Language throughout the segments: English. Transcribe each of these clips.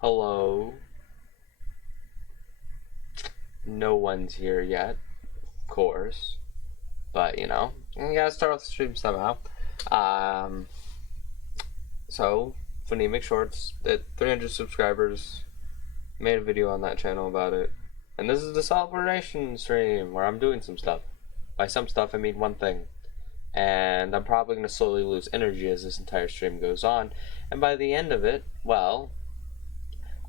Hello. No one's here yet, of course. But, you gotta start off the stream somehow. So, Phonemic Shorts, at 300 subscribers, made a video on that channel about it. And this is the celebration stream where I'm doing some stuff. By some stuff, I mean one thing. And I'm probably going to slowly lose energy as this entire stream goes on. And by the end of it, well,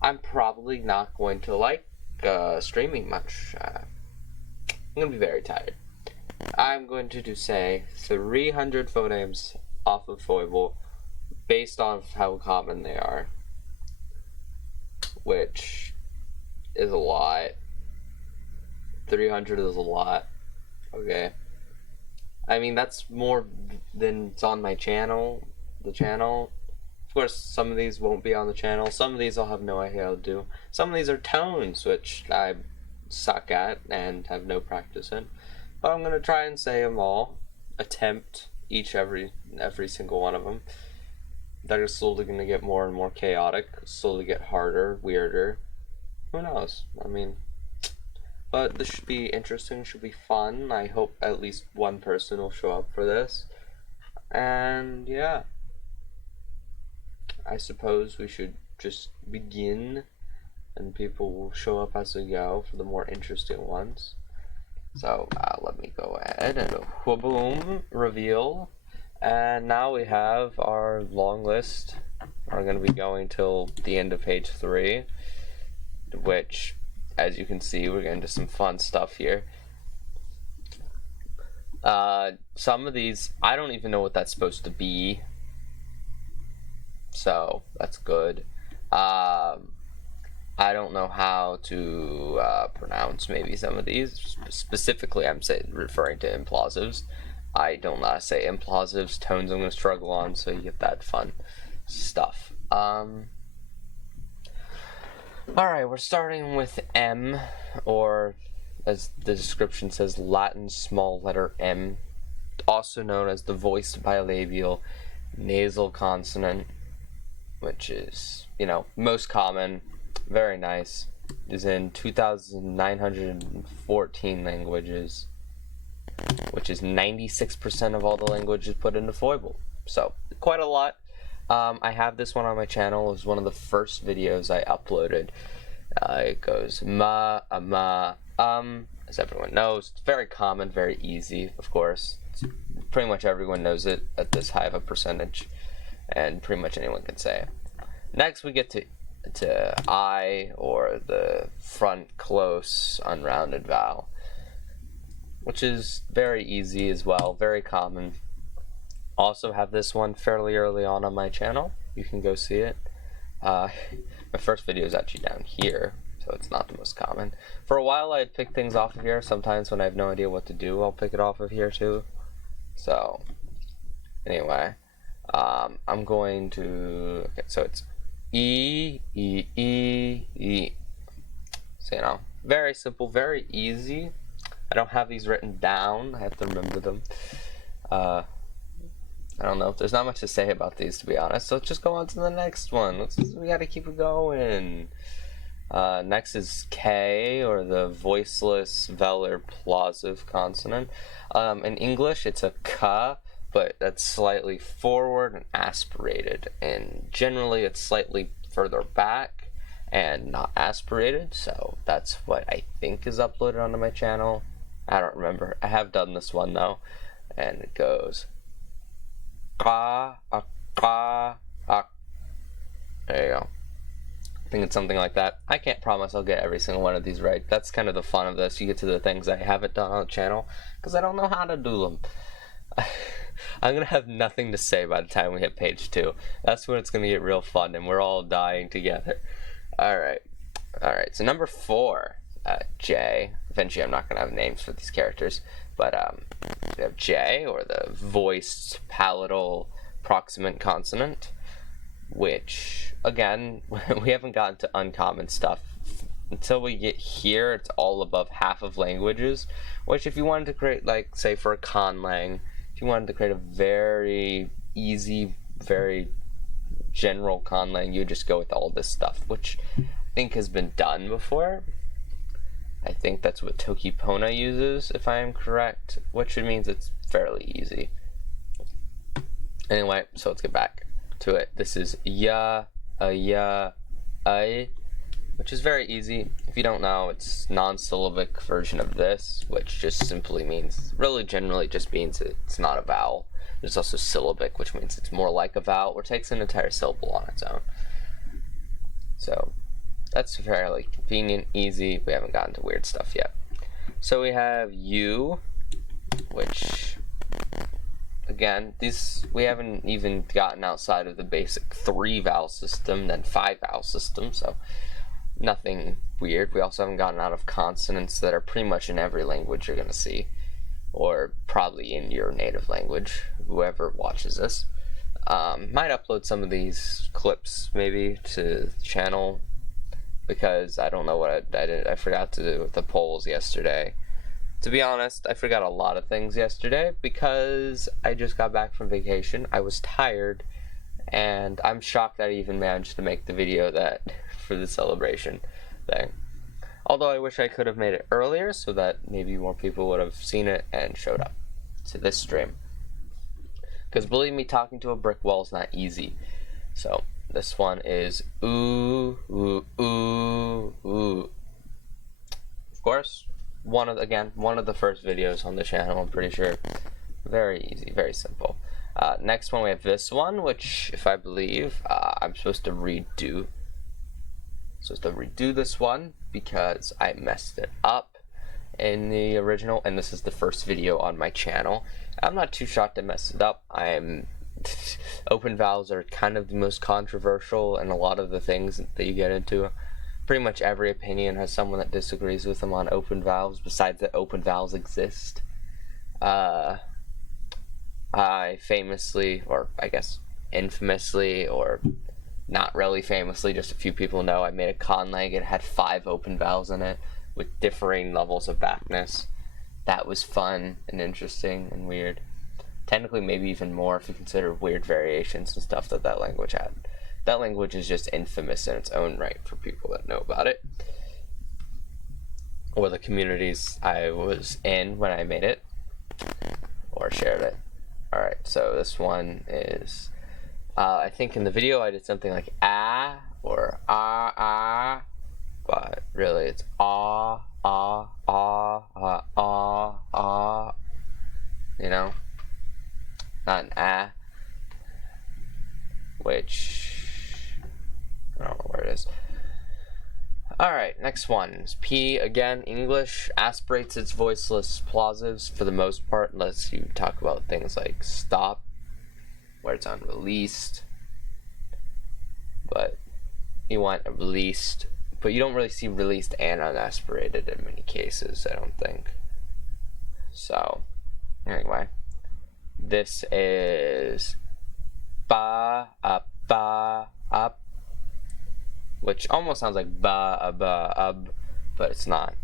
I'm probably not going to like streaming much. I'm going to be very tired. I'm going to say 300 phonemes off of phoible based on how common they are, which is a lot. 300 is a lot. Okay. I mean, that's more than's on my channel, the channel. Of course, some of these won't be on the channel. Some of these I'll have no idea how to do. Some of these are tones, which I suck at and have no practice in. But I'm going to try and say them all. Attempt every single one of them. They're slowly going to get more and more chaotic. Slowly get harder, weirder. Who knows? I mean... But this should be interesting, should be fun. I hope at least one person will show up for this. And yeah. I suppose we should just begin and people will show up as we go for the more interesting ones. So let me go ahead and boom, reveal. And now we have our long list. We're going to be going till the end of page 3, which... As you can see, we're getting into some fun stuff here. Some of these, I don't even know what that's supposed to be. So, that's good. I don't know how to pronounce maybe some of these. Specifically, I'm referring to implosives. I don't know how to say implosives. Tones I'm going to struggle on, so you get that fun stuff. Alright, we're starting with M, or as the description says, Latin small letter M, also known as the voiced bilabial nasal consonant, which is, most common, very nice, is in 2,914 languages, which is 96% of all the languages put into phoible. So, quite a lot. I have this one on my channel. It was one of the first videos I uploaded. It goes ma, as everyone knows. It's very common, very easy, of course. Pretty much everyone knows it at this high of a percentage, and pretty much anyone can say it. Next, we get to I, or the front close unrounded vowel, which is very easy as well, very common. Also have this one fairly early on my channel. You can go see it. My first video is actually down here, so it's not the most common. For a while I'd pick things off of here. Sometimes when I have no idea what to do, I'll pick it off of here too. So anyway, I'm going to, okay, so it's E, E, E, E. So very simple, very easy. I don't have these written down. I have to remember them. I don't know. There's not much to say about these, to be honest. So let's just go on to the next one. We gotta keep it going. Next is K, or the voiceless velar plosive consonant. In English, it's a K, but that's slightly forward and aspirated. And generally, it's slightly further back and not aspirated. So that's what I think is uploaded onto my channel. I don't remember. I have done this one, though. And it goes... There you go. I think it's something like that. I can't promise I'll get every single one of these right. That's kind of the fun of this. You get to the things I haven't done on the channel because I don't know how to do them. I'm going to have nothing to say by the time we hit page 2. That's when it's going to get real fun and we're all dying together. Alright, so number 4, J. Eventually I'm not going to have names for these characters. But we have J, or the voiced palatal proximant consonant, which, again, we haven't gotten to uncommon stuff. Until we get here, it's all above half of languages, which if you wanted to create, like, say, for a conlang, if you wanted to create a very easy, very general conlang, you just go with all this stuff, which I think has been done before. I think that's what Tokipona uses, if I am correct, which means it's fairly easy. Anyway, so let's get back to it. This is ya, I, which is very easy. If you don't know, it's non-syllabic version of this, which just simply means, really generally just means it's not a vowel. There's also syllabic, which means it's more like a vowel or takes an entire syllable on its own. So that's fairly convenient, easy. We haven't gotten to weird stuff yet. So we have you, which, again, these we haven't even gotten outside of the basic 3 vowel system, then 5 vowel system, so nothing weird. We also haven't gotten out of consonants that are pretty much in every language you're going to see, or probably in your native language, whoever watches this. Might upload some of these clips maybe to the channel, because I don't know what I did. I forgot to do with the polls yesterday. To be honest, I forgot a lot of things yesterday because I just got back from vacation. I was tired, and I'm shocked that I even managed to make the video that for the celebration thing. Although I wish I could have made it earlier so that maybe more people would have seen it and showed up to this stream. Because believe me, talking to a brick wall is not easy. So this one is ooh, ooh, ooh, ooh. Of course, one of the first videos on the channel, I'm pretty sure. Very easy, very simple. Next one we have this one, which, if I believe, I'm supposed to redo. This one because I messed it up in the original, and this is the first video on my channel. I'm not too shocked to mess it up. Open vowels are kind of the most controversial in a lot of the things that you get into. Pretty much every opinion has someone that disagrees with them on open vowels, besides that open vowels exist. I famously, or I guess infamously, or not really famously, just a few people know, I made a conlang. It had 5 open vowels in it with differing levels of backness. That was fun and interesting and weird. Technically, maybe even more if you consider weird variations and stuff that language had. That language is just infamous in its own right for people that know about it, or the communities I was in when I made it or shared it. Alright, so this one is, I think in the video I did something like ah or ah, but really it's ah, you know, not an ah, which I don't know where it is. Alright, next one is P. Again, English aspirates its voiceless plosives for the most part, unless you talk about things like stop, where it's unreleased. But you want a released, but you don't really see released and unaspirated in many cases, I don't think. So, anyway, this is ba, up, which almost sounds like ba, but it's not,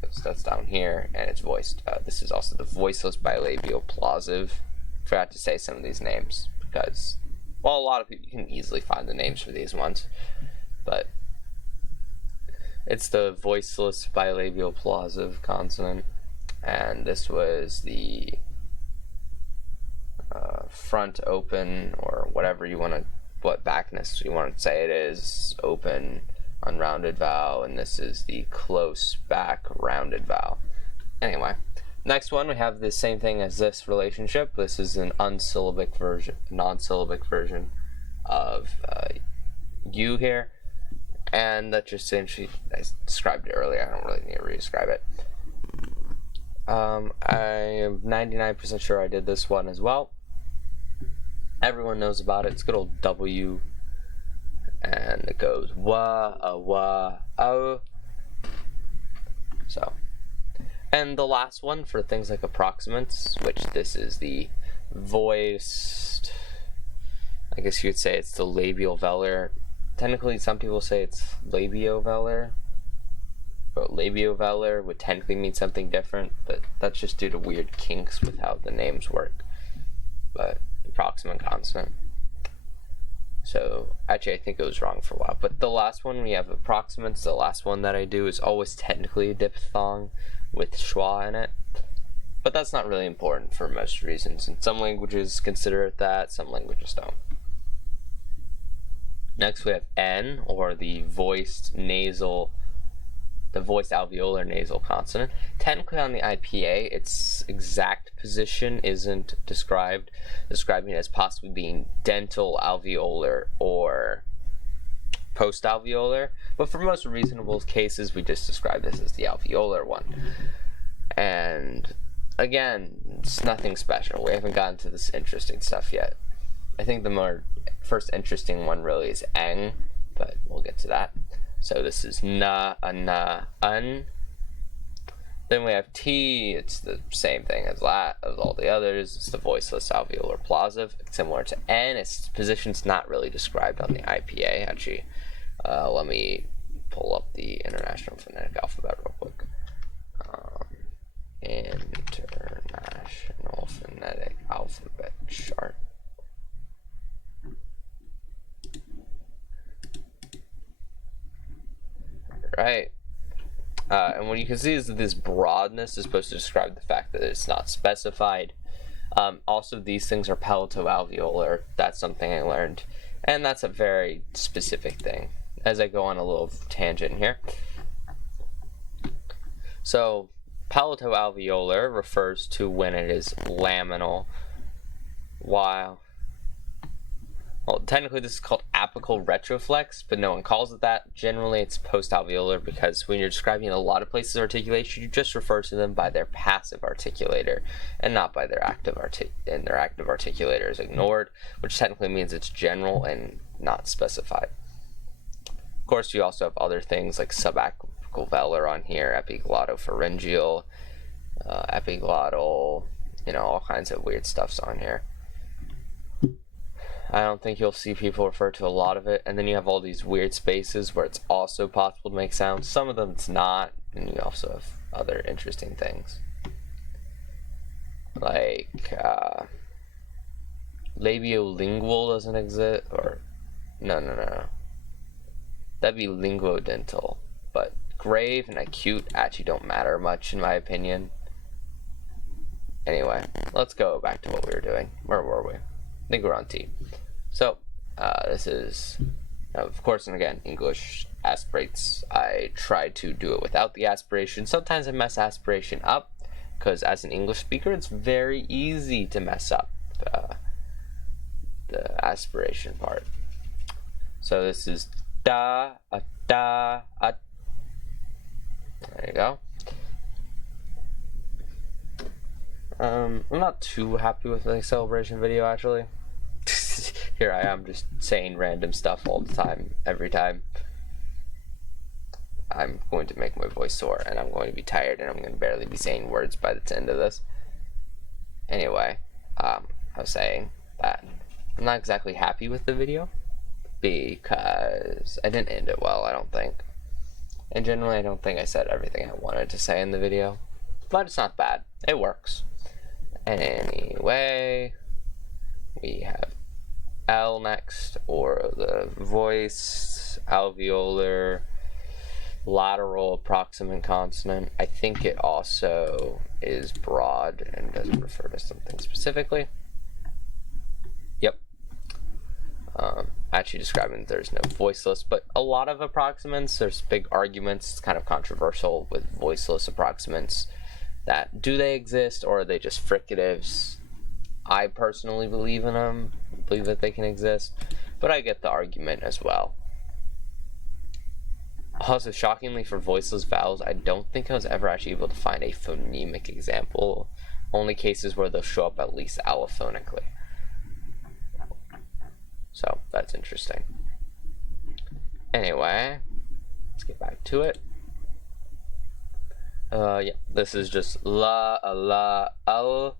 because that's down here and it's voiced. This is also the voiceless bilabial plosive. Forgot to say some of these names because, well, a lot of people, you can easily find the names for these ones, but it's the voiceless bilabial plosive consonant, and this was the front open, or whatever you want to, what backness you want to say it is, open unrounded vowel, and this is the close back rounded vowel. Anyway, next one we have the same thing as this relationship. This is an unsyllabic version, non-syllabic version of you here, and that just essentially, I described it earlier, I don't really need to re-describe it. I am 99% sure I did this one as well. Everyone knows about it. It's good old W, and it goes wa, oh. So, and the last one for things like approximants, which this is the voiced, I guess you would say it's the labial velar. Technically, some people say it's labiovelar, but labiovelar would technically mean something different, but that's just due to weird kinks with how the names work. But approximant consonant. So Actually, I think it was wrong for a while. But the last one, we have approximants. The last one that I do is always technically a diphthong with schwa in it. But that's not really important for most reasons. And some languages consider it that, some languages don't. Next we have N, or the voiced alveolar nasal consonant. Technically on the IPA, its exact position isn't describing it as possibly being dental alveolar or post-alveolar, but for most reasonable cases, we just describe this as the alveolar one. And again, it's nothing special. We haven't gotten to this interesting stuff yet. I think the first interesting one really is eng, but we'll get to that. So this is na, un. Then we have T. It's the same thing as all the others. It's the voiceless alveolar plosive. It's similar to N. Its position's not really described on the IPA. Actually, let me pull up the International Phonetic Alphabet real quick. International Phonetic Alphabet chart. Right. And what you can see is that this broadness is supposed to describe the fact that it's not specified. Also, these things are palatoalveolar. That's something I learned. And that's a very specific thing. As I go on a little tangent here. So, palatoalveolar refers to when it is laminal, while... Well, technically this is called apical retroflex, but no one calls it that. Generally, it's post-alveolar because when you're describing a lot of places articulation, you just refer to them by their passive articulator and not by their active and their active articulator is ignored, which technically means it's general and not specified. Of course, you also have other things like subapical velar on here, epiglottopharyngeal, epiglottal, all kinds of weird stuff's on here. I don't think you'll see people refer to a lot of it. And then you have all these weird spaces where it's also possible to make sounds. Some of them it's not. And you also have other interesting things. Like, labiolingual doesn't exist. Or, no. That'd be linguodental. But grave and acute actually don't matter much in my opinion. Anyway, let's go back to what we were doing. Where were we? I think we're on T. So, this is, of course, and again, English aspirates. I try to do it without the aspiration. Sometimes I mess aspiration up, because as an English speaker, it's very easy to mess up the aspiration part. So this is da, da, a. There you go. I'm not too happy with the celebration video, actually. Here I am just saying random stuff all the time, every time. I'm going to make my voice sore, and I'm going to be tired, and I'm going to barely be saying words by the end of this. Anyway, I was saying that I'm not exactly happy with the video, because I didn't end it well, I don't think. And generally, I don't think I said everything I wanted to say in the video, but it's not bad. It works. Anyway, we have L next, or the voice alveolar lateral approximant consonant. I think it also is broad and doesn't refer to something specifically. Yep. Actually describing that there's no voiceless, but a lot of approximants, there's big arguments. It's kind of controversial with voiceless approximants. That do they exist, or are they just fricatives? I personally believe in them, believe that they can exist, but I get the argument as well. Also, shockingly for voiceless vowels, I don't think I was ever actually able to find a phonemic example. Only cases where they'll show up at least allophonically. So, that's interesting. Anyway, let's get back to it. Yeah, this is just la, l,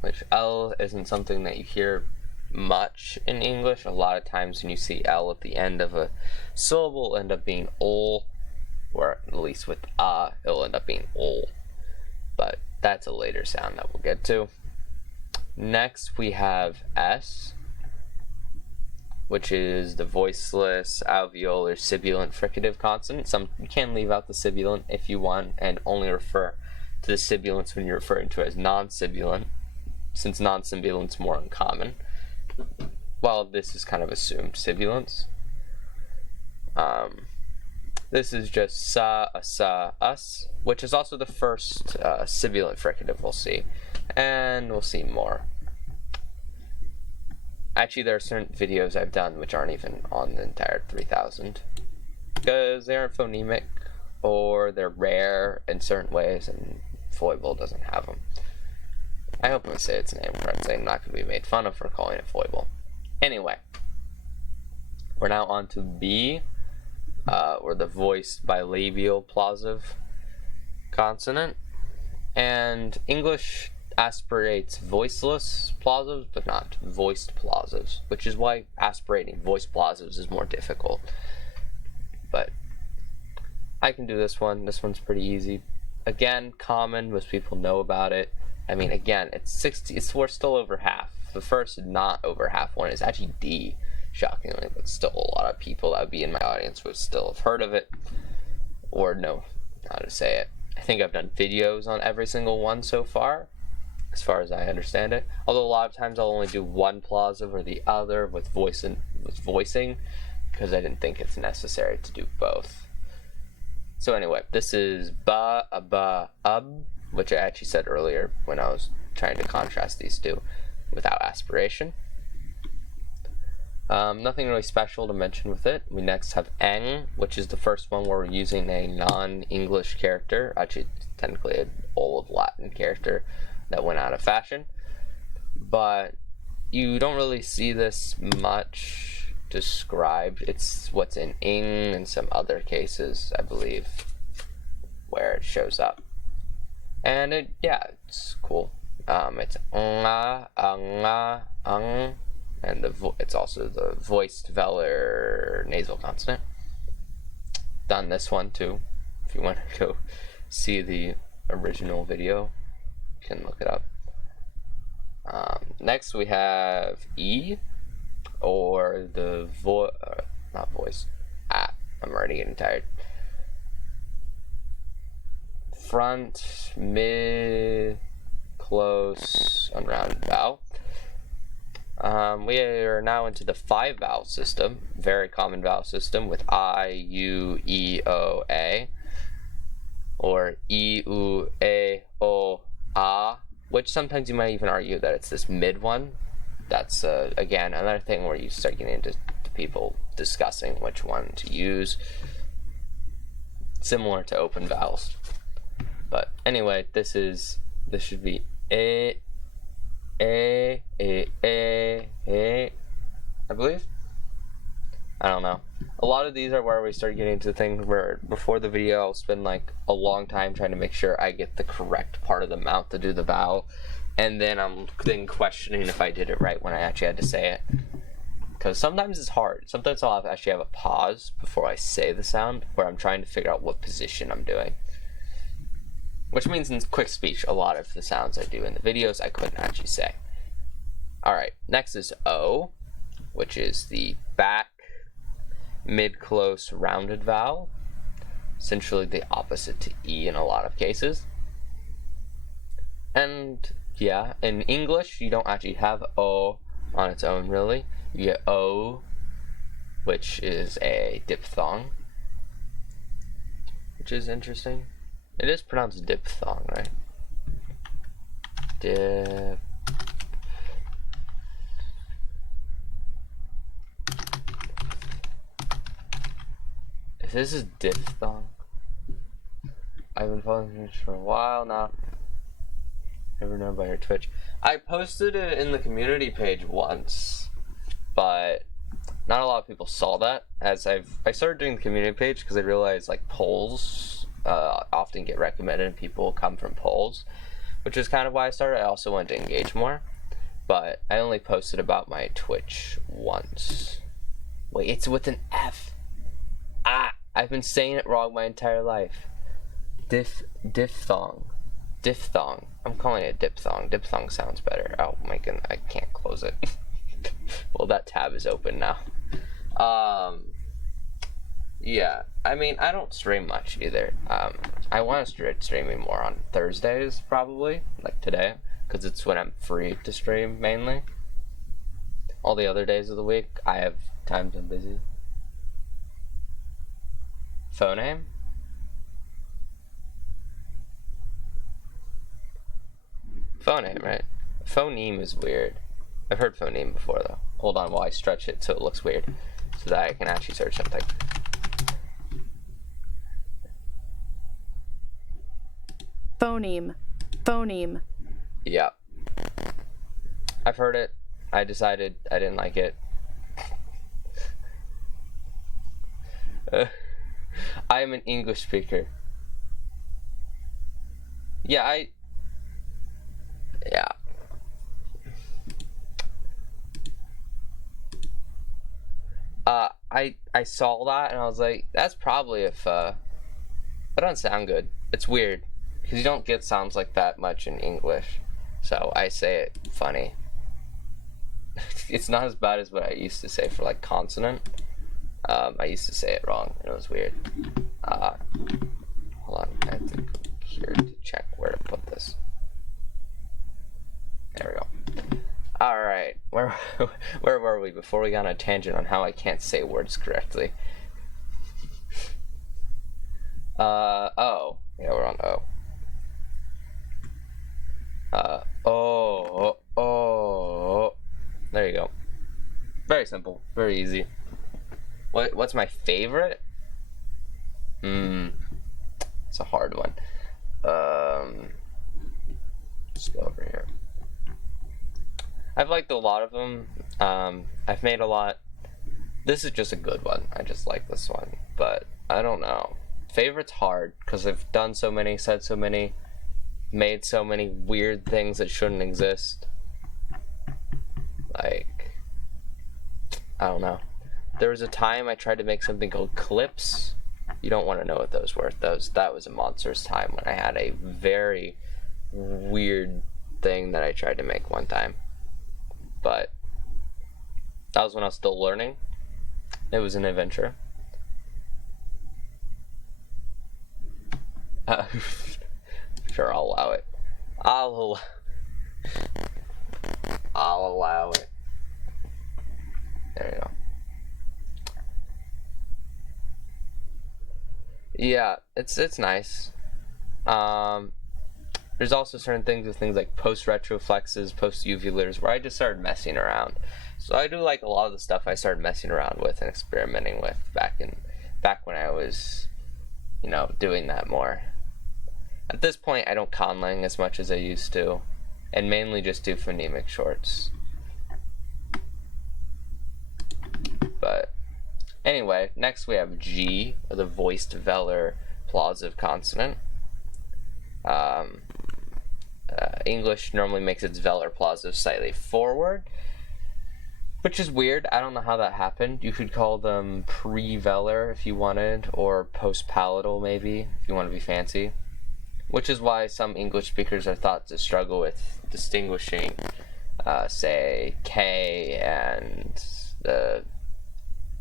which L isn't something that you hear much in English. A lot of times when you see L at the end of a syllable, it'll end up being ol, or at least with it'll end up being ol. But that's a later sound that we'll get to. Next we have S. which is the voiceless, alveolar, sibilant, fricative consonant. You can leave out the sibilant if you want and only refer to the sibilants when you're referring to as non-sibilant, since non-sibilant's more uncommon. While this is kind of assumed sibilants. This is just sa, us, which is also the first sibilant fricative we'll see. And we'll see more. Actually, there are certain videos I've done which aren't even on the entire 3000 because they aren't phonemic or they're rare in certain ways and Phoible doesn't have them. I hope I say its name correctly. I'm not going to be made fun of for calling it Phoible. Anyway, we're now on to B, or the voiced bilabial plosive consonant. And English aspirates voiceless plosives, but not voiced plosives, which is why aspirating voiced plosives is more difficult. But I can do this one. This one's pretty easy. Again, common. Most people know about it. I mean, again, it's 60. We're still over half. The first not over half one is actually D, shockingly, but still a lot of people that would be in my audience would still have heard of it or know how to say it. I think I've done videos on every single one so far as I understand it. Although a lot of times I'll only do one plosive or the other with voicing, because I didn't think it's necessary to do both. So anyway, this is ba, ub, which I actually said earlier when I was trying to contrast these two without aspiration. Nothing really special to mention with it. We next have eng, which is the first one where we're using a non-English character, actually technically an old Latin character that went out of fashion. But you don't really see this much described. It's what's in ing and some other cases, I believe, where it shows up. And it's cool. It's nga, ang, and it's also the voiced velar nasal consonant. Done this one too. If you want to go see the original video, you can look it up. Next we have E, or the not voice. I'm already getting tired. Front, mid, close, unrounded vowel. We are now into the 5 vowel system, very common vowel system with I, U, E, O, A, or E, U, A, O, A, which sometimes you might even argue that it's this mid one. That's, again, another thing where you start getting into people discussing which one to use, similar to open vowels. But anyway, this should be A, I believe. I don't know. A lot of these are where we start getting into things where before the video I'll spend like a long time trying to make sure I get the correct part of the mouth to do the vowel, and then I'm questioning if I did it right when I actually had to say it. Because sometimes it's hard. Sometimes I'll actually have a pause before I say the sound where I'm trying to figure out what position I'm doing. Which means in quick speech, a lot of the sounds I do in the videos I couldn't actually say. Alright, next is O, which is the back, mid-close, rounded vowel. Essentially the opposite to E in a lot of cases. And yeah, in English, you don't actually have O on its own, really. You get O, which is a diphthong, which is interesting. It is pronounced diphthong, right? Dip. If this is diphthong, I've been following this for a while now. Never known by your Twitch. I posted it in the community page once, but not a lot of people saw that. As I started doing the community page because I realized like polls often get recommended and people come from polls, which is kind of why I started. I also wanted to engage more, but I only posted about my Twitch once. Wait, it's with an F. I've been saying it wrong my entire life. Diphthong. I'm calling it diphthong. Diphthong sounds better. Oh my goodness, I can't close it. Well, that tab is open now. Yeah, I mean, I don't stream much either. I want to start streaming more on Thursdays, probably, like today, because it's when I'm free to stream mainly. All the other days of the week, I have times I'm busy. Phoname? Phoname, right? Phoneme is weird. I've heard phoneme before, though. Hold on while I stretch it so it looks weird, so that I can actually search something. Phoneme. Phoneme. Yeah. I've heard it. I decided I didn't like it. I am an English speaker. Yeah, yeah. I saw that and I was like, that's probably if, that doesn't sound good. It's weird, because you don't get sounds like that much in English. So I say it funny. It's not as bad as what I used to say for, like, consonant. I used to say it wrong, and it was weird. Hold on, I have to click here to check where to put this. There we go. Alright, where were we before we got on a tangent on how I can't say words correctly? O. Yeah, we're on O. Oh. There you go. Very simple, very easy. What's my favorite? It's a hard one. Let's go over here. I've liked a lot of them. I've made a lot. This is just a good one. I just like this one, but I don't know. Favorite's hard because I've done so many, said so many, made so many weird things that shouldn't exist. Like, I don't know. There was a time I tried to make something called clips. You don't want to know what those were. That was a monstrous time when I had a very weird thing that I tried to make one time. But that was when I was still learning. It was an adventure. Sure, I'll allow it. I'll allow it. There you go. Yeah, it's nice. There's also certain things with things like post-retroflexes, post-uvulars, where I just started messing around. So I do like a lot of the stuff I started messing around with and experimenting with back when I was, doing that more. At this point, I don't conlang as much as I used to, and mainly just do phonemic shorts. But anyway, next we have G, or the voiced velar plosive consonant. English normally makes its velar plosive slightly forward, which is weird. I don't know how that happened. You could call them pre-velar if you wanted, or post-palatal maybe, if you want to be fancy. Which is why some English speakers are thought to struggle with distinguishing, say, K and the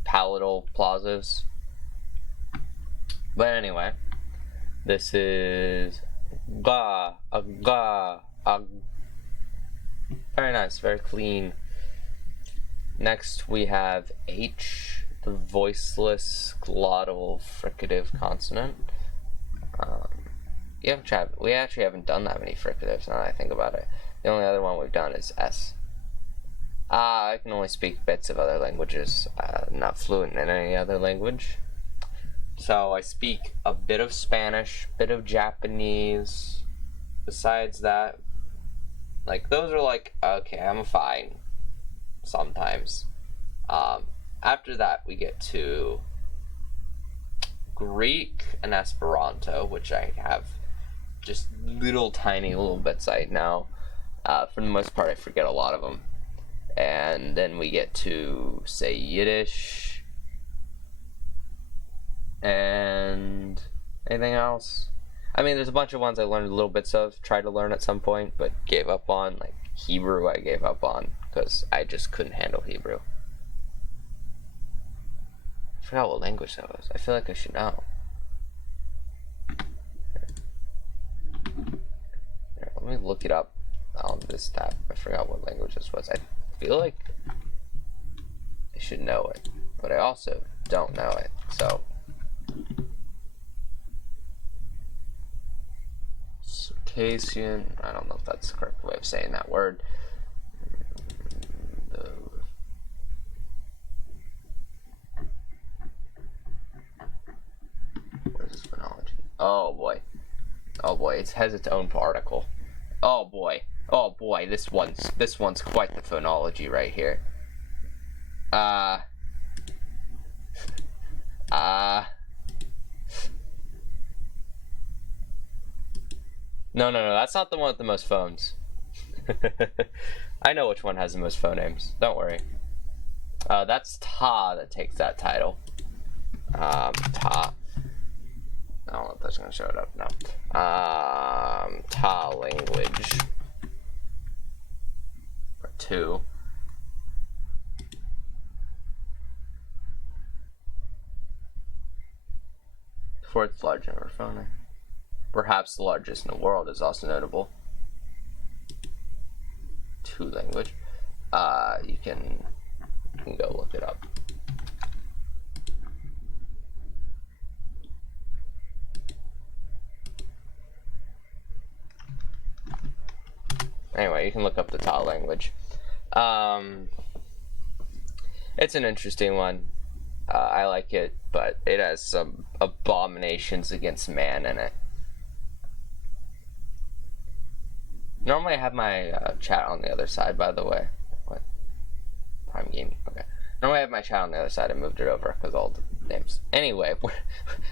palatal plosives. But anyway, this is ga, a ga, a. Very nice, very clean. Next we have H, the voiceless glottal fricative consonant. We actually haven't done that many fricatives now that I think about it. The only other one we've done is S. I can only speak bits of other languages, not fluent in any other language. So I speak a bit of Spanish, bit of Japanese. Besides that, like, those are like, okay, I'm fine sometimes. After that, we get to Greek and Esperanto, which I have just tiny little bits I know. For the most part, I forget a lot of them. And then we get to, say, Yiddish. And anything else? I mean, there's a bunch of ones I learned little bits of, tried to learn at some point, but gave up on. Like Hebrew, I gave up on, because I just couldn't handle Hebrew. forgot what language that was. I feel like I should know. Here, let me look it up on this tab. I forgot what language this was. I feel like I should know it, but I also don't know it. So, Circassian. I don't know if that's the correct way of saying that word. Where's this phonology? Oh boy. Oh boy, it has its own particle. Oh boy. Oh boy, this one's quite the phonology right here. No, that's not the one with the most phones. I know which one has the most phonemes. Don't worry. That's Ta that takes that title. Ta. I don't know if that's gonna show it up. No. Ta language. Or 2. Fourth large number phoneme. Perhaps the largest in the world is also notable. 2 language. You can go look it up. Anyway, you can look up the Ta language. It's an interesting one. I like it, but it has some abominations against man in it. Normally I have my chat on the other side, by the way. What? Prime Gaming. Okay. Normally I have my chat on the other side. I moved it over because all the names. Anyway,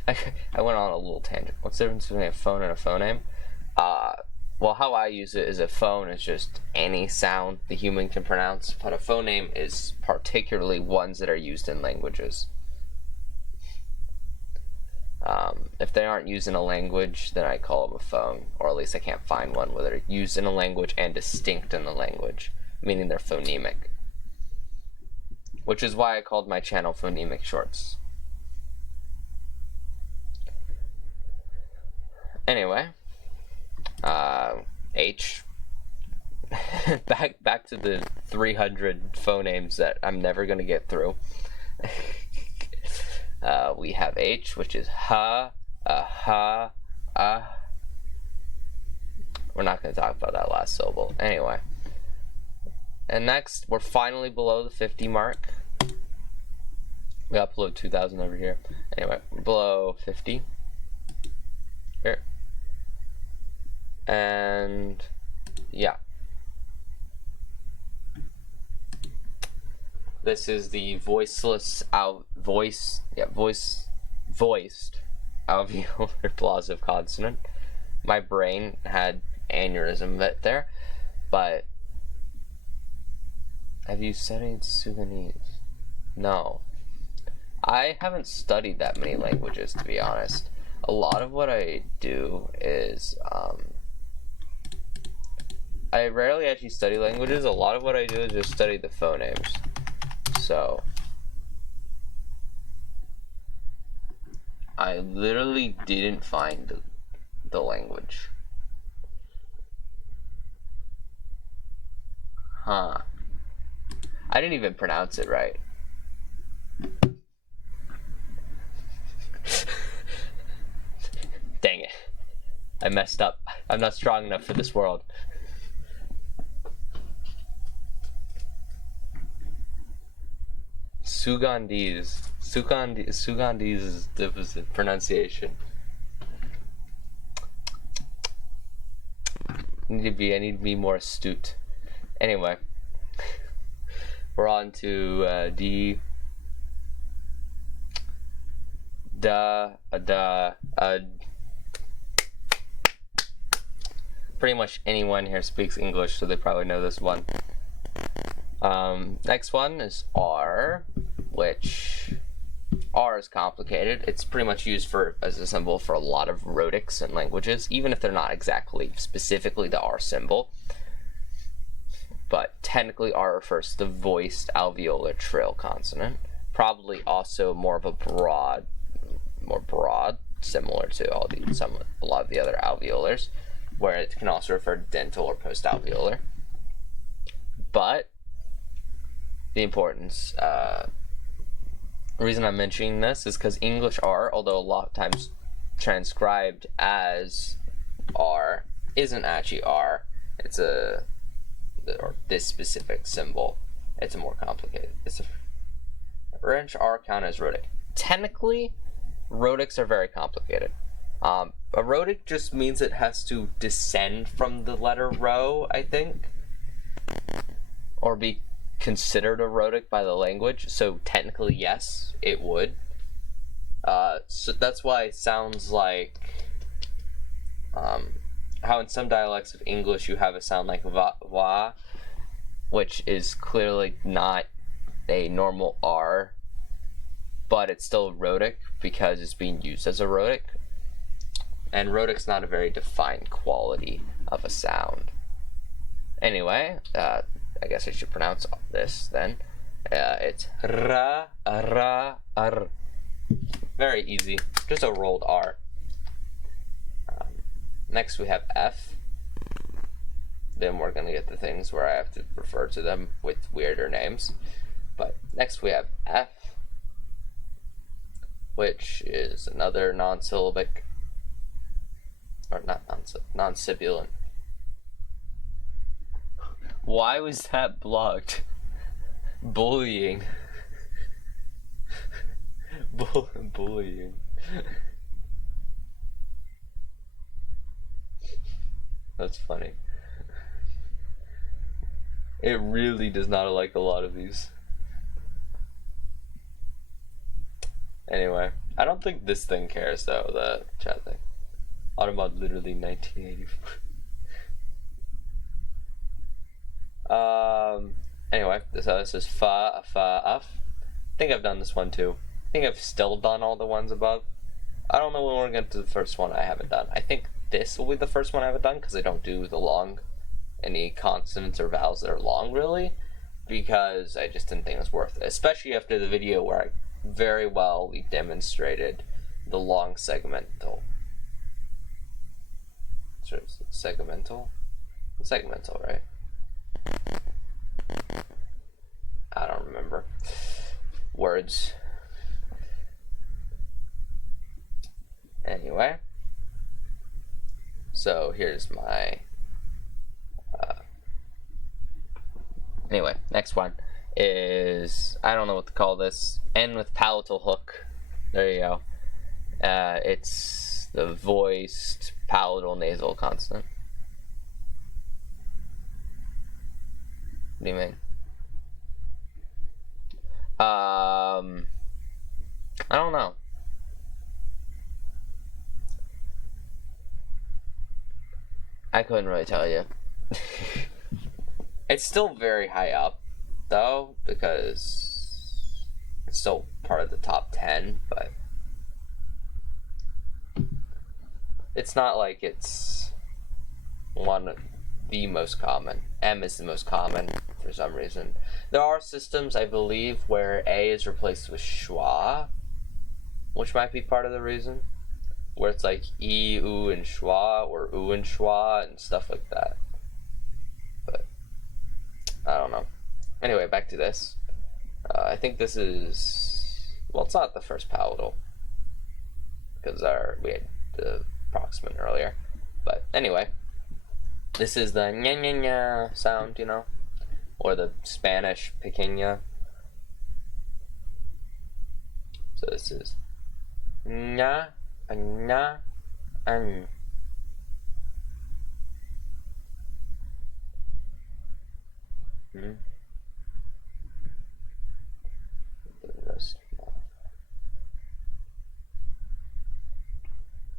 I went on a little tangent. What's the difference between a phone and a phoneme? Well, how I use it is a phone is just any sound the human can pronounce, but a phoneme is particularly ones that are used in languages. If they aren't used in a language, then I call them a phone, or at least I can't find one where they're used in a language and distinct in the language, meaning they're phonemic. Which is why I called my channel Phonemic Shorts. Anyway, H. back to the 300 phonemes that I'm never gonna get through. We have H, which is ha, ha, We're not gonna talk about that last syllable. Anyway. And next, we're finally below the 50 mark. We upload 2,000 over here. Anyway, we're below 50. Here. And yeah. This is the voiced alveolar plosive consonant. My brain had aneurysm there, but have you studied Sudanese? No. I haven't studied that many languages, to be honest. A lot of what I do is, I rarely actually study languages. A lot of what I do is just study the phonemes. So, I literally didn't find the language. Huh. I didn't even pronounce it right. Dang it. I messed up. I'm not strong enough for this world. Sugandese. Sugandese is the pronunciation. I need to be more astute. Anyway, we're on to D. Pretty much anyone here speaks English, so they probably know this one. Next one is R, which R is complicated. It's pretty much used as a symbol for a lot of rhotics in languages, even if they're not exactly specifically the R symbol. But technically R refers to the voiced alveolar trill consonant. probably also more broad, similar to a lot of the other alveolars, where it can also refer to dental or post-alveolar. But the importance, reason I'm mentioning this is because English R, although a lot of times transcribed as R, isn't actually R. It's or this specific symbol. It's a more complicated. It's a French R count as rhotic. Technically, rhotics are very complicated. A rhotic just means it has to descend from the letter rho, I think, or be considered a rhotic by the language. So technically, yes, it would. So that's why it sounds like how in some dialects of English you have a sound like va, which is clearly not a normal R, but it's still rhotic because it's being used as a rhotic. And rhotic's not a very defined quality of a sound. Anyway, I guess I should pronounce this then. It's ra, ar. Very easy, just a rolled R. Next we have F. Then we're going to get the things where I have to refer to them with weirder names. But next we have F, which is another non-syllabic, or not non-sibilant. Why was that blocked? Bullying. Bullying. That's funny. It really does not like a lot of these. Anyway, I don't think this thing cares though, the chat thing. Automod literally 1984. Anyway, this is fa, af. I think I've done this one too. I think I've still done all the ones above. I don't know when we're getting to the first one I haven't done. I think this will be the first one I haven't done because I don't do the long, any consonants or vowels that are long really, because I just didn't think it was worth it. Especially after the video where I very well demonstrated the long segmental. Segmental, right? I don't remember words. Anyway, so here's my anyway, next one is, I don't know what to call this, N with palatal hook. There you go. It's the voiced palatal nasal consonant. What do you mean? I don't know. I couldn't really tell you. It's still very high up, though, because it's still part of the top 10, but it's not like it's one of the most common. M is the most common for some reason. There are systems, I believe, where A is replaced with schwa, which might be part of the reason. Where it's like E, U, and schwa, or U and schwa, and stuff like that. But I don't know. Anyway, back to this. I think this is, well, it's not the first palatal, because we had the proximant earlier. But anyway, this is the nya nya nya sound, you know, or the Spanish pequeña. So this is nya, nya, an.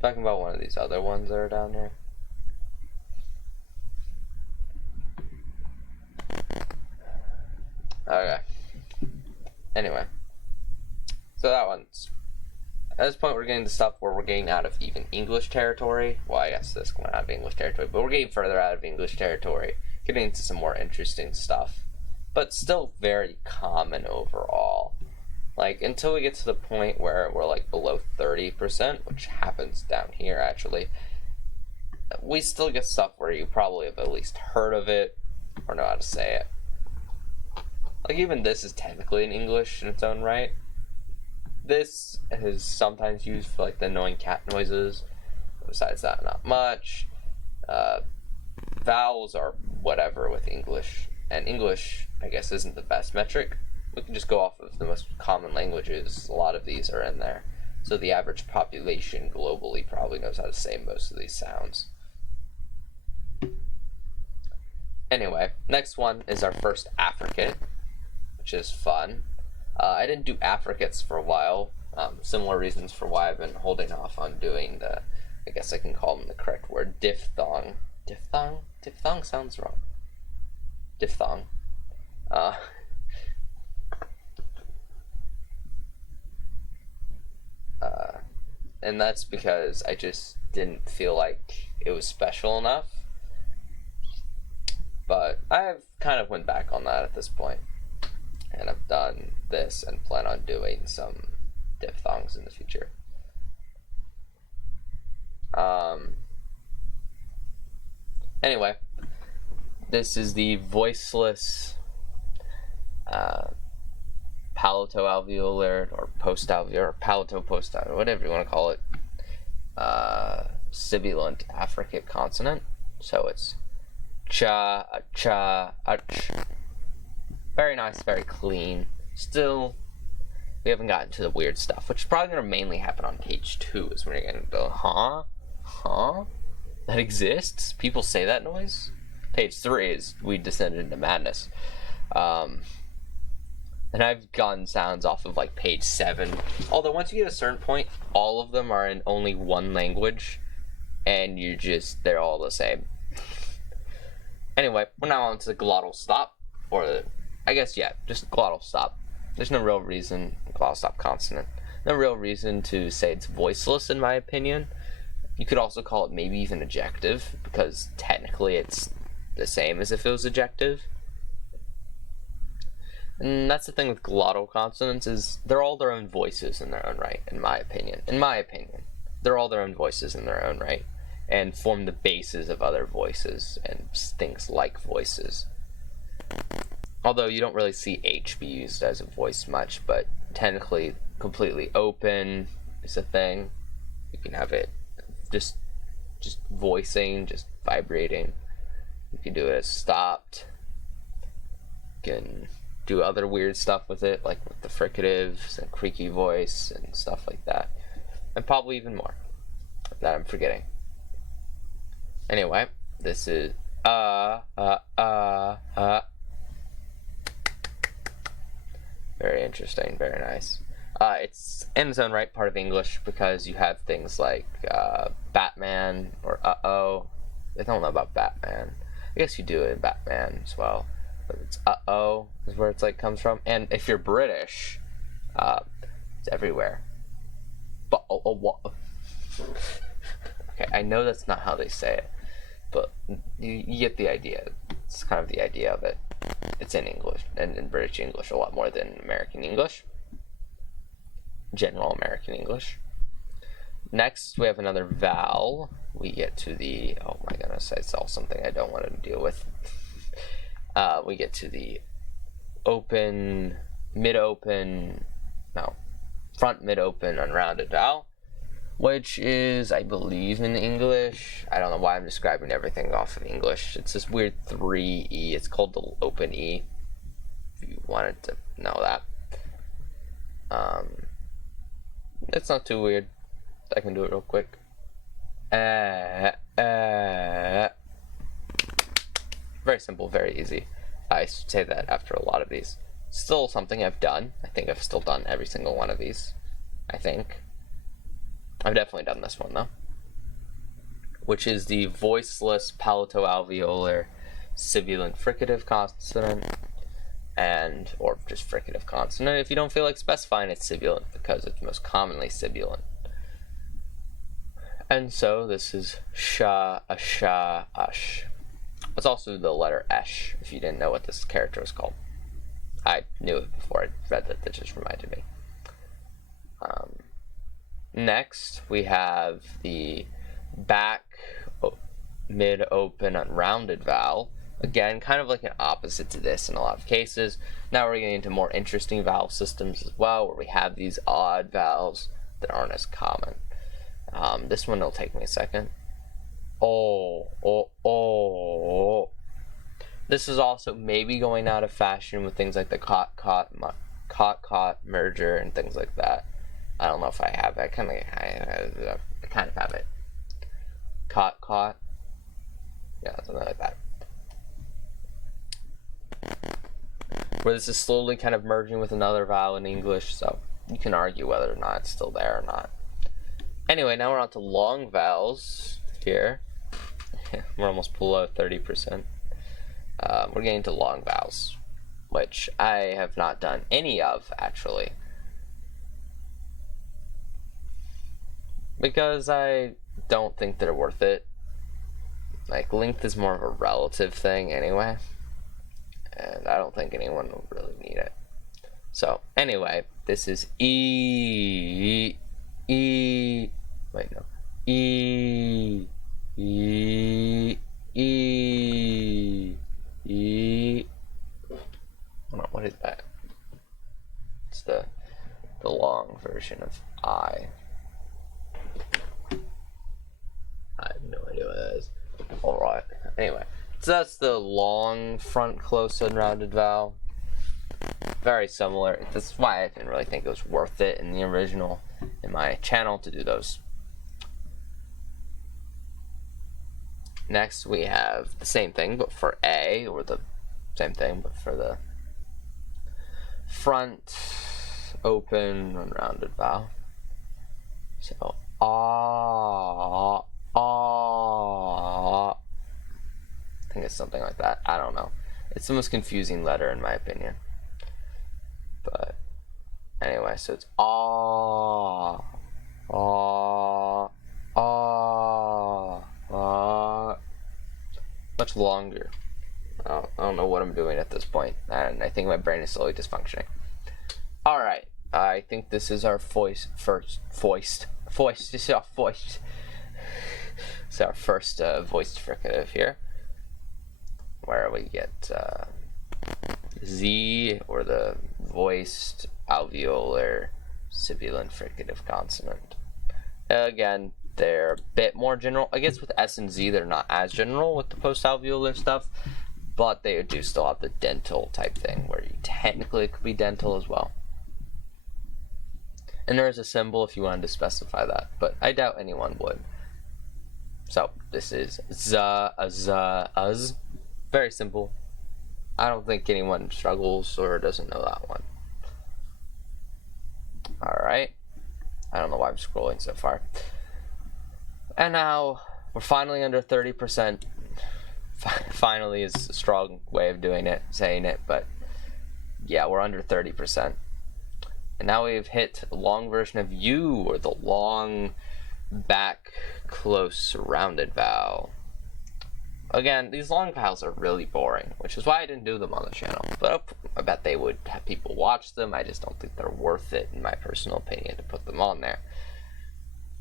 Talking about one of these other ones that are down here. Okay. Anyway. So that one's, at this point we're getting to stuff where we're getting out of even English territory. Well, I guess this went out of English territory, but we're getting further out of English territory. Getting into some more interesting stuff. But still very common overall. Like, until we get to the point where we're like below 30%, which happens down here actually, we still get stuff where you probably have at least heard of it or know how to say it. Like, even this is technically in English in its own right. This is sometimes used for like the annoying cat noises. Besides that, not much. Vowels are whatever with English, and English, I guess, isn't the best metric. We can just go off of the most common languages. A lot of these are in there, so the average population globally probably knows how to say most of these sounds. Anyway, next one is our first affricate, which is fun. I didn't do affricates for a while. Similar reasons for why I've been holding off on doing the, I guess I can call them the correct word, diphthong. Diphthong? Diphthong sounds wrong. Diphthong. And that's because I just didn't feel like it was special enough. But I've kind of went back on that at this point. And I've done this and plan on doing some diphthongs in the future. Anyway, this is the voiceless palatoalveolar or postalveolar, or palatopostalveolar, whatever you want to call it, sibilant affricate consonant. So it's cha, cha, ach. Very nice, very clean. Still, we haven't gotten to the weird stuff, which is probably going to mainly happen on page 2, is when you're going to go, huh? Huh? That exists? People say that noise? Page 3 is we descended into madness. And I've gotten sounds off of like page 7. Although once you get a certain point, all of them are in only one language, and they're all the same. Anyway, we're now on to the glottal stop, or I guess, yeah, just glottal stop. There's no real reason, glottal stop consonant, no real reason to say it's voiceless, in my opinion. You could also call it maybe even ejective, because technically it's the same as if it was ejective. And that's the thing with glottal consonants, is they're all their own voices in their own right, in my opinion. In my opinion, they're all their own voices in their own right, and form the bases of other voices and things like voices. Although you don't really see H be used as a voice much, but technically completely open is a thing. You can have it just voicing, just vibrating. You can do it as stopped. You can do other weird stuff with it, like with the fricatives and creaky voice and stuff like that. And probably even more that I'm forgetting. Anyway, this is very interesting, very nice. It's in its own right part of English because you have things like Batman or uh-oh. I don't know about Batman. I guess you do it in Batman as well. But it's uh-oh is where it's like comes from. And if you're British, it's everywhere. But okay, I know that's not how they say it, but you get the idea. It's kind of the idea of it. It's in English, and in British English a lot more than American English. General American English. Next, we have another vowel. We get to the, oh my goodness, I saw something I don't want to deal with. We get to the open, mid-open, no, front mid-open unrounded vowel, which is, I believe, in English. I don't know why I'm describing everything off of English. It's this weird 3E. It's called the open E, if you wanted to know that. It's not too weird. I can do it real quick. Very simple, very easy. I say that after a lot of these. Still something I've done. I think I've still done every single one of these. I think. I've definitely done this one, though. Which is the voiceless palatoalveolar sibilant fricative consonant. Or just fricative consonant. If you don't feel like specifying it's sibilant, because it's most commonly sibilant. And so this is sha, asha, ash. It's also the letter esh, if you didn't know what this character was called. I knew it before I read that just reminded me. next we have the back mid open unrounded vowel. Again, kind of like an opposite to this in a lot of cases. Now we're getting into more interesting vowel systems as well, where we have these odd vowels that aren't as common. This one will take me a second. Oh, oh, oh. This is also maybe going out of fashion with things like the caught merger and things like that. I don't know if I have it. I kind of have it. Caught. Yeah, something like that. Where this is slowly kind of merging with another vowel in English, so you can argue whether or not it's still there or not. Anyway, now we're on to long vowels here. We're almost below 30%. We're getting to long vowels, which I have not done any of, actually. Because I don't think they're worth it. Like, length is more of a relative thing anyway. And I don't think anyone will really need it. So, anyway, this is E. Wait, no. E. Hold on, what is that? It's the long version of I. I have no idea what that is. Alright, anyway. So that's the long front close and rounded vowel. Very similar. That's why I didn't really think it was worth it in the original, in my channel, to do those. Next we have the same thing, but for A, or the same thing, but for the front open unrounded vowel. So, ah. I think it's something like that. I don't know. It's the most confusing letter in my opinion. But anyway, so it's ah, ah, ah, ah. Much longer. I don't know what I'm doing at this point, and I think my brain is slowly dysfunctioning. All right, I think this is our foist. This is our foist. It's our first voiced fricative here, where we get Z, or the voiced alveolar sibilant fricative consonant. Again, they're a bit more general. I guess with S and Z, they're not as general with the post-alveolar stuff, but they do still have the dental type thing, where you technically could be dental as well. And there is a symbol if you wanted to specify that, but I doubt anyone would. So this is uz. Very simple. I don't think anyone struggles or doesn't know that one. Alright. I don't know why I'm scrolling so far. And now we're finally under 30%. Finally is a strong way of doing it, saying it, but yeah, we're under 30%. And now we've hit the long version of U, or the long back close rounded vowel. Again, these long vowels are really boring, which is why I didn't do them on the channel. But I bet they would have people watch them. I just don't think they're worth it, in my personal opinion, to put them on there.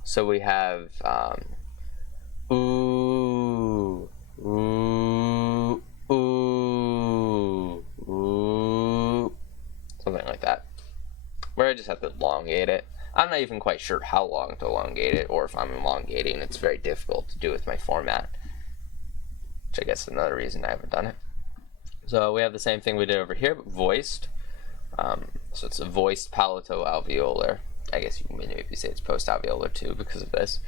So we have ooh, ooh, ooh, ooh, something like that, where I just have to elongate it. I'm not even quite sure how long to elongate it, or if I'm elongating. It's very difficult to do with my format, which I guess is another reason I haven't done it. So we have the same thing we did over here, but voiced. So it's a voiced palato-alveolar. I guess you can maybe say it's post-alveolar too because of this.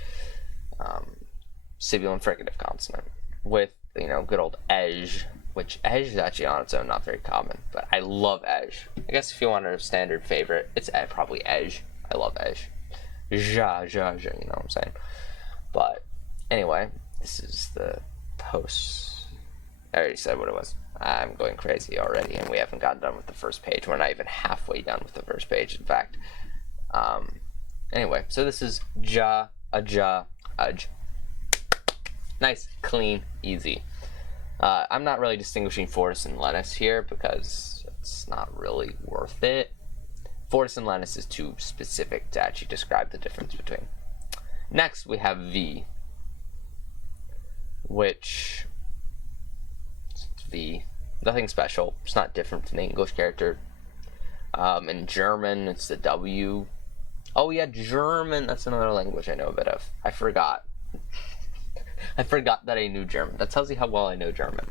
Sibilant fricative consonant with, good old edge, which edge is actually on its own not very common, but I love edge. I guess if you want a standard favorite, it's probably edge. I love edge. Ja, you know what I'm saying? But anyway, this is the post. I already said what it was. I'm going crazy already, and we haven't gotten done with the first page. We're not even halfway done with the first page, in fact. Anyway, so this is ja, udge. Nice, clean, easy. I'm not really distinguishing Fortis and Lennis here because it's not really worth it. Fortis and Lannis is too specific to actually describe the difference between. Next, we have V, which V, nothing special. It's not different from the English character. In German, it's the W. Oh yeah, German. That's another language I know a bit of. I forgot. I forgot that I knew German. That tells you how well I know German.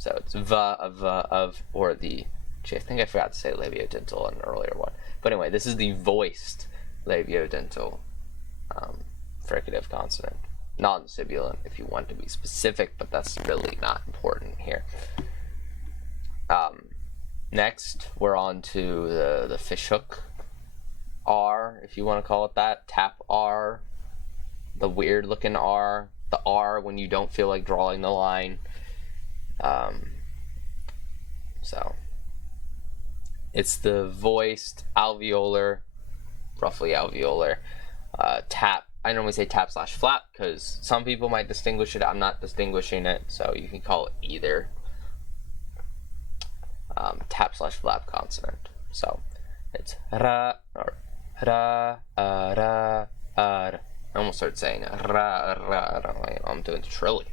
So it's of, or the. Gee, I think I forgot to say labiodental in an earlier one. But anyway, this is the voiced labiodental fricative consonant. Non-sibilant, if you want to be specific, but that's really not important here. Next, we're on to the fishhook R, if you want to call it that. Tap R, the weird looking R, the R when you don't feel like drawing the line. So it's the voiced alveolar, roughly alveolar tap. I normally say tap slash flap because some people might distinguish it. I'm not distinguishing it, so you can call it either. Tap slash flap consonant. So it's ra or ra ra ra. I almost started saying ra ra ra. I'm doing the trillion.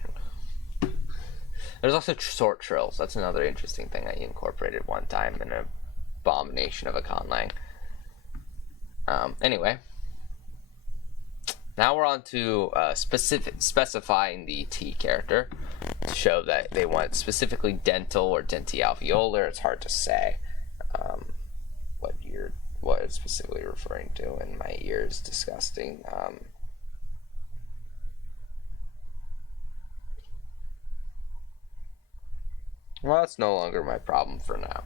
There's also short trills. That's another interesting thing I incorporated one time in an abomination of a conlang. Anyway, now we're on to specifying the T character to show that they want specifically dental or denti-alveolar. It's hard to say what it's specifically referring to, and my ear is disgusting. Well, that's no longer my problem for now.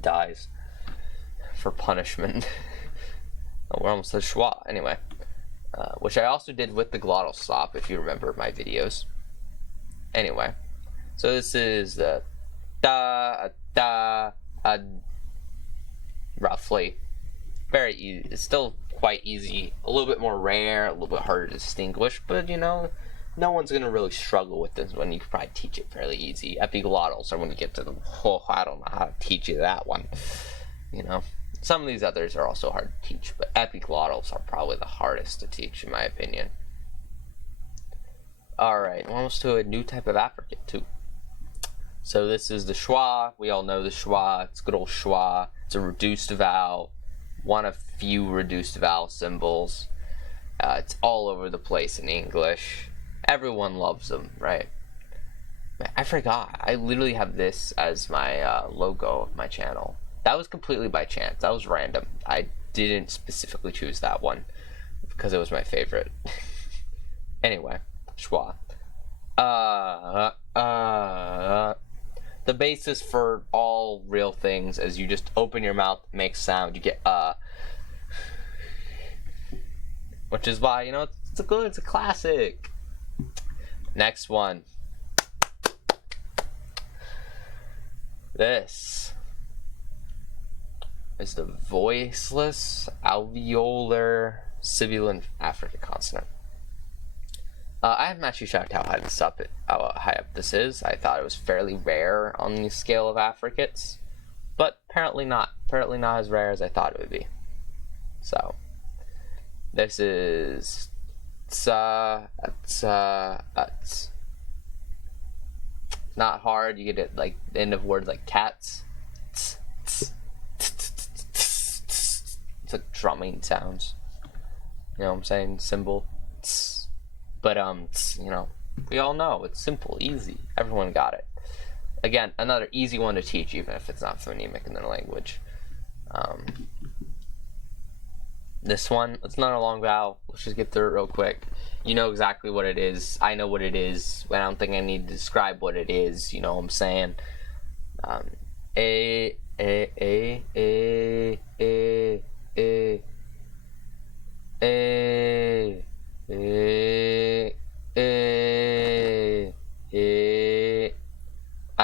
Dies for punishment. Oh, we're almost at schwa. Anyway, which I also did with the glottal stop, if you remember my videos. Anyway, so this is the da da roughly. Very easy. It's still quite easy. A little bit more rare, a little bit harder to distinguish, but you know, no one's gonna really struggle with this one. You can probably teach it fairly easy. Epiglottals are when you get to the I don't know how to teach you that one. You know, some of these others are also hard to teach, but epiglottals are probably the hardest to teach, in my opinion. All right, we're almost to a new type of affricate too. So this is the schwa. We all know the schwa. It's good old schwa. It's a reduced vowel. One of few reduced vowel symbols. It's all over the place in English. Everyone loves them, right? I forgot. I literally have this as my logo of my channel. That was completely by chance. That was random. I didn't specifically choose that one because it was my favorite. Anyway, schwa. The basis for all real things is you just open your mouth, make sound, you get which is why, you know, it's a classic. Next one. This is the voiceless alveolar sibilant affricate consonant. I haven't actually checked how high up this is. I thought it was fairly rare on the scale of affricates, but apparently not. Apparently not as rare as I thought it would be. So this is not hard. You get it like the end of words like cats. It's like drumming sounds. You know what I'm saying? Symbol. But you know, we all know it's simple, easy. Everyone got it. Again, another easy one to teach, even if it's not phonemic in their language. This one, it's not a long vowel. Let's just get through it real quick. You know exactly what it is. I know what it is. I don't think I need to describe what it is. You know what I'm saying? I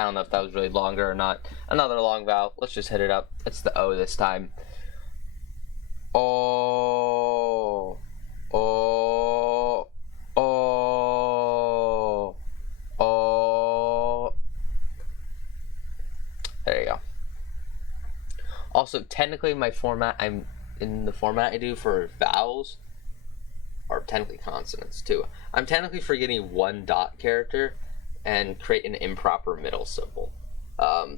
don't know if that was really longer or not. Another long vowel. Let's just hit it up. It's the O this time. Oh, oh, oh, oh. There you go. Also, technically, my format, I'm in the format I do for vowels, or technically consonants too. I'm technically forgetting one dot character and create an improper middle symbol.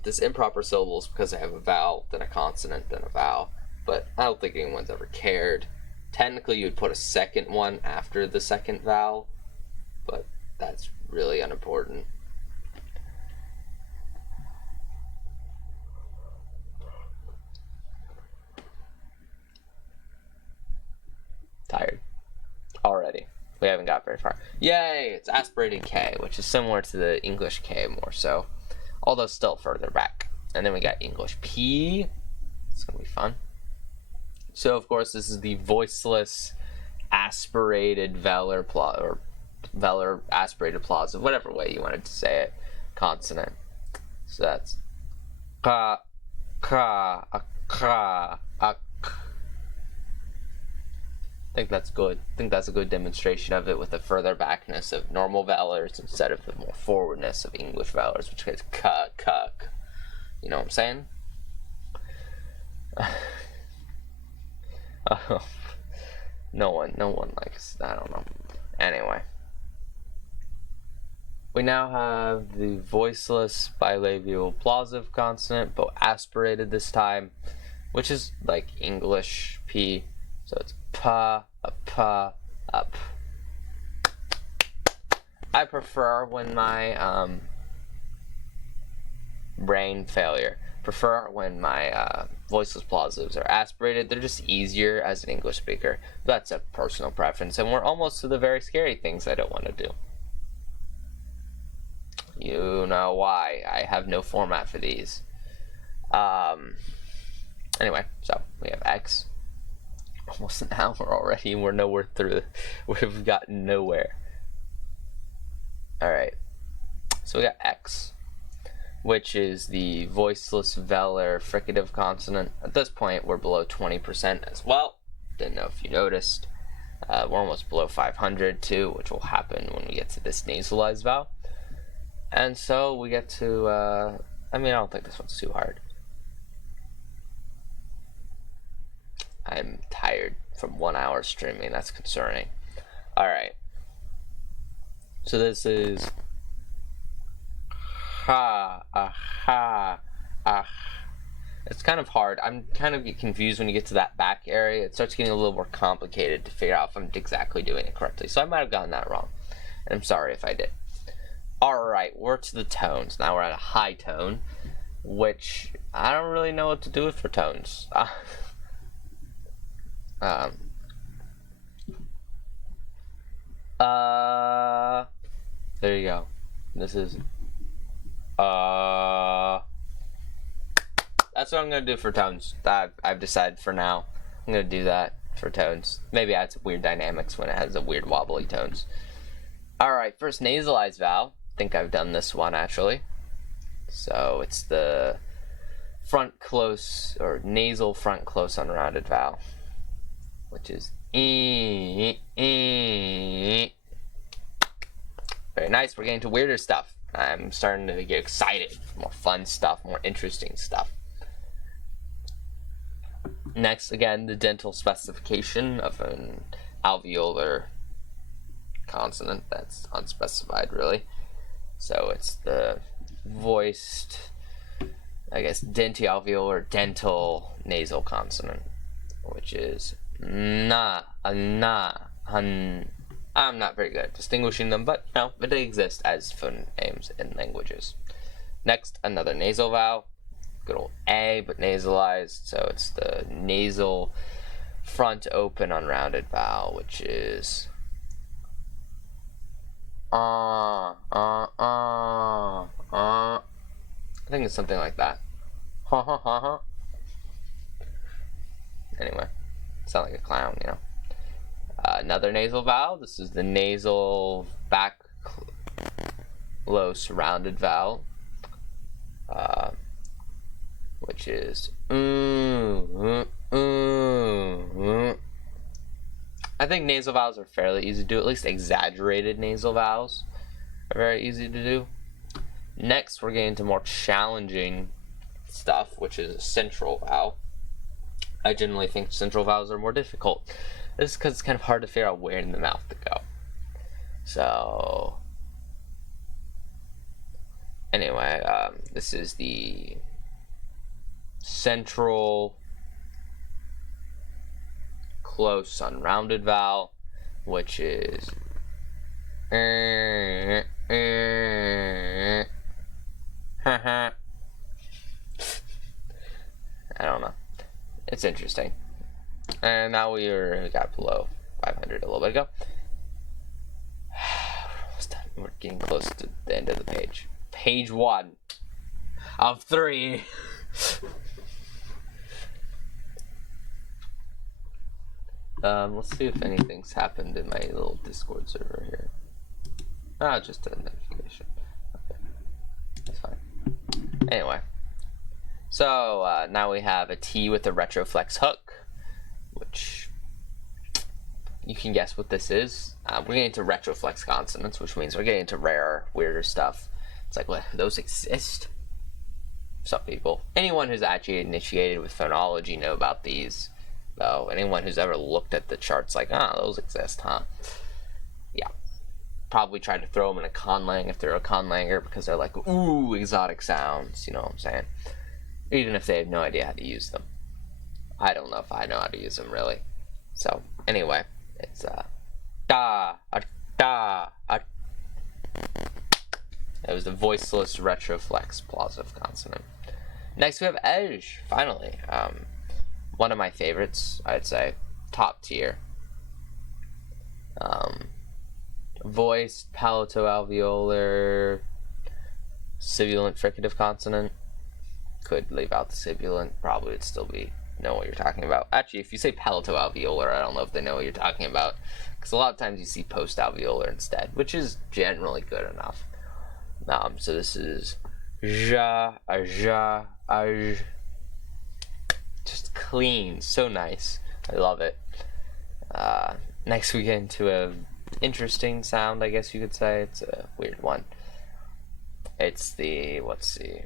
This improper syllable is because I have a vowel, then a consonant, then a vowel. But I don't think anyone's ever cared. Technically, you'd put a second one after the second vowel, but that's really unimportant. Tired already. We haven't got very far. Yay! It's aspirated K, which is similar to the English K more so, although still further back. And then we got English P. It's gonna be fun. So of course this is the voiceless aspirated velar or velar aspirated plosive, whatever way you wanted to say it, consonant. So that's ka, ka, a ka, a k. I think that's good. I think that's a good demonstration of it with the further backness of normal vowels instead of the more forwardness of English vowels, which is ka, ka, k. You know what I'm saying? No one likes, I don't know. Anyway. We now have the voiceless bilabial plosive consonant, but aspirated this time, which is like English P. So it's pa, a pa, up. I prefer when my brain failure. Prefer when my voiceless plosives are aspirated. They're just easier as an English speaker. That's a personal preference, and we're almost to the very scary things I don't want to do. You know why. I have no format for these. Anyway, so we have X. Almost an hour already, and we're nowhere through. We've gotten nowhere. Alright. So we got X, which is the voiceless velar fricative consonant. At this point, we're below 20% as well. Didn't know if you noticed. We're almost below 500 too, which will happen when we get to this nasalized vowel. And so we get to, I don't think this one's too hard. I'm tired from 1 hour streaming, that's concerning. Alright. So this is ha, ha, It's kind of hard. I'm kind of get confused when you get to that back area. It starts getting a little more complicated to figure out if I'm exactly doing it correctly. So I might have gotten that wrong. And I'm sorry if I did. Alright, we're to the tones. Now we're at a high tone, which I don't really know what to do with for tones. There you go. This is that's what I'm gonna do for tones. I've decided for now. I'm gonna do that for tones. Maybe add some weird dynamics when it has a weird wobbly tones. Alright, first nasalized vowel. I think I've done this one actually. So it's the front close or nasal front close unrounded vowel, which is e. Very nice. We're getting to weirder stuff. I'm starting to get excited. More fun stuff, more interesting stuff. Next, again, the dental specification of an alveolar consonant that's unspecified, really. So it's the voiced, I guess, dentialveolar dental nasal consonant, which is na, hun. I'm not very good at distinguishing them, but no, they exist as phonemes in languages. Next, another nasal vowel. Good old A, but nasalized, so it's the nasal front open unrounded vowel, which is I think it's something like that. Anyway, sound like a clown, you know. Another nasal vowel. This is the nasal back low surrounded vowel, which is I think nasal vowels are fairly easy to do. At least exaggerated nasal vowels are very easy to do. Next, we're getting to more challenging stuff, which is a central vowel. I generally think central vowels are more difficult. This is because it's kind of hard to figure out where in the mouth to go. So, anyway, this is the central close unrounded vowel, which is I don't know. It's interesting. And now we got below 500 a little bit ago. We're almost done. We're getting close to the end of the page. Page 1 of 3. Let's see if anything's happened in my little Discord server here. Just a notification. Okay, that's fine. Anyway, so now we have a T with a retroflex hook, which you can guess what this is. We're getting into retroflex consonants, which means we're getting into rarer, weirder stuff. It's like, what, those exist? Some people. Anyone who's actually initiated with phonology know about these, though. Anyone who's ever looked at the charts like, those exist, huh? Yeah. Probably tried to throw them in a conlang if they're a conlanger because they're like, ooh, exotic sounds, you know what I'm saying? Even if they have no idea how to use them. I don't know if I know how to use them, really. So, anyway, it's da, da, It was the voiceless retroflex plosive consonant. Next we have edge, finally. One of my favorites, I'd say. Top tier. Voiced, palatoalveolar, sibilant fricative consonant. Could leave out the sibilant, probably would still know what you're talking about. Actually, if you say palatoalveolar, I don't know if they know what you're talking about, because a lot of times you see postalveolar instead, which is generally good enough. So this is ja, just clean, so nice. I love it. Next we get into a interesting sound, I guess you could say. It's a weird one. It's the, let's see,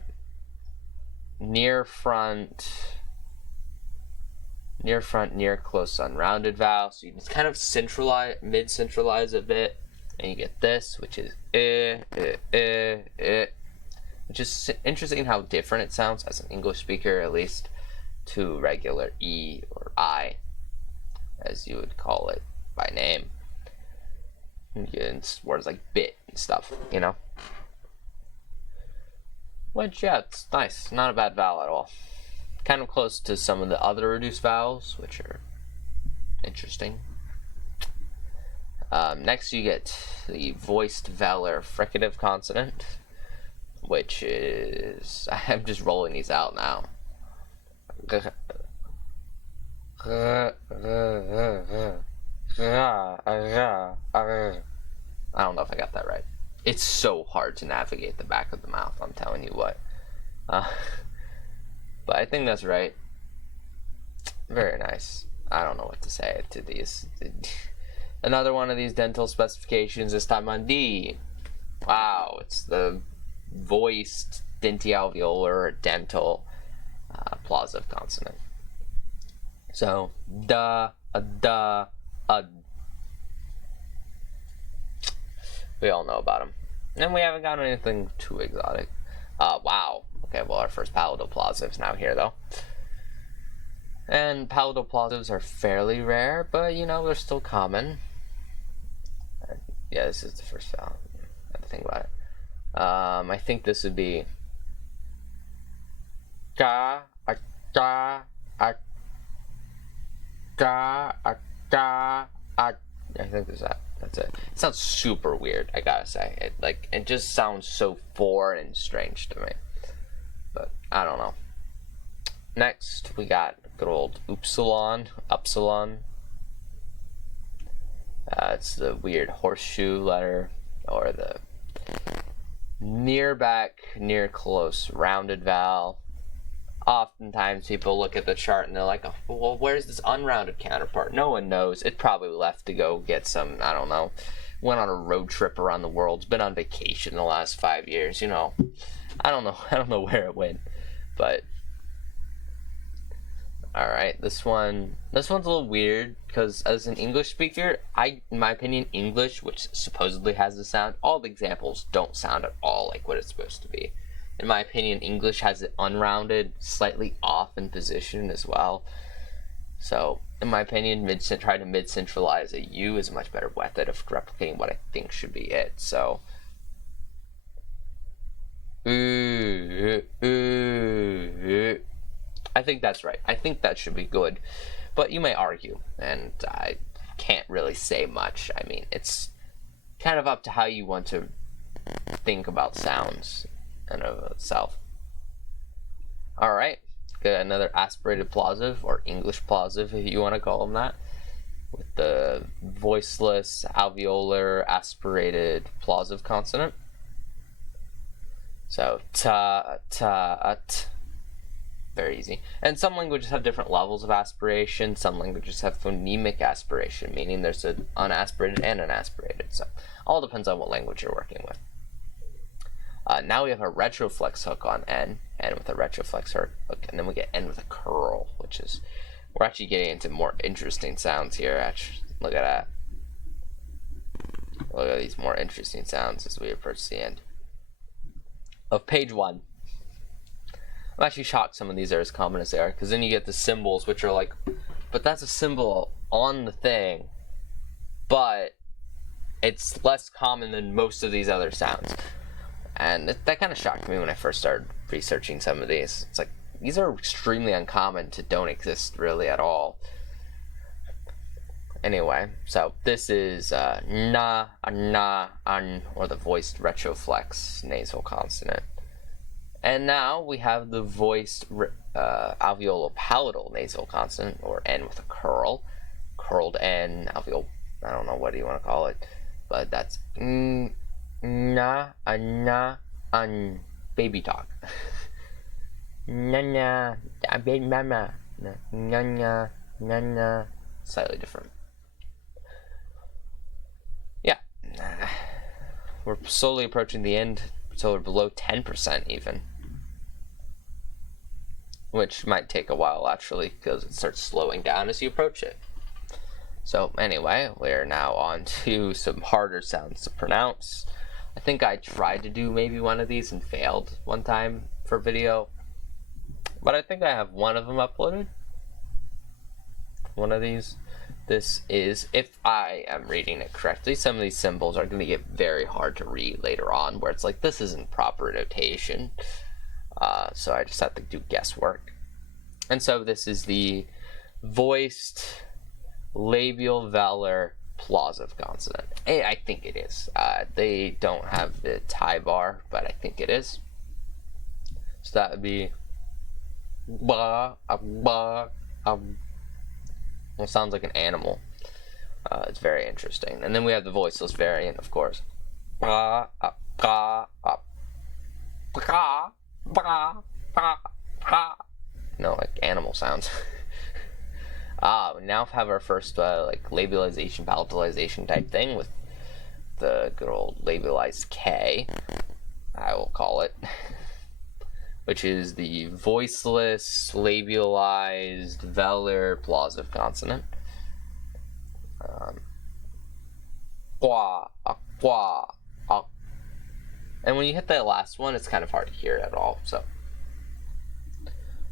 near front, near close unrounded vowel. So you can kind of centralize, mid-centralize a bit, and you get this, which is which is interesting how different it sounds as an English speaker, at least, to regular E or I, as you would call it by name. It's words like bit and stuff, you know? Which, yeah, it's nice. Not a bad vowel at all. Kind of close to some of the other reduced vowels, which are interesting. Next you get the voiced velar fricative consonant, which is, I'm just rolling these out now. I don't know if I got that right. It's so hard to navigate the back of the mouth, I'm telling you what. But I think that's right. Very nice. I don't know what to say to these. Another one of these dental specifications, this time on D. Wow, it's the voiced dentialveolar or dental plosive consonant. So, da, da, we all know about them. And we haven't gotten anything too exotic. Wow. Okay, well, our first palatal plosives now here, though. And palatal plosives are fairly rare, but, you know, they're still common. Yeah, this is the first vowel. I have to think about it. I think this would be ga, ga, ga, ga, I think there's that. That's it. It sounds super weird, I gotta say. It just sounds so foreign and strange to me. But I don't know. Next, we got good old upsilon. It's the weird horseshoe letter, or the near back, near close rounded vowel. Oftentimes people look at the chart and they're like, oh, well, where's this unrounded counterpart? No one knows. It probably left to go get some, I don't know, went on a road trip around the world. It's been on vacation the last 5 years, you know. I don't know where it went. But All right, this one's a little weird because as an English speaker, in my opinion, English, which supposedly has a sound, all the examples don't sound at all like what it's supposed to be. In my opinion, English has it unrounded, slightly off in position as well. So, in my opinion, try to mid-centralize a U is a much better method of replicating what I think should be it. So, I think that's right. I think that should be good. But you may argue, and I can't really say much. I mean, it's kind of up to how you want to think about sounds in of itself. Alright, got another aspirated plosive, or English plosive if you want to call them that, with the voiceless, alveolar, aspirated plosive consonant. So, ta, ta, t. Very easy. And some languages have different levels of aspiration. Some languages have phonemic aspiration, meaning there's an unaspirated and an aspirated. So, all depends on what language you're working with. Now we have a retroflex hook on N, N with a retroflex hook, and then we get N with a curl, which is, we're actually getting into more interesting sounds here. Actually, look at that. Look at these more interesting sounds as we approach the end of page 1. I'm actually shocked some of these are as common as they are, because then you get the symbols, which are like, but that's a symbol on the thing, but it's less common than most of these other sounds. And that kind of shocked me when I first started researching some of these. It's like, these are extremely uncommon to don't exist really at all. Anyway, so this is na, an, or the voiced retroflex nasal consonant. And now we have the voiced alveolo-palatal nasal consonant, or N with a curl. Curled N, alveol, I don't know, what do you want to call it? But that's na, an, baby talk. Na, baby mama. Na, slightly different. Yeah. We're slowly approaching the end, so we're below 10% even. Which might take a while actually, because it starts slowing down as you approach it. So anyway, we're now on to some harder sounds to pronounce. I think I tried to do maybe one of these and failed one time for video, but I think I have one of them uploaded. One of these. This is, if I am reading it correctly, some of these symbols are going to get very hard to read later on, where it's like, this isn't proper notation. So I just have to do guesswork. And so this is the voiced labial velar plosive consonant. I think it is. They don't have the tie bar, but I think it is. So that would be ba, ba, well, sounds like an animal. It's very interesting. And then we have the voiceless variant, of course. Ba, ba, ba, ba, ba, ba, ba. No, like animal sounds. We now have our first like labialization, palatalization type thing with the good old labialized K, I will call it, which is the voiceless, labialized, velar, plosive consonant. Qua, qua, and when you hit that last one, it's kind of hard to hear it at all. So,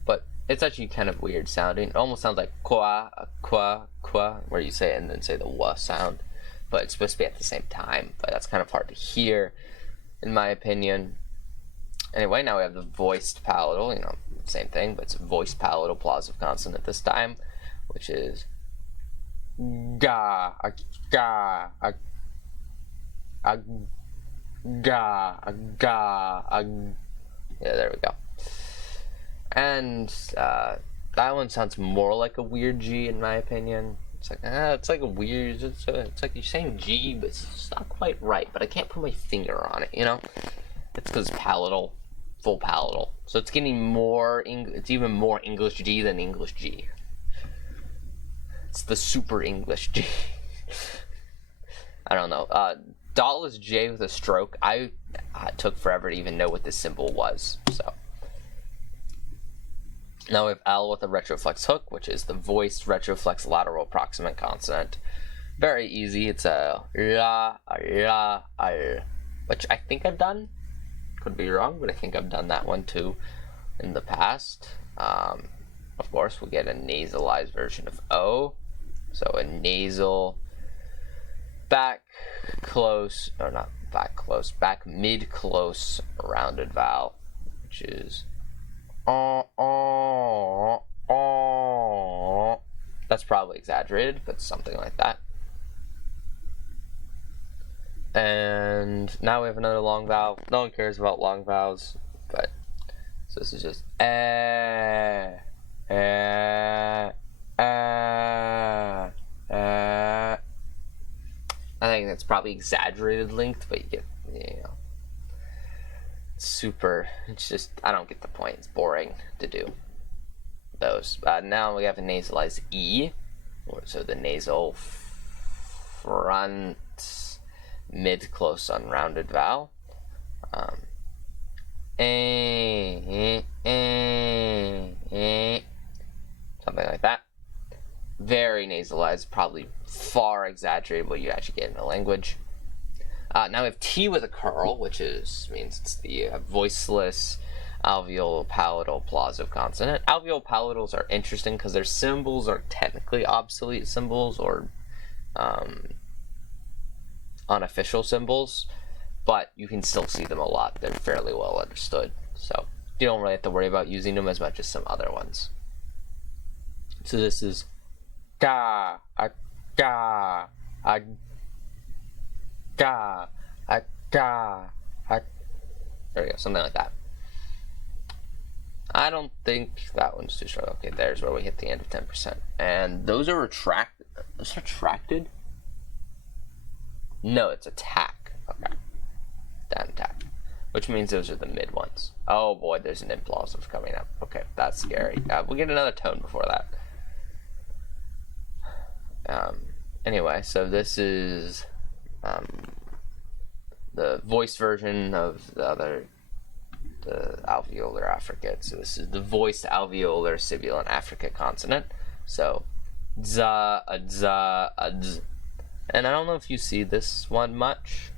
but it's actually kind of weird sounding. It almost sounds like qua, qua, qua, where you say it and then say the wa sound, but it's supposed to be at the same time. But that's kind of hard to hear, in my opinion. Anyway, now we have the voiced palatal, you know, same thing, but it's a voiced palatal plosive consonant this time, which is ga, ga, ga, ga, yeah, there we go. And that one sounds more like a weird G in my opinion. It's like a weird, it's like you're saying G, but it's not quite right, but I can't put my finger on it, you know? It's because palatal, full palatal. So it's getting more, it's even more English G than English G. It's the super English G. I don't know. Dauntless J with a stroke. I took forever to even know what this symbol was. So Now we have L with a retroflex hook, which is the voiced retroflex lateral proximant consonant. Very easy. It's a la, which I think I've done. Could be wrong, but I think I've done that one too in the past. Of course, we'll get a nasalized version of O. So a nasal back close, or not back close, back mid close rounded vowel, which is that's probably exaggerated, but something like that. And now we have another long vowel. No one cares about long vowels, but so this is just I think that's probably exaggerated length, but you get, super, it's just, I don't get the point. It's boring to do those. Now we have a nasalized E, so the nasal front mid close unrounded vowel. Something like that. Very nasalized, probably far exaggerated what you actually get in a language. Now we have T with a curl, which means it's the voiceless alveolo-palatal plosive consonant. Alveolo-palatals are interesting because their symbols are technically obsolete symbols or unofficial symbols, but you can still see them a lot. They're fairly well understood, so you don't really have to worry about using them as much as some other ones. So this is ga, a ga, a ga, a ga, a. There we go, something like that. I don't think that one's too strong. Okay, there's where we hit the end of 10%. And those are retracted. Those are retracted? No, it's a tack. Okay. Down tack. Which means those are the mid ones. Oh boy, there's an implosive coming up. Okay, that's scary. We'll get another tone before that. Anyway, so this is the voiced version of the alveolar affricate. So this is the voiced alveolar sibilant affricate consonant. So za, a za, a z. And I don't know if you see this one much.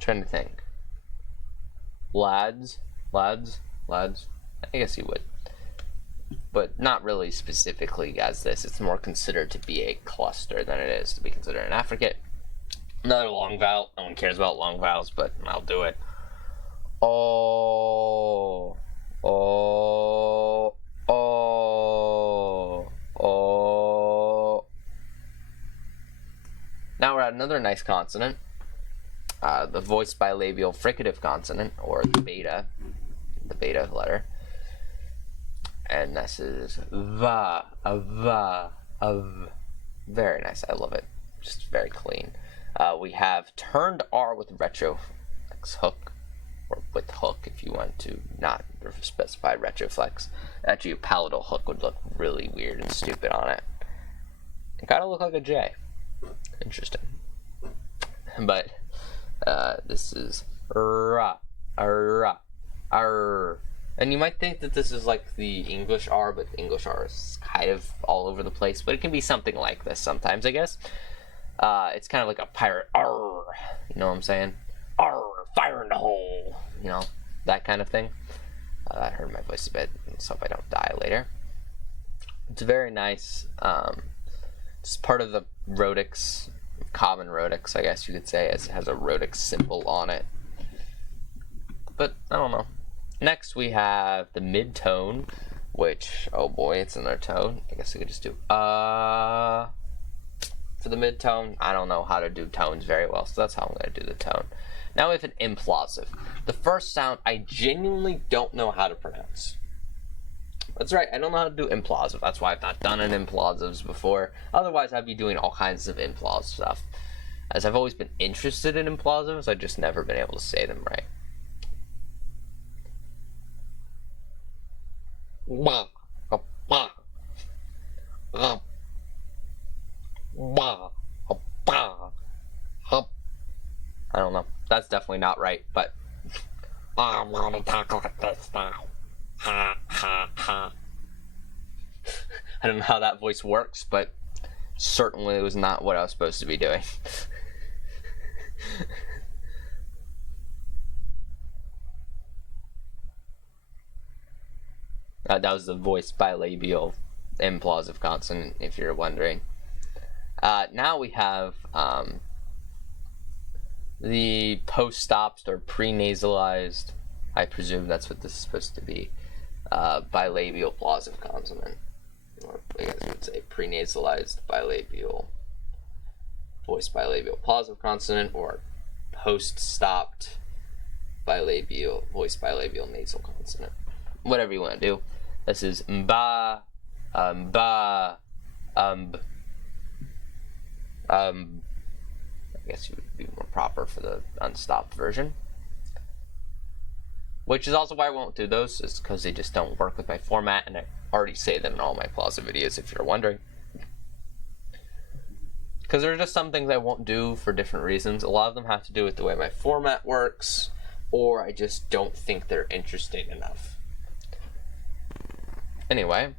Trying to think. Lads. I guess you would. But not really specifically as this. It's more considered to be a cluster than it is to be considered an affricate. Another long vowel. No one cares about long vowels, but I'll do it. Oh. Now we're at another nice consonant. The voiced bilabial fricative consonant, or the beta letter. And this is va, a va, a v. Very nice, I love it. Just very clean. We have turned R with retroflex hook, or with hook if you want to not specify retroflex. Actually, a palatal hook would look really weird and stupid on it. It kind of look like a J. Interesting. But this is ra, ra, r. And you might think that this is like the English R, but the English R is kind of all over the place. But it can be something like this sometimes, I guess. It's kind of like a pirate R. You know what I'm saying? R, fire in the hole. You know, that kind of thing. That hurt my voice a bit, so hope I don't die later. It's very nice. It's part of the rhotics, common rhotics, I guess you could say. It has a rhotic symbol on it. But I don't know. Next we have the mid-tone, which, oh boy, it's another tone. I guess we could just do for the mid-tone. I don't know how to do tones very well, so that's how I'm going to do the tone. Now we have an implosive. The first sound I genuinely don't know how to pronounce. That's right, I don't know how to do implosive. That's why I've not done an implosives before. Otherwise, I'd be doing all kinds of implosive stuff. As I've always been interested in implosives, I've just never been able to say them right. don't know. That's definitely not right, but I'm gonna talk like this now. Ha ha ha. I don't know how that voice works, but certainly it was not what I was supposed to be doing. That was the voiced bilabial implosive consonant, if you're wondering. Now we have the post-stopped or pre-nasalized, I presume that's what this is supposed to be, bilabial plosive consonant. Or I guess I would say pre-nasalized bilabial, voiced bilabial plosive consonant, or post-stopped bilabial, voiced bilabial nasal consonant. Whatever you want to do. This is mba, ba, I guess you would be more proper for the unstopped version. Which is also why I won't do those, is because they just don't work with my format, and I already say them in all my plosive videos, if you're wondering. Because there are just some things I won't do for different reasons. A lot of them have to do with the way my format works, or I just don't think they're interesting enough. Anyway,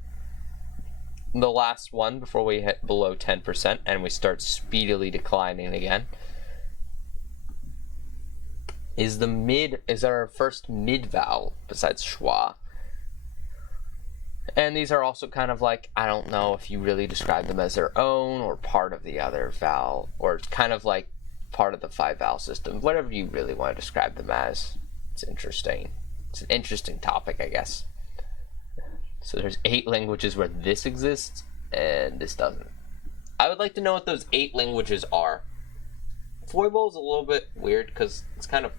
the last one before we hit below 10% and we start speedily declining again is our first mid vowel besides schwa. And these are also kind of like, I don't know if you really describe them as their own or part of the other vowel, or kind of like part of the 5-vowel system, whatever you really want to describe them as. It's interesting. It's an interesting topic, I guess. So there's 8 languages where this exists, and this doesn't. I would like to know what those 8 languages are. Phoible is a little bit weird, because it's kind of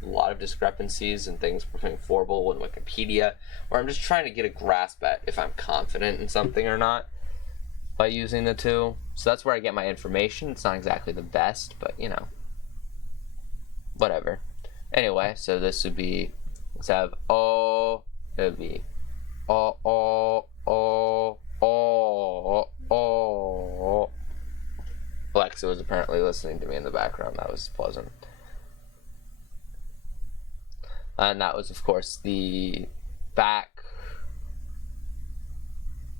a lot of discrepancies and things between Phoible and Wikipedia, where I'm just trying to get a grasp at if I'm confident in something or not by using the two. So that's where I get my information. It's not exactly the best, but, you know, whatever. Anyway, so this would be, let's have O, it would be Alexa was apparently listening to me in the background. That was pleasant. And that was, of course, the back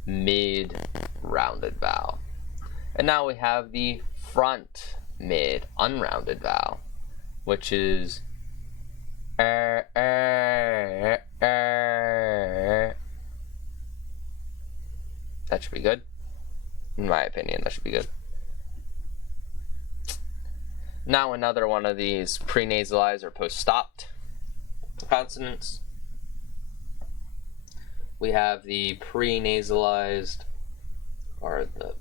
mid rounded vowel. And now we have the front mid unrounded vowel, which is That should be good. In my opinion, that should be good. Now another one of these pre-nasalized or post-stopped consonants. We have the pre-nasalized or the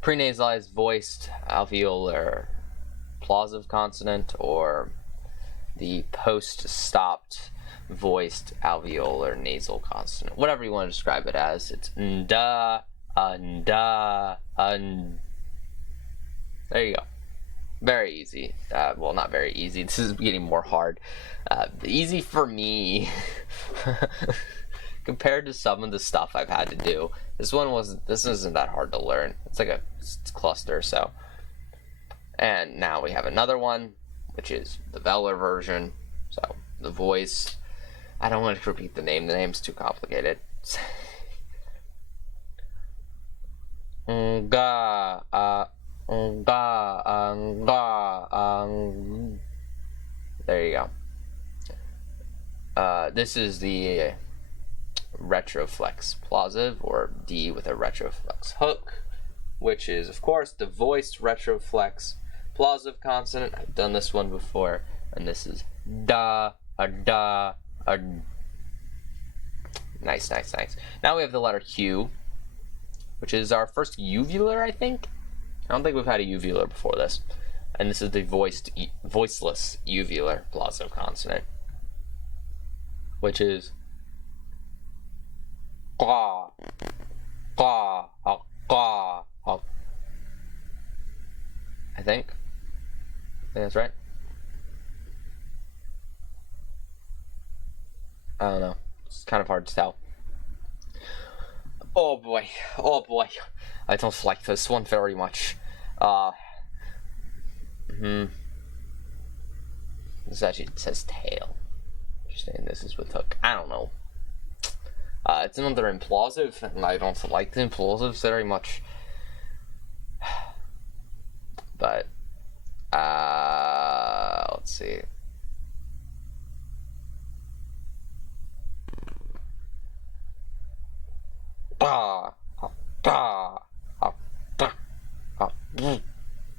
pre-nasalized voiced alveolar plosive consonant, or the post-stopped voiced alveolar nasal consonant, whatever you want to describe it as. It's nda, nda, There you go. Very easy. Well, not very easy. This is getting more hard. Easy for me compared to some of the stuff I've had to do. This isn't that hard to learn. It's like a cluster. So, and now we have another one, which is the velar version. So the voice. I don't want to repeat the name. The name's too complicated. There you go. This is the retroflex plosive, or D with a retroflex hook, which is, of course, the voiced retroflex plosive consonant. I've done this one before, and this is da, da, Nice. Now we have the letter Q, which is our first uvular, I think. I don't think we've had a uvular before this. And this is the voiceless uvular plosive consonant, which is qa, qa, qa. I think that's right. I don't know. It's kind of hard to tell. Oh boy. I don't like this one very much. This actually says tail. Interesting. This is with hook. I don't know. It's another implausive, and I don't like the implausives very much. But, let's see. I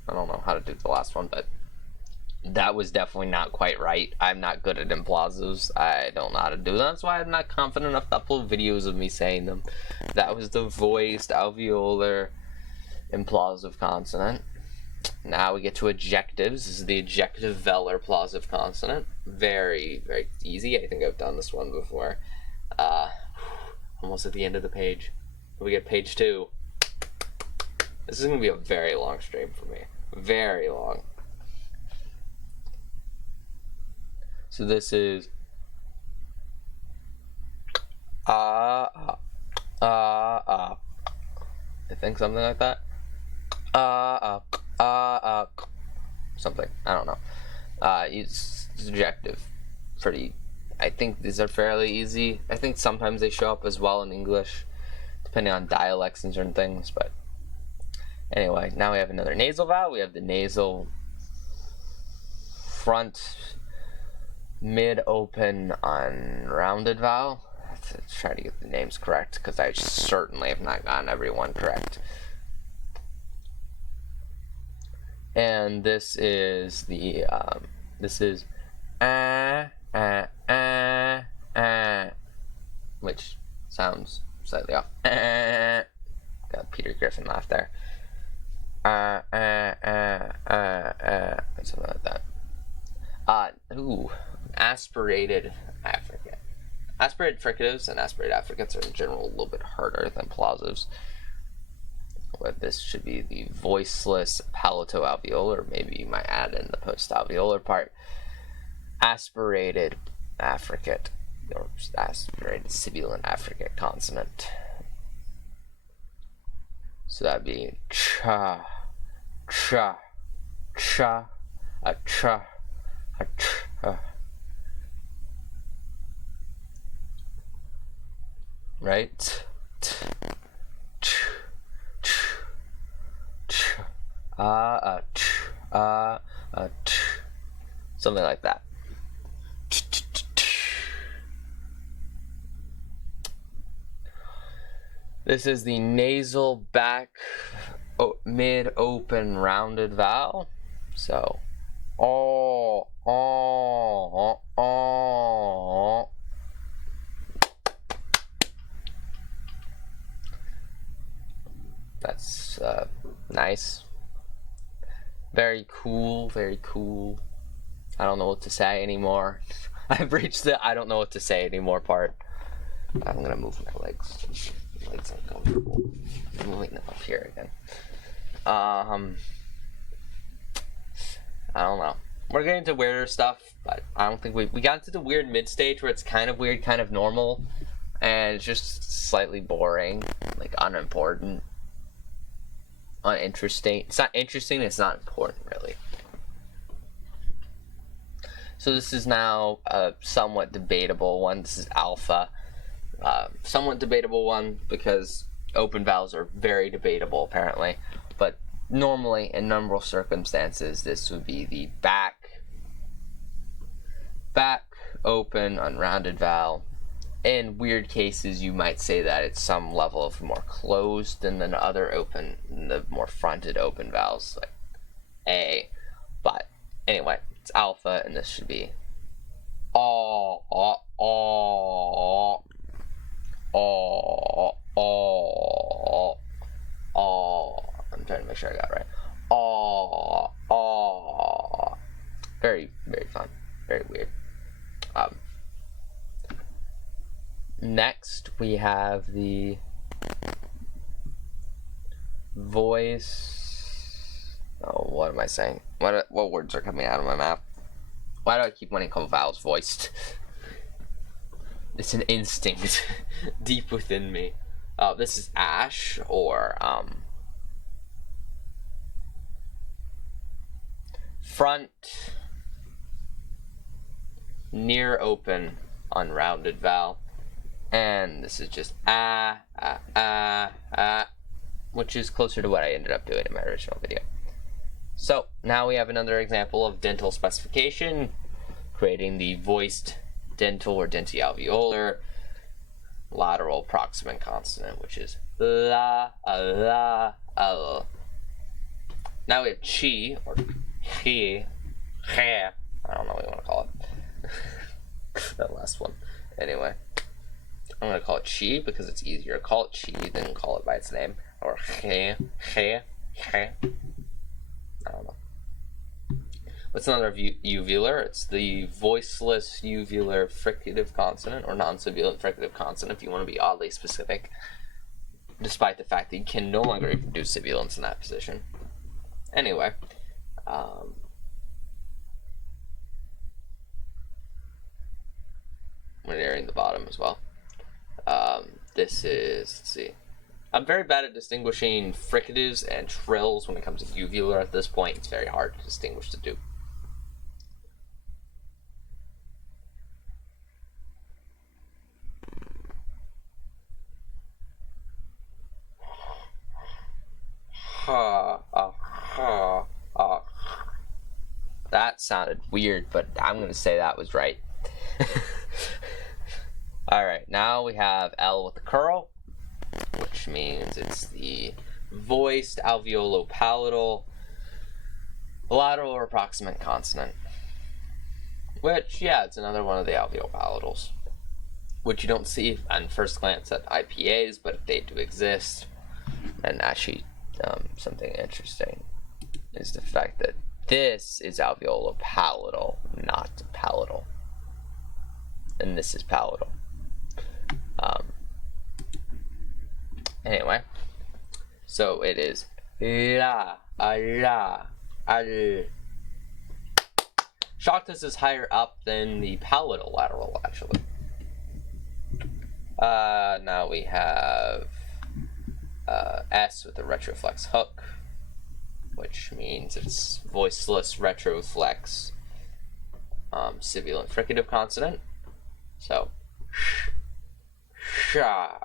don't know how to do the last one, but that was definitely not quite right. I'm not good at implausives. I don't know how to do that. That's why I'm not confident enough to upload videos of me saying them. That was the voiced alveolar implausive consonant. Now we get to ejectives. This is the ejective velar plosive consonant. Very, very easy. I think I've done this one before. Almost at the end of the page. We get page 2. This is going to be a very long stream for me. Very long. So this is I think something like that. Something. I don't know. It's ejective. Pretty. I think these are fairly easy. I think sometimes they show up as well in English, depending on dialects and certain things. But anyway, now we have another nasal vowel. We have the nasal front mid-open unrounded vowel. Let's try to get the names correct, because I certainly have not gotten everyone correct. And this is the which sounds slightly off. Got Peter Griffin laugh there. Something like that. Aspirated affricate. Aspirated fricatives and aspirated affricates are in general a little bit harder than plosives. But this should be the voiceless palatoalveolar. Maybe you might add in the postalveolar part. Aspirated affricate, or aspirated sibilant affricate consonant. So that'd be cha, cha, cha, a cha, a cha. Right? Something like that. This is the nasal back mid-open rounded vowel. So, That's nice. Very cool, very cool. I don't know what to say anymore. I've reached the I don't know what to say anymore part. I'm gonna move my legs. My legs aren't comfortable. I'm moving them up here again. I don't know. We're getting to weirder stuff, but I don't think we got into the weird mid stage where it's kind of weird, kind of normal, and it's just slightly boring, like unimportant, uninteresting. It's not interesting, it's not important really. So this is now a somewhat debatable one. This is alpha. Somewhat debatable one because open vowels are very debatable apparently. But normally in normal circumstances this would be the back open unrounded vowel. In weird cases you might say that it's some level of more closed than the other open, the more fronted open vowels like A. But anyway, it's alpha, and this should be I'm trying to make sure I got it right. Very, very fun. Very weird. Next, we have the voice. Oh, what am I saying? What words are coming out of my mouth? Why do I keep wanting to call vowels voiced? It's an instinct deep within me. This is ash, or front, near open, unrounded vowel. And this is just which is closer to what I ended up doing in my original video. So now we have another example of dental specification, creating the voiced dental or dentalveolar lateral proximant consonant, which is la, la, l. Now we have chi, or chi, I don't know what you want to call it. That last one. Anyway, I'm going to call it chi because it's easier to call it chi than call it by its name. Or I don't know. What's another uvular? It's the voiceless uvular fricative consonant, or non-sibilant fricative consonant, if you want to be oddly specific, despite the fact that you can no longer even do sibilants in that position. Anyway, we're nearing the bottom as well. This is, let's see. I'm very bad at distinguishing fricatives and trills when it comes to uvular at this point. It's very hard to distinguish the two. That sounded weird, but I'm going to say that was right. Alright, now we have L with the curl, which means it's the voiced alveolo-palatal lateral or proximant consonant. Which, yeah, it's another one of the alveolo-palatals, which you don't see on first glance at IPAs, but they do exist. And actually, something interesting is the fact that this is alveolo-palatal, not palatal. And this is palatal. Anyway, so it is la, la, al. Shock test is higher up than the palatal lateral, actually. Now we have S with the retroflex hook, which means it's voiceless retroflex sibilant fricative consonant. So there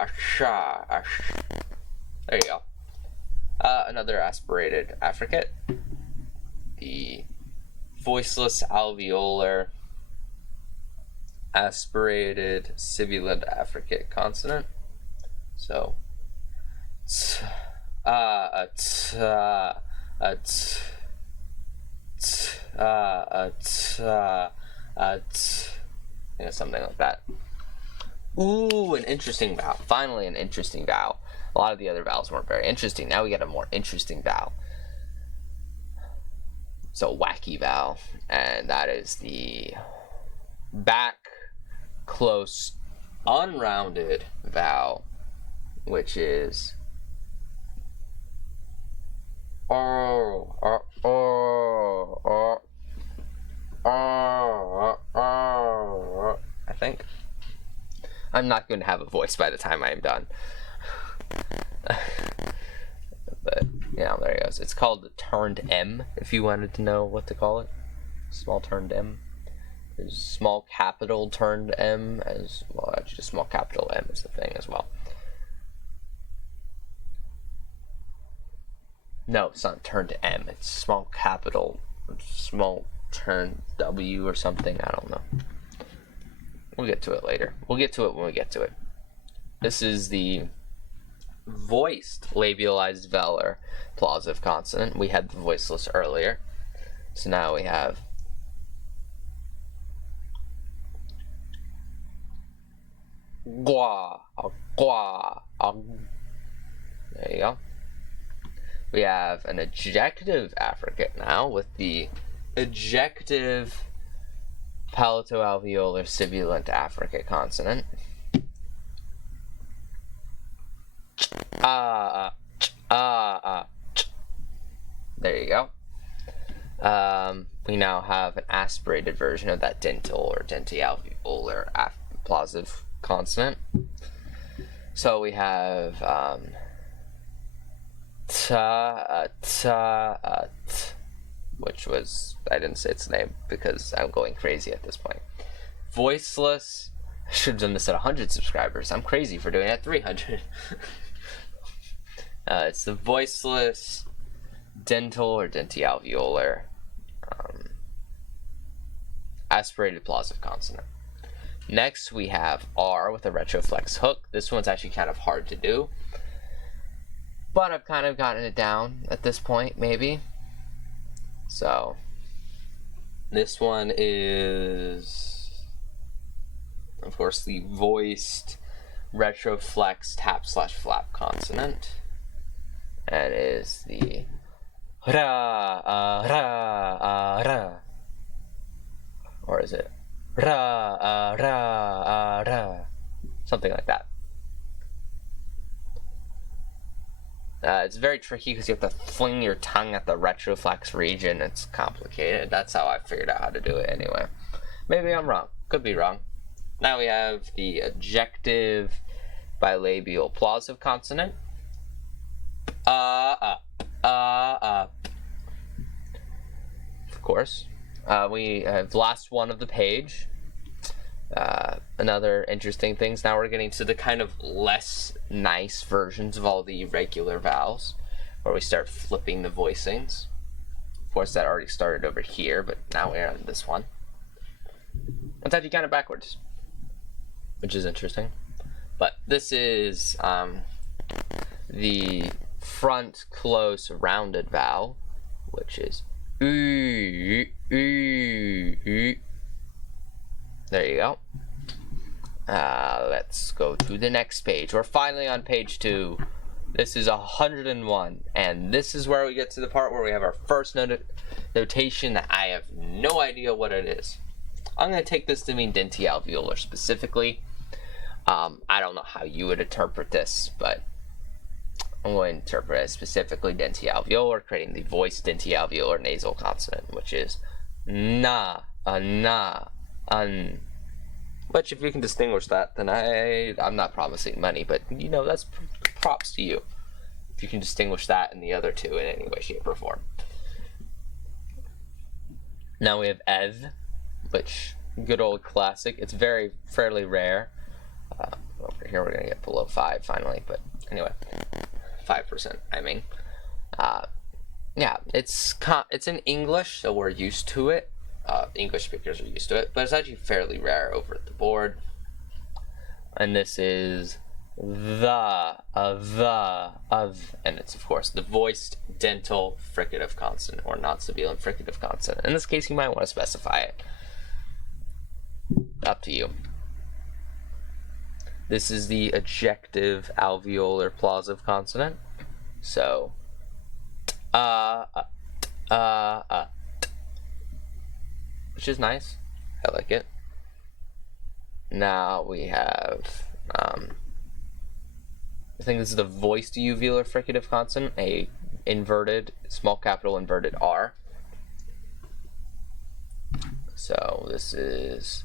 you go. Another aspirated affricate, the voiceless alveolar aspirated sibilant affricate consonant. So something like that. Ooh, an interesting vowel. Finally, an interesting vowel. A lot of the other vowels weren't very interesting. Now we get a more interesting vowel. So, wacky vowel. And that is the back, close, unrounded vowel, which is I think. I'm not going to have a voice by the time I am done. But, yeah, there it goes. It's called the turned M, if you wanted to know what to call it. Small turned M. There's small capital turned M as well. Actually, just small capital M is the thing as well. No, it's not turned M. It's small capital, small turned W or something. I don't know. We'll get to it later. We'll get to it when we get to it. This is the voiced labialized velar plosive consonant. We had the voiceless earlier. So now we have gua, gua. There you go. We have an ejective affricate now with the ejective palatoalveolar sibilant affricate consonant. There you go. We now have an aspirated version of that dental or dentalveolar plosive consonant. So we have which was, I didn't say its name because I'm going crazy at this point. Voiceless, I should have done this at 100 subscribers. I'm crazy for doing it at 300. It's the voiceless dental or dentialveolar aspirated plosive consonant. Next we have R with a retroflex hook. This one's actually kind of hard to do, but I've kind of gotten it down at this point, maybe. So this one is, of course, the voiced retroflex tap/flap consonant. And is the ra. Or is it ra? Something like that. It's very tricky because you have to fling your tongue at the retroflex region. It's complicated. That's how I figured out how to do it anyway. Maybe I'm wrong. Could be wrong. Now we have the ejective bilabial plosive consonant. Of course. We have the last one of the page. Another interesting things. Now we're getting to the kind of less nice versions of all the regular vowels, where we start flipping the voicings. Of course, that already started over here, but now we're on this one. It's actually kind of backwards, which is interesting. But this is the front close rounded vowel, which is oo. There you go. Let's go to the next page. We're finally on page 2. This is 101, and this is where we get to the part where we have our first notation that I have no idea what it is. I'm going to take this to mean dentialveolar specifically. I don't know how you would interpret this, but I'm going to interpret it specifically dentialveolar, creating the voiced dentialveolar nasal consonant, which is na, which if you can distinguish that, then I'm not promising money, but you know, that's props to you if you can distinguish that and the other two in any way, shape, or form. Now we have ev, which good old classic. It's fairly rare. Over here we're gonna get below 5 finally, but anyway, 5%. I mean, yeah, it's in English, so we're used to it. English speakers are used to it, but it's actually fairly rare over at the board. And this is and it's of course the voiced dental fricative consonant or non-sibilant fricative consonant. In this case, you might want to specify it. Up to you. This is the ejective alveolar plosive consonant. So, which is nice. I like it. Now we have, I think this is the voiced uvular fricative consonant, a inverted, small capital inverted R. So this is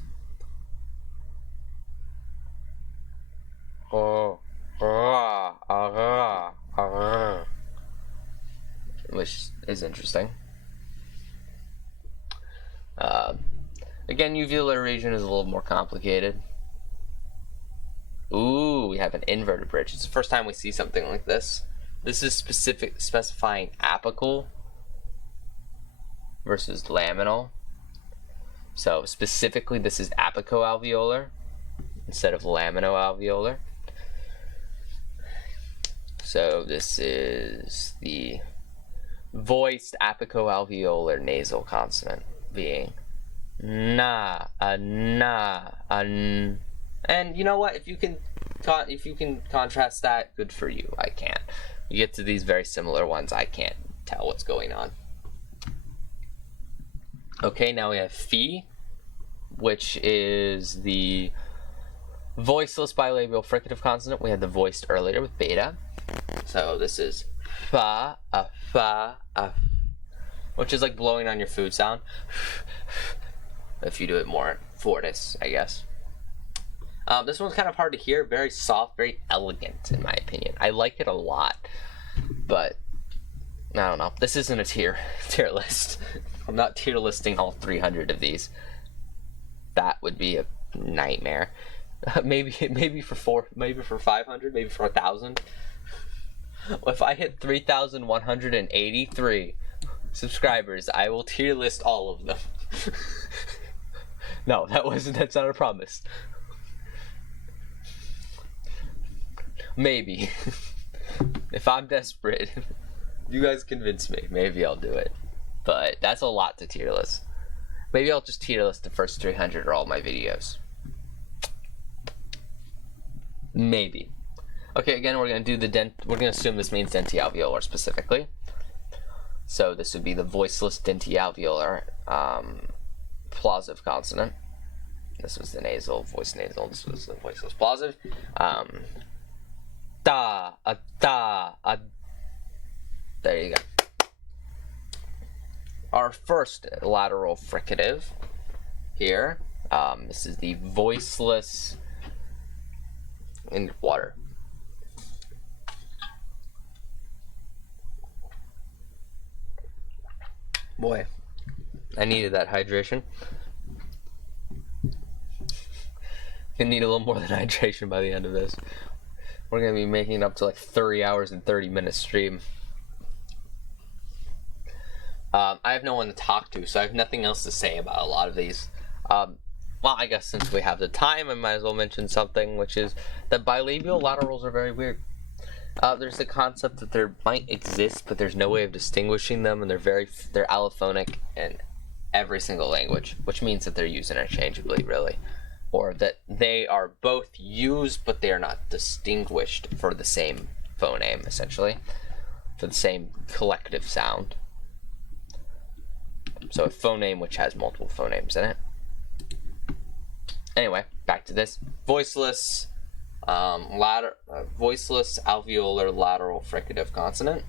which is interesting. Again, uvular region is a little more complicated. Ooh, we have an inverted bridge. It's the first time we see something like this. This is specifying apical versus laminal. So specifically, this is apicoalveolar instead of laminoalveolar. So this is the voiced apicoalveolar nasal consonant being na, and you know what? If you can contrast that, good for you. I can't. You get to these very similar ones, I can't tell what's going on. Okay, now we have phi, which is the voiceless bilabial fricative consonant. We had the voiced earlier with beta. So this is fa, which is like blowing on your food sound. If you do it more fortis, I guess. This one's kind of hard to hear. Very soft, very elegant, in my opinion. I like it a lot, but I don't know. This isn't a tier list. I'm not tier listing all 300 of these. That would be a nightmare. Maybe for 500, maybe for 1,000. If I hit 3,183 subscribers, I will tier list all of them. No, that's not a promise. Maybe. If I'm desperate, you guys convince me, maybe I'll do it. But that's a lot to tier list. Maybe I'll just tier list the first 300 or all my videos. Maybe. Okay, again, we're gonna do we're gonna assume this means denti-alveolar specifically. So this would be the voiceless denti-alveolar plosive consonant. This was the nasal, voice nasal. This was the voiceless plosive. Da, a da, a. There you go. Our first lateral fricative here. This is the voiceless in water. Boy, I needed that hydration. Gonna need a little more than hydration by the end of this. We're gonna be making it up to like 30 hours and 30 minute stream. I have no one to talk to, so I have nothing else to say about a lot of these. Well, I guess since we have the time, I might as well mention something, which is that bilabial laterals are very weird. There's the concept that there might exist, but there's no way of distinguishing them, and they're allophonic in every single language, which means that they're used interchangeably, really, or that they are both used, but they are not distinguished for the same phoneme, essentially, for the same collective sound. So a phoneme which has multiple phonemes in it. Anyway, back to this. Voiceless alveolar lateral fricative consonant.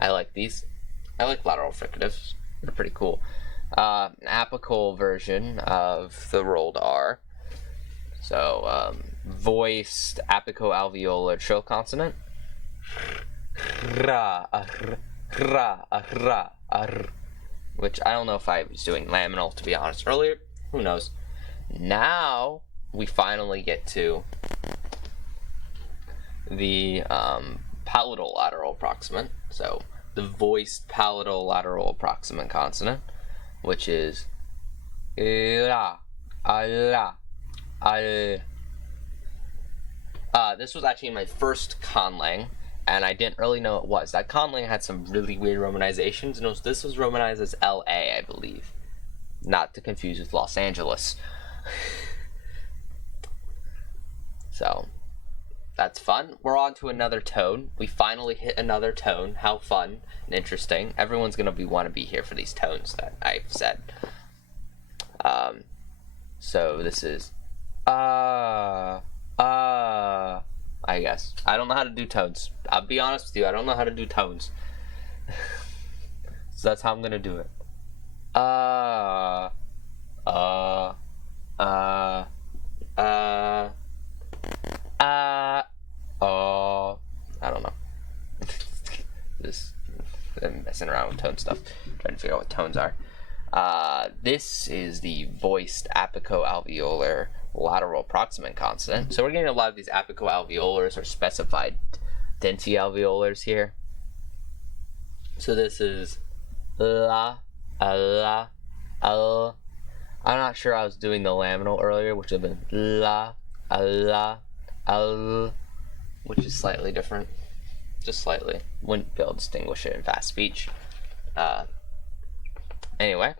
I like these. I like lateral fricatives. They're pretty cool. An apical version of the rolled R. So, voiced apico-alveolar trill consonant. Which I don't know if I was doing laminal, to be honest, earlier. Who knows? Now we finally get to the palatal lateral approximant. So the voiced palatal lateral approximant consonant, which is la, ala, al. This was actually my first conlang, and I didn't really know it was. That conlang had some really weird romanizations, and this was romanized as L.A., I believe. Not to confuse with Los Angeles. So, that's fun. We're on to another tone. We finally hit another tone. How fun and interesting. Everyone's going to want to be here for these tones that I've said. So this is I guess. I don't know how to do tones. I'll be honest with you, I don't know how to do tones. So that's how I'm gonna do it. I don't know. I'm messing around with tone stuff, trying to figure out what tones are. This is the voiced apico-alveolar lateral approximant consonant. So we're getting a lot of these apico-alveolars or specified denti-alveolars here. So this is la, la, al. I'm not sure I was doing the laminal earlier, which would have been la, la, al, which is slightly different. Just slightly. Wouldn't be able to distinguish it in fast speech. Anyway.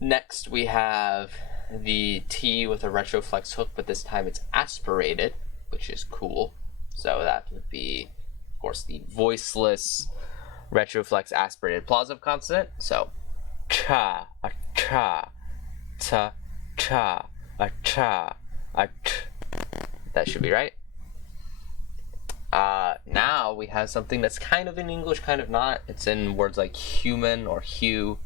Next we have the T with a retroflex hook, but this time it's aspirated, which is cool. So that would be, of course, the voiceless retroflex aspirated plosive consonant. So cha, a cha, ta, cha, a cha, a ch. That should be right. Now we have something that's kind of in English, kind of not. It's in words like human or hue.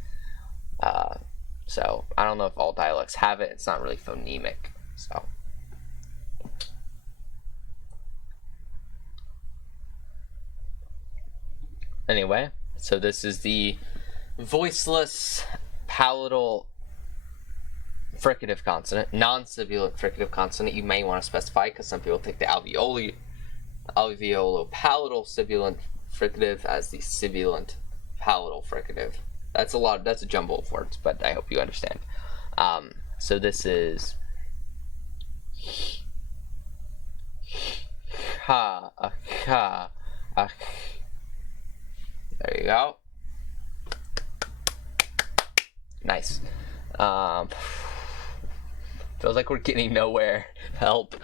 So I don't know if all dialects have it. It's not really phonemic. So Anyway, so this is the voiceless palatal fricative consonant, non-sibilant fricative consonant. You may want to specify because some people take the alveolo-palatal sibilant fricative as the sibilant palatal fricative. That's a jumble of words, but I hope you understand. So this is ha, a ha, a. There you go. Nice. Feels like we're getting nowhere. Help.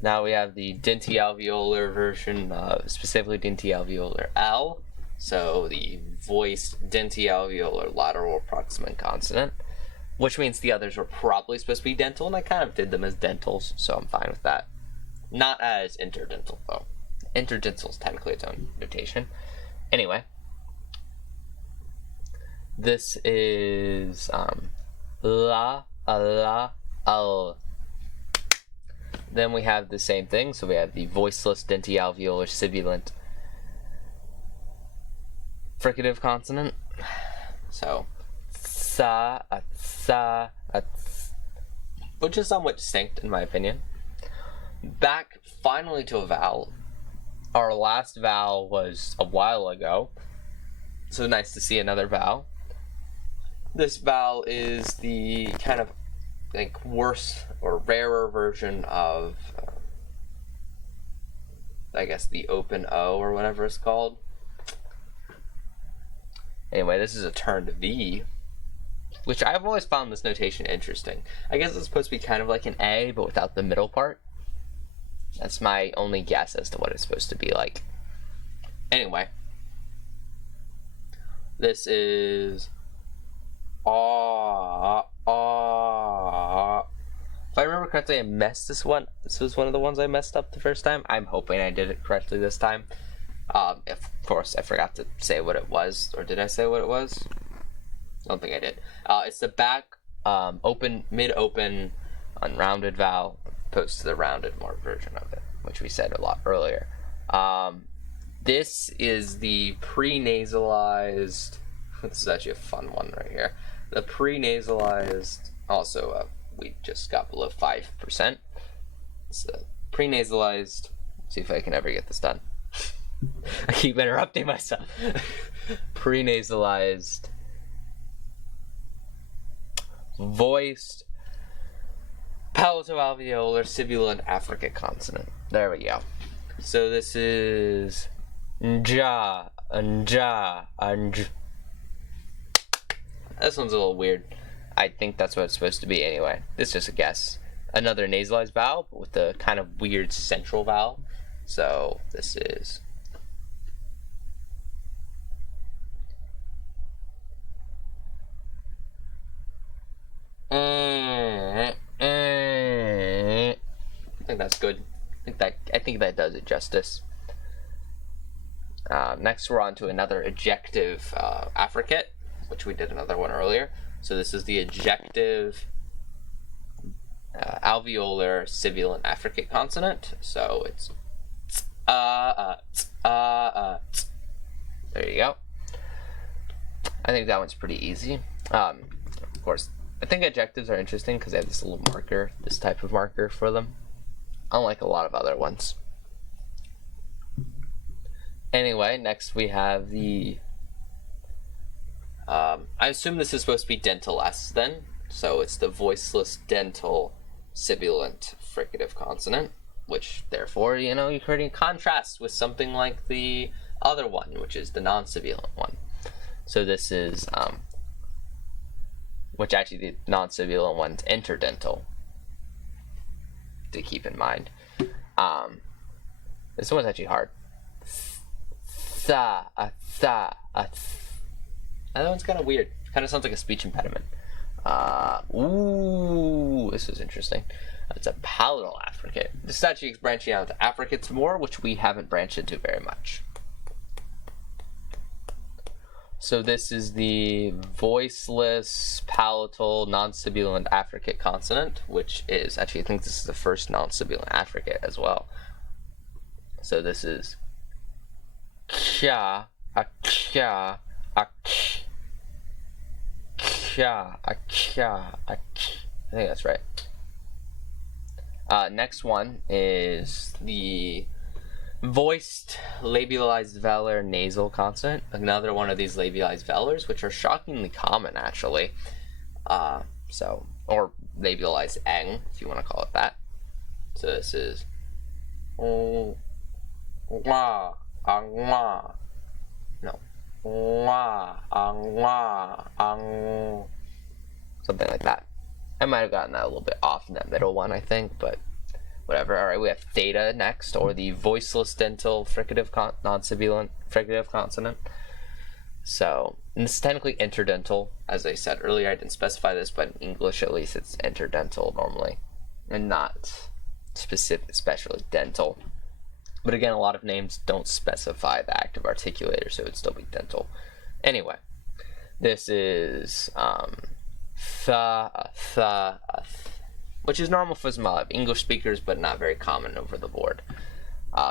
Now we have the dentalveolar version, specifically dentalveolar L. So the voiced dentalveolar lateral proximant consonant, which means the others were probably supposed to be dental, and I kind of did them as dentals, so I'm fine with that. Not as interdental, though. Interdental is technically its own notation. Anyway, this is la, al. Then we have the same thing, so we have the voiceless dentalveolar sibilant fricative consonant. So sa, which is somewhat distinct in my opinion. Back finally to a vowel. Our last vowel was a while ago, so nice to see another vowel. This vowel is the kind of like worse or rarer version of I guess the open O or whatever it's called. Anyway, this is a turned V, which I've always found this notation interesting. I guess it's supposed to be kind of like an A, but without the middle part. That's my only guess as to what it's supposed to be like. Anyway, this is ah. If I remember correctly, I messed this one. This was one of the ones I messed up the first time. I'm hoping I did it correctly this time. Of course, I forgot to say what it was, or did I say what it was? I don't think I did. It's the back open, mid-open, unrounded vowel, opposed to the rounded more version of it, which we said a lot earlier. This is the pre-nasalized. This is actually a fun one right here. The pre-nasalized, also we just got below 5%. It's the pre-nasalized. See if I can ever get this done. I keep interrupting myself. Pre-nasalized, voiced, palatoalveolar sibilant affricate consonant. There we go. So this is nja, nja, nj. This one's a little weird. I think that's what it's supposed to be anyway. This is just a guess. Another nasalized vowel, but with the kind of weird central vowel. So this is I think that's good. I think that does it justice. Next, we're on to another ejective affricate, which we did another one earlier. So this is the ejective alveolar sibilant affricate consonant. So it's there you go. I think that one's pretty easy. Of course, I think ejectives are interesting because they have this little marker, this type of marker for them, unlike a lot of other ones. Anyway, next we have the I assume this is supposed to be dental S then, so it's the voiceless dental sibilant fricative consonant, which therefore, you know, you're creating contrast with something like the other one, which is the non-sibilant one. So this is which actually the non-sibilant one's interdental, to keep in mind. This one's actually hard. That one's kind of weird. Kind of sounds like a speech impediment. Ooh, this is interesting. It's a palatal affricate. This is actually branching out to affricates more, which we haven't branched into very much. So this is the voiceless, palatal, non-sibilant affricate consonant, which is, actually I think this is the first non-sibilant affricate as well. So this is kya, a kya, a k, kya, a kya, a k. I think that's right. Next one is the voiced labialized velar nasal consonant. Another one of these labialized velars, which are shockingly common actually. Or labialized eng, if you want to call it that. So this is no, something like that. I might have gotten that a little bit off in that middle one, I think, but whatever. All right, we have theta next, or the voiceless dental fricative non-sibilant fricative consonant. So, and this is technically interdental. As I said earlier, I didn't specify this, but in English at least it's interdental normally, and not especially dental. But again, a lot of names don't specify the active articulator, so it'd still be dental. Anyway, this is which is normal for some English speakers, but not very common over the board.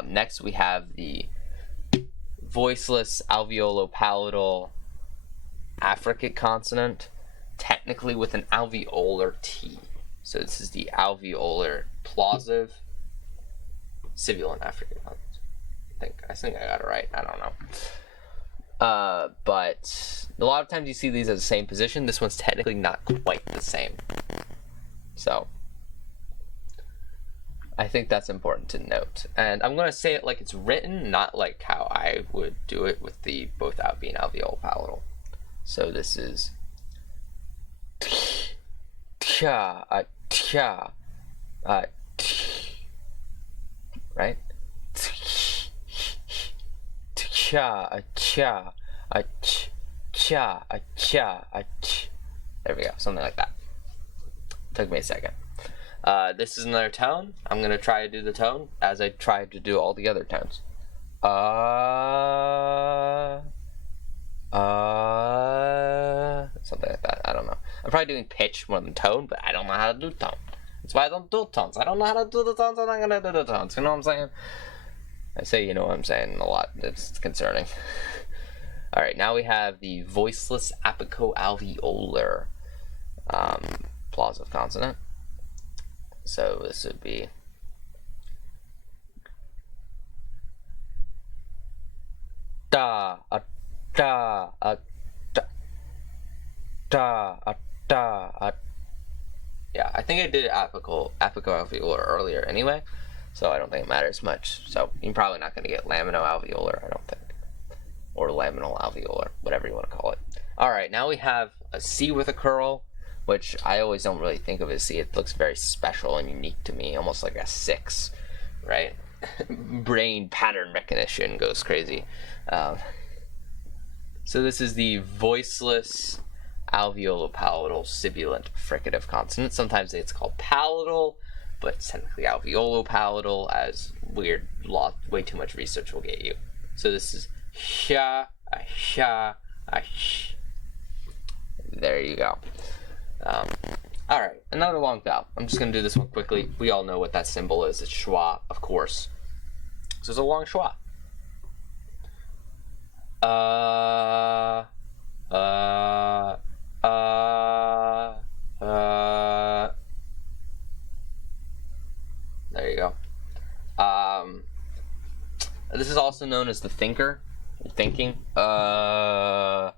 Next, we have the voiceless alveolo-palatal affricate consonant, technically with an alveolar T. So this is the alveolar plosive sibilant affricate consonant. I think I got it right. I don't know. But a lot of times you see these as the same position. This one's technically not quite the same. So I think that's important to note. And I'm going to say it like it's written, not like how I would do it with the both out being alveolo-palatal. So this is tcha, tcha, right? Tcha, cha, cha, cha, ch. There we go, something like that. Took me a second. This is another tone. I'm going to try to do the tone as I tried to do all the other tones. Something like that. I don't know. I'm probably doing pitch more than tone, but I don't know how to do tone. That's why I don't do tones. I don't know how to do the tones, I'm not going to do the tones. You know what I'm saying? I say you know what I'm saying a lot. It's concerning. Alright, now we have the voiceless apico-alveolar plosive consonant. So this would be da, da, da, da, da. Yeah, I think I did apico-alveolar earlier anyway, so I don't think it matters much. So you're probably not going to get lamino-alveolar, I don't think. Or laminal alveolar, whatever you want to call it. Alright, now we have a C with a curl, which I always don't really think of as C. It looks very special and unique to me, almost like a 6, right? Brain pattern recognition goes crazy. So this is the voiceless alveolo-palatal sibilant fricative consonant. Sometimes it's called palatal, but it's technically alveolo-palatal, as way too much research will get you. So this is sha, a sha, a sh. There you go. Alright, another long vowel. I'm just going to do this one quickly. We all know what that symbol is. It's schwa, of course. So it's a long schwa. There you go. This is also known as the thinker. You're thinking. No.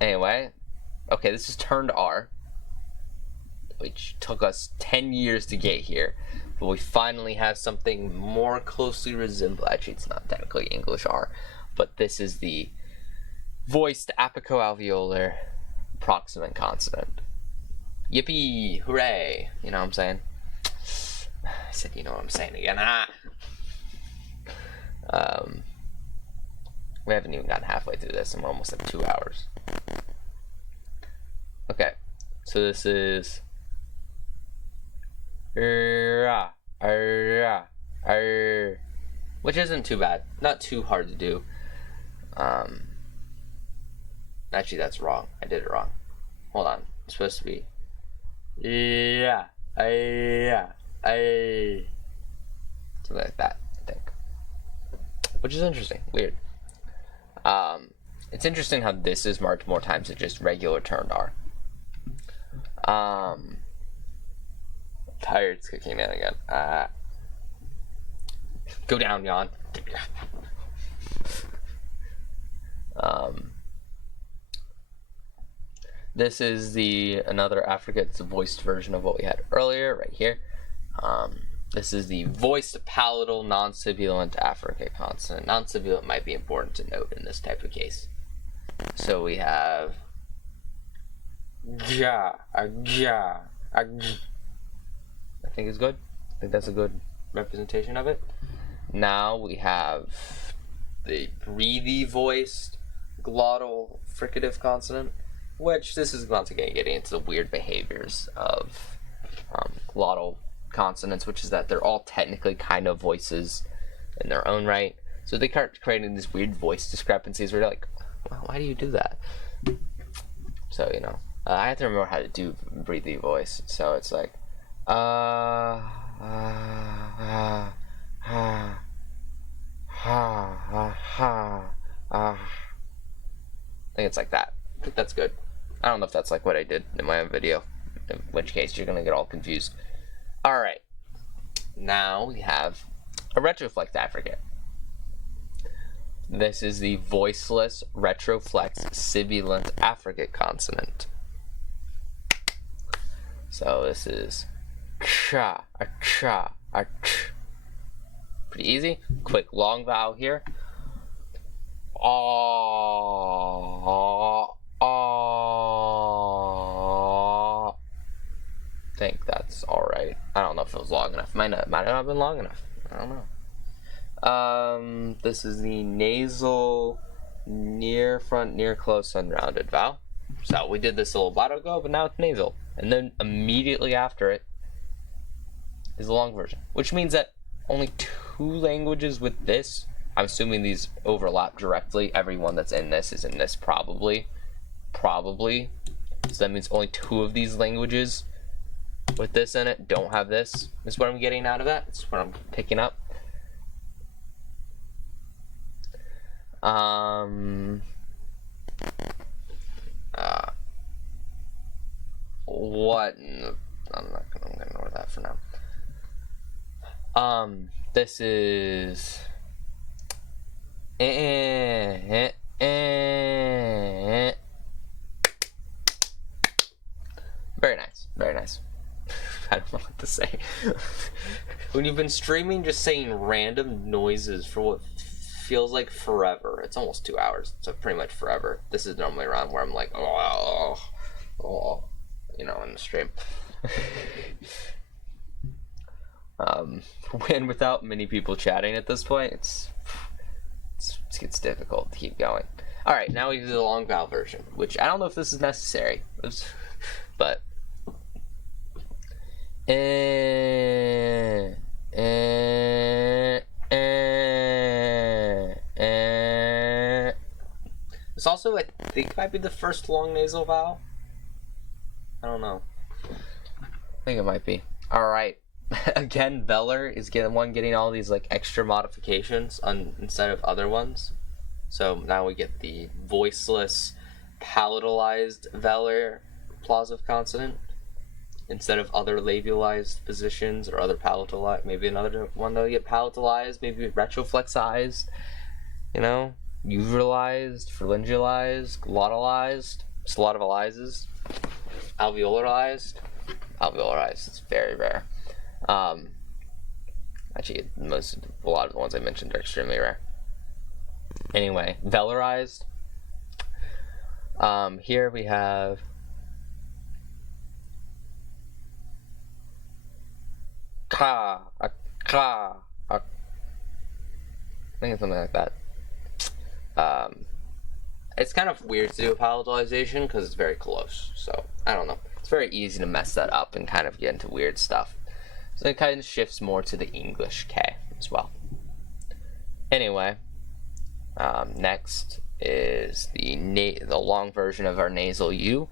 Anyway, okay, this is turned R, which took us 10 years to get here, but we finally have something more closely resemble. Actually, it's not technically English R, but this is the voiced apico-alveolar proximant consonant. Yippee! Hooray! You know what I'm saying? I said, you know what I'm saying again. We haven't even gotten halfway through this, and we're almost at 2 hours. Okay, so this is ra, ra, which isn't too bad. Not too hard to do. Actually, that's wrong. I did it wrong. Hold on. It's supposed to be. Yeah. Something like that, I think. Which is interesting. Weird. It's interesting how this is marked more times than just regular turned R. Tired, it's kicking in again. Go down, yawn. This is another affricate. It's a voiced version of what we had earlier, right here. This is the voiced palatal non-sibilant affricate consonant. Non-sibilant might be important to note in this type of case. So we have ja, ja, I think is good. I think that's a good representation of it. Now we have the breathy voiced glottal fricative consonant, which this is once again getting into the weird behaviors of glottal consonants, which is that they're all technically kind of voices in their own right. So they start creating these weird voice discrepancies where you're like, well, why do you do that? So, you know, I have to remember how to do breathy voice. So it's like, I think it's like that. I think that's good. I don't know if that's like what I did in my own video, in which case you're gonna get all confused. Alright, now we have a retroflex affricate. This is the voiceless retroflex sibilant affricate consonant. So this is cha, a cha, a ch. Pretty easy. Quick long vowel here. I think that's alright. I don't know if it was long enough. Might not have been long enough. I don't know. This is the nasal near front, near close, unrounded vowel. So we did this a little while ago, but now it's nasal. And then immediately after it is the long version, which means that only 2 languages with this, I'm assuming these overlap directly. Everyone that's in this is in this probably. So that means only 2 of these languages with this in it don't have this. Is what I'm getting out of that. It's what I'm picking up. What? I'm gonna ignore that for now. This is very nice, very nice. I don't know what to say. When you've been streaming, just saying random noises for what feels like forever. It's almost 2 hours, so pretty much forever. This is normally around where I'm like, oh, you know, in the stream. When without many people chatting at this point, it gets difficult to keep going. All right, now we do the long vowel version, which I don't know if this is necessary, but this also, I think, might be the first long nasal vowel. I don't know. I think it might be. All right. Again, velar is getting all these like extra modifications instead of other ones. So now we get the voiceless, palatalized velar plosive consonant instead of other labialized positions or other palatalized. Maybe another one that'll get palatalized, maybe retroflexized, you know, uveralized, pharyngealized, glottalized, just a lot of alizes, alveolarized. It's very rare. Actually, a lot of the ones I mentioned are extremely rare. Anyway, velarized. Here we have ka, a ka, a. I think it's something like that. It's kind of weird to do a palatalization because it's very close. So I don't know. It's very easy to mess that up and kind of get into weird stuff. So it kind of shifts more to the English K as well. Anyway, next is the long version of our nasal U.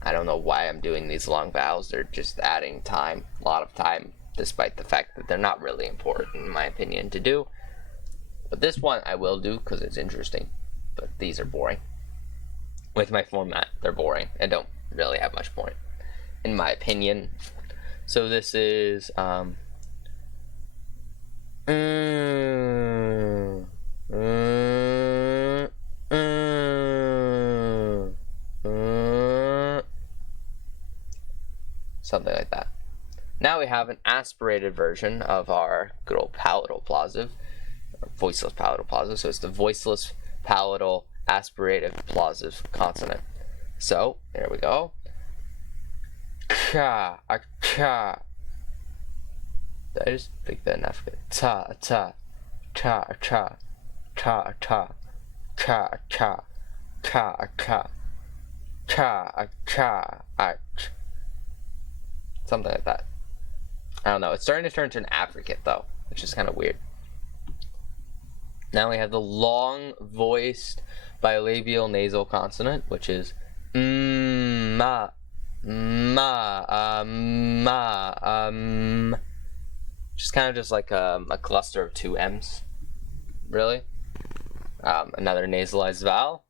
I don't know why I'm doing these long vowels. They're just adding time, a lot of time, despite the fact that they're not really important, in my opinion, to do. But this one I will do because it's interesting. But these are boring. With my format, they're boring and don't really have much point, in my opinion. So this is something like that. Now we have an aspirated version of our good old palatal plosive, or voiceless palatal plosive. So it's the voiceless palatal aspirated plosive consonant. So there we go. Cha, a cha. Did I just make that enough? Ta, ta, cha, cha, cha, cha, cha, cha, cha, cha, cha, cha, something like that. I don't know. It's starting to turn into an affricate though, which is kind of weird. Now we have the long voiced bilabial nasal consonant, which is ma, ma, just kind of just like a cluster of two M's, really. Another nasalized vowel.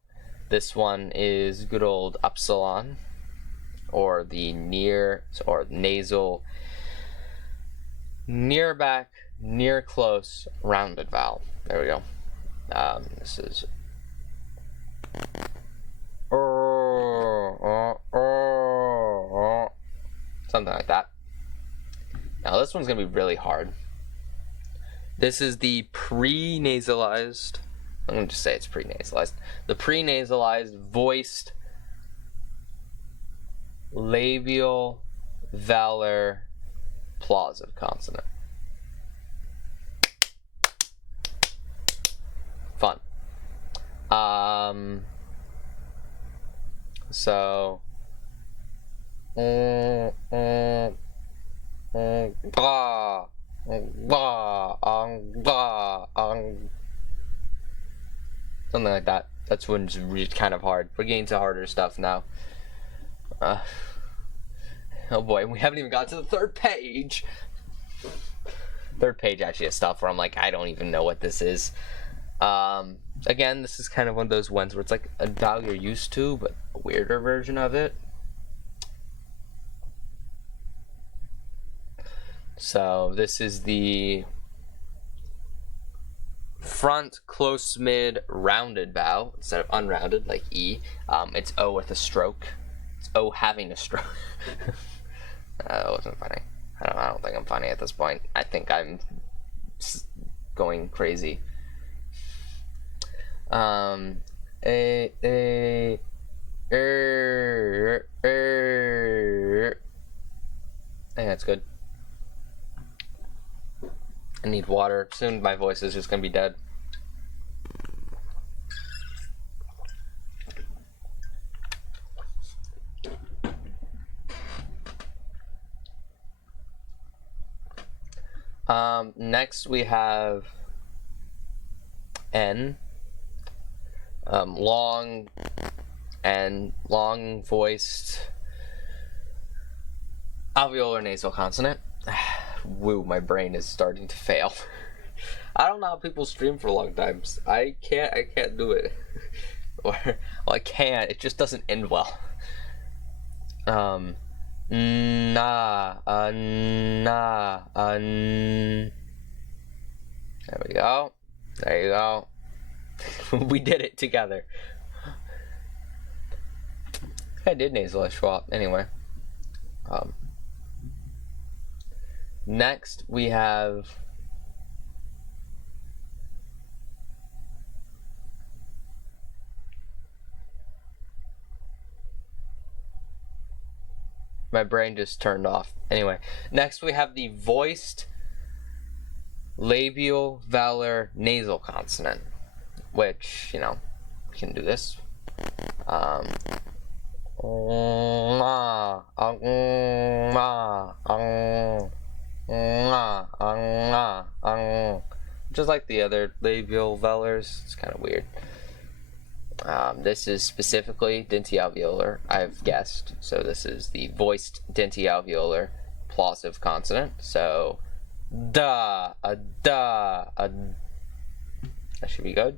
This one is good old upsilon, or the nasal near back, near close, rounded vowel. There we go. This is something like that. Now this one's gonna be really hard. This is the pre-nasalized, I'm gonna just say it's pre-nasalized. The pre-nasalized voiced labial velar plosive consonant. Fun. So something like that. That's when it's really kind of hard. We're getting to harder stuff now. Oh boy, we haven't even got to the third page. Third page actually has stuff where I'm like, I don't even know what this is. Again, this is kind of one of those ones where it's like a vowel you're used to, but a weirder version of it. So this is the front close mid rounded vowel instead of unrounded like E. It's O with a stroke. It's O having a stroke. That wasn't funny. I don't think I'm funny at this point. I think I'm going crazy. I think that's good. I need water. Soon my voice is just gonna be dead. Next we have N. Long voiced alveolar nasal consonant. Woo, my brain is starting to fail. I don't know how people stream for long times. I can't do it. Or, well, I can, it just doesn't end well. There we go. There you go. We did it together. I did nasal swap anyway. Next we have my brain just turned off. Anyway, next we have the voiced labial velar nasal consonant, which, you know, we can do this. Which just like the other labial velars. It's kind of weird. This is specifically dentalveolar, I've guessed. So this is the voiced dentalveolar plosive consonant. So, da, a da, a. That should be good.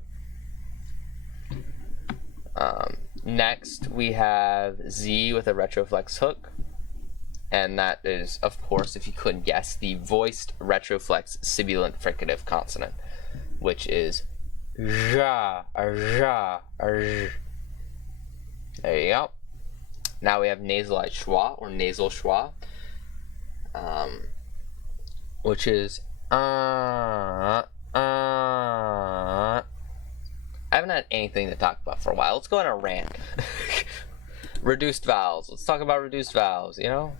Next, we have Z with a retroflex hook. And that is, of course, if you couldn't guess, the voiced retroflex sibilant fricative consonant, which is ja, ja, There you go. Now we have nasalized schwa, or nasal schwa, which is I haven't had anything to talk about for a while. Let's go on a rant. Reduced vowels. Let's talk about reduced vowels, you know?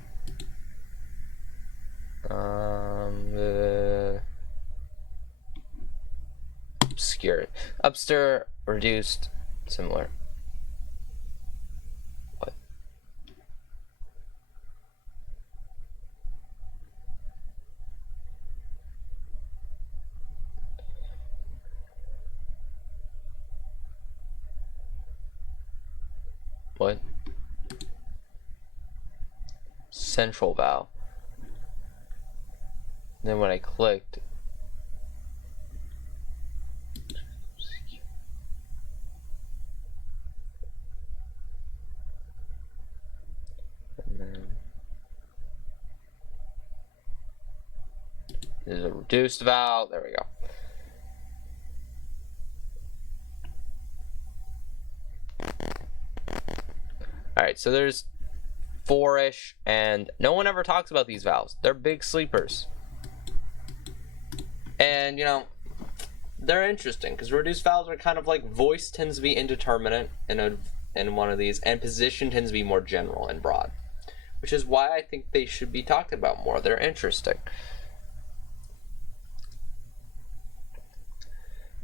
Obscure. Upstir, reduced, similar. What? What? Central vowel. Then when I clicked, and then there's a reduced vowel. There we go. All right, so there's four-ish, and no one ever talks about these vowels. They're big sleepers. And, you know, they're interesting, because reduced vowels are kind of like voice tends to be indeterminate in one of these, and position tends to be more general and broad, which is why I think they should be talked about more. They're interesting.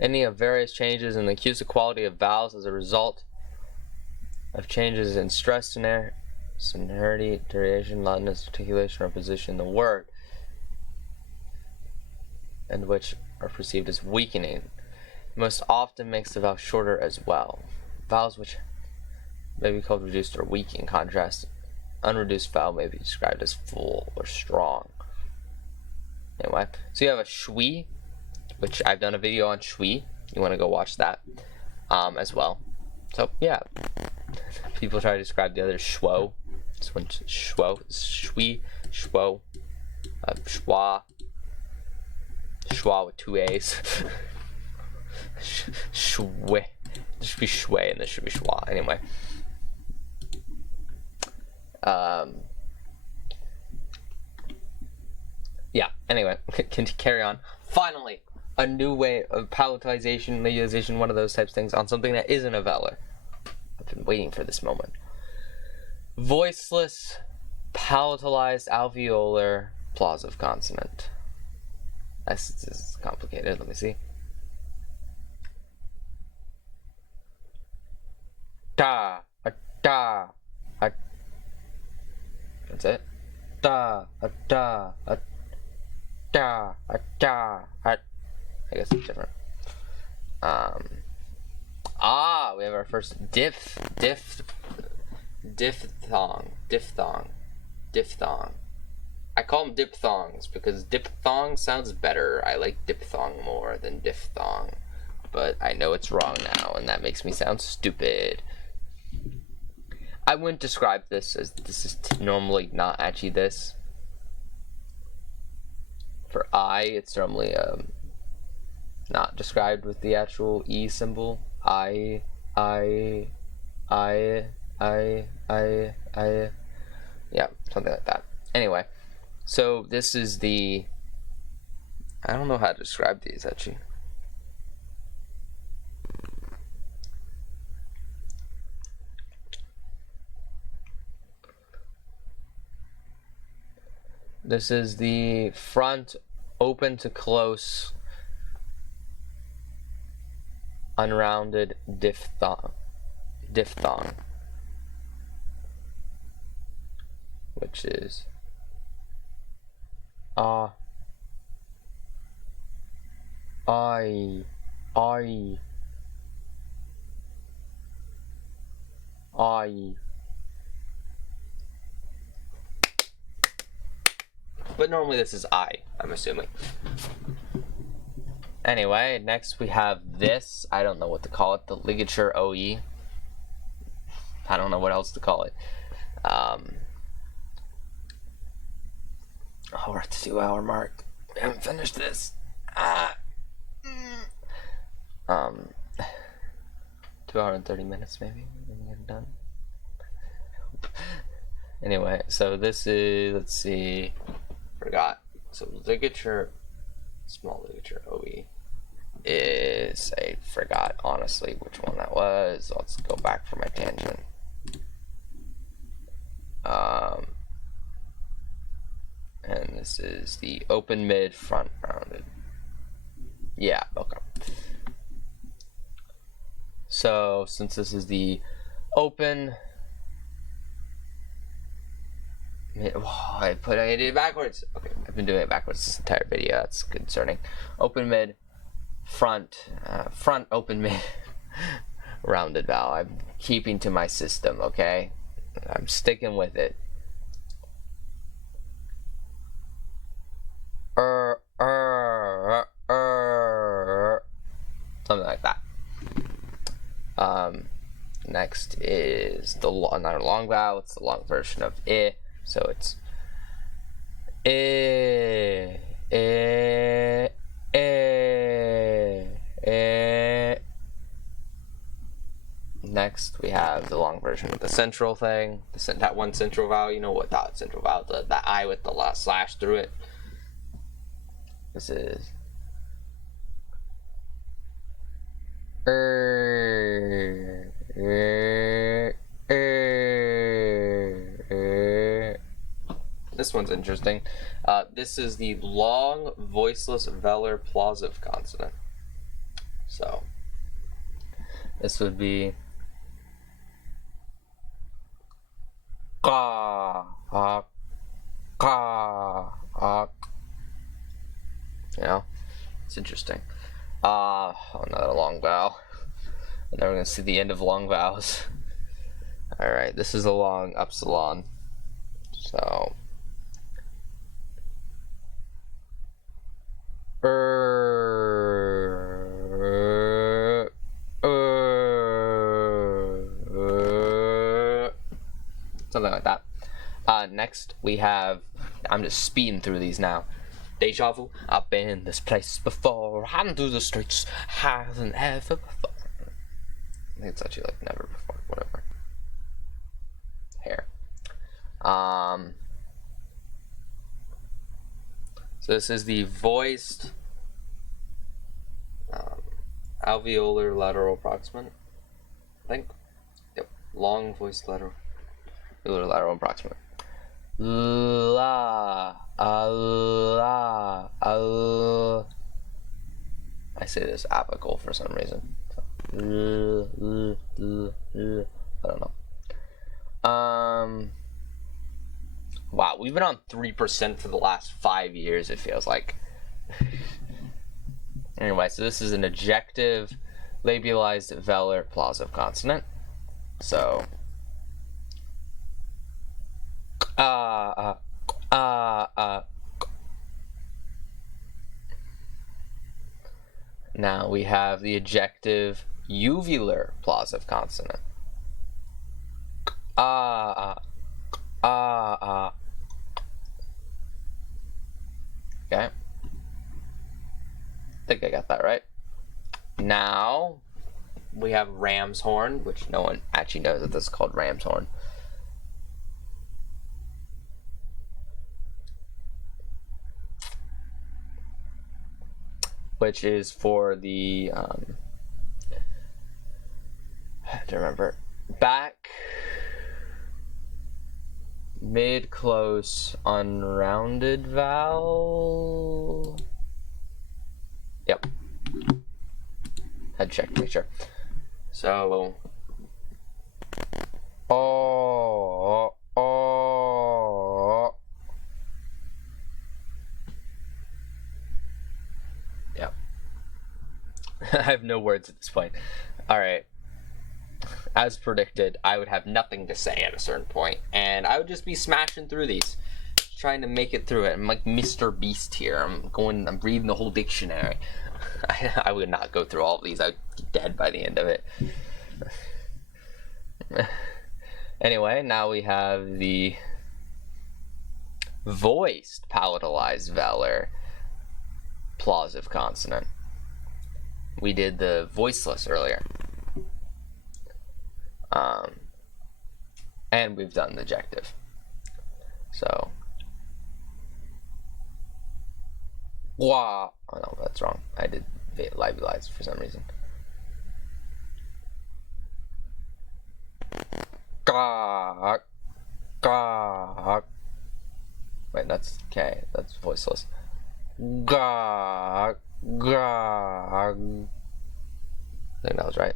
Any of various changes in the acoustic quality of vowels as a result of changes in stress, sonority, duration, loudness, articulation, or position in the word, and which are perceived as weakening, most often makes the vowel shorter as well. Vowels which may be called reduced or weak. In contrast, unreduced vowel may be described as full or strong. Anyway, so you have a shwi, which I've done a video on shwi. You want to go watch that as well. So yeah, people try to describe the other shwo. This one's shwo, shwi, shwo, schwa, schwa with two A's. Shwe. This should be shwe and this should be schwa. Anyway. Yeah, anyway, can carry on. Finally, a new way of palatalization, labialization, one of those types of things on something that isn't a velar. I've been waiting for this moment. Voiceless, palatalized alveolar plosive consonant. This is complicated. Let me see. Da, a da, a. That's it. Da, a da, a da, a da, a. I guess it's different. We have our first diphthong. I call them diphthongs because diphthong sounds better. I like diphthong more than diphthong, but I know it's wrong now, and that makes me sound stupid. I wouldn't describe this as this is normally not actually this. For I, it's normally not described with the actual E symbol. I. Yeah, something like that. Anyway, so this is the. I don't know how to describe these actually. This is the front open to close unrounded diphthong, which is I. But normally this is I'm assuming. Anyway, next we have this. I don't know what to call it. The ligature OE. I don't know what else to call it. We're at the 2-hour mark. We haven't finished this. 2 hours and 30 minutes maybe. When we get done. Anyway, so this is, let's see, forgot. So ligature, small ligature OE is, I forgot honestly which one that was. Let's go back for my tangent. And this is the open mid front rounded. Yeah, okay. So since this is the open, I did it backwards. Okay, I've been doing it backwards this entire video. That's concerning. Open mid, front open mid, rounded vowel. I'm keeping to my system. Okay, I'm sticking with it. Something like that. Next is the not a long vowel. It's the long version of I. So it's Next we have the long version of the central thing. That one central vowel. You know what that central vowel? The I with the last slash through it. This is This one's interesting. This is the long voiceless velar plosive consonant. So this would be ka, ka, you know, it's interesting. Another long vowel. I'm never gonna see the end of long vowels. All right, this is a long upsilon. So something like that. Next we have, I'm just speeding through these now. Deja vu, I've been in this place before, ran through the streets, hasn't ever before. I think it's actually like never before, whatever. Hair. So this is the voiced alveolar lateral proximant, I think. Yep, long voiced lateral proximant. La, la, I say this apical for some reason. So, I don't know. Wow, we've been on 3% for the last 5 years, it feels like. Anyway, so this is an ejective labialized velar plosive consonant. So now we have the ejective uvular plosive consonant. Okay. I think I got that right. Now we have ram's horn, which no one actually knows that this is called ram's horn. Which is for the I have to remember, back, mid, close, unrounded vowel. Yep. Had to check to make sure. So yep. I have no words at this point. Alright. As predicted, I would have nothing to say at a certain point, and I would just be smashing through these, trying to make it through it. I'm like Mr. Beast here. I'm reading the whole dictionary. I would not go through all of these. I'd be dead by the end of it. Anyway, now we have the voiced palatalized velar plosive consonant. We did the voiceless earlier. And we've done the ejective. So, wah. Oh no, that's wrong. I did labialize for some reason. Gah, gah. Wait, that's K. That's voiceless. Gah, gah. I think that was right.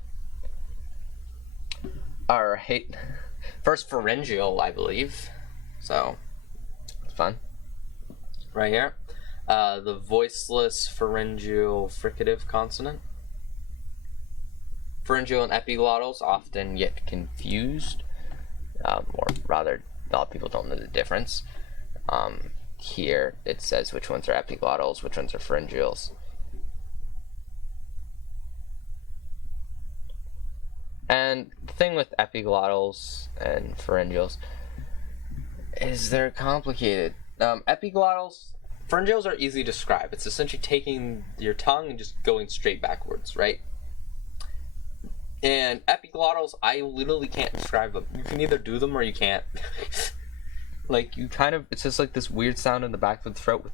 Alright. First pharyngeal, I believe. So, it's fun. Right here. The voiceless pharyngeal fricative consonant. Pharyngeal and epiglottals often get confused. Or rather, a lot of people don't know the difference. Here, it says which ones are epiglottals, which ones are pharyngeals. And the thing with epiglottals and pharyngeals is they're complicated. Epiglottals, pharyngeals are easy to describe. It's essentially taking your tongue and just going straight backwards, right? And epiglottals, I literally can't describe them. You can either do them or you can't. Like, you kind of, it's just like this weird sound in the back of the throat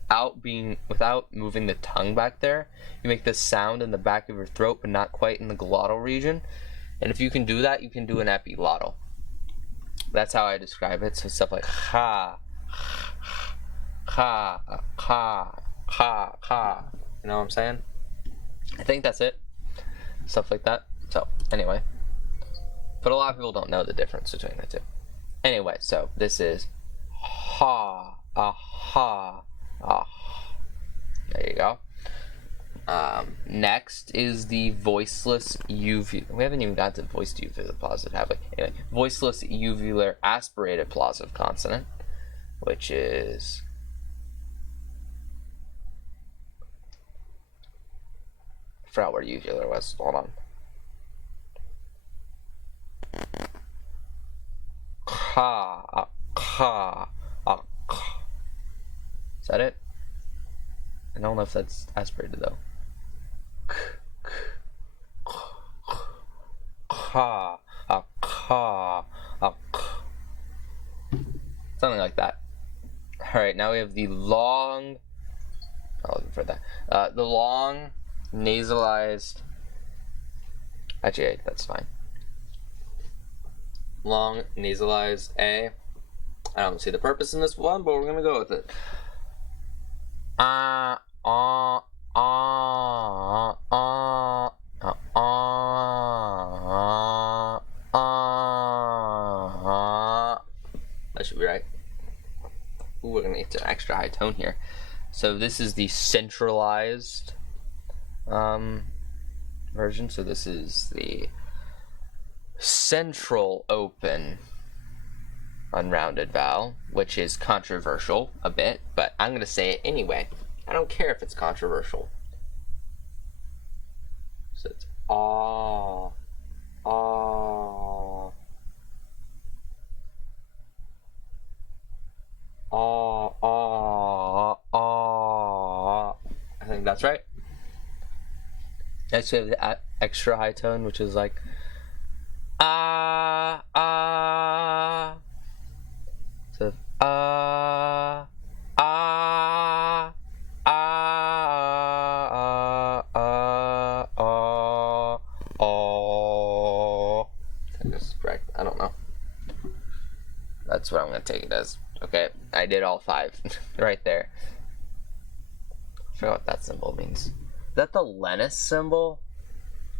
without moving the tongue back there. You make this sound in the back of your throat, but not quite in the glottal region. And if you can do that, you can do an epiglottal. That's how I describe it. So stuff like ha, ha, ha, ha, ha. You know what I'm saying? I think that's it. Stuff like that. So, anyway. But a lot of people don't know the difference between the two. Anyway, so this is ha, ha, there you go. Next is the voiceless uvular. We haven't even got to voiced uvular plosive, have we? Anyway, voiceless uvular aspirated plosive consonant, which is I forgot where uvular was. Hold on. Ka, ka, ka. Is that it? I don't know if that's aspirated though. Ka, ka, something like that. All right, now we have the long. I'm looking for that. The long nasalized. Actually, that's fine. Long nasalized A. I don't see the purpose in this one, but we're gonna go with it. That should be right. Ooh, we're gonna get to an extra high tone here. So this is the centralized version. So this is the central open unrounded vowel, which is controversial a bit, but I'm going to say it anyway. I don't care if it's controversial. So it's ah, ah, ah, ah, ah. I think that's right. Next we have the extra high tone, which is like ah, ah. So ah, ah, ah, ah, ah, ah, ah. I think this is correct. I don't know. That's what I'm gonna take it as. Okay, I did all 5 right there. I forgot what that symbol means. Is that the Lennis symbol?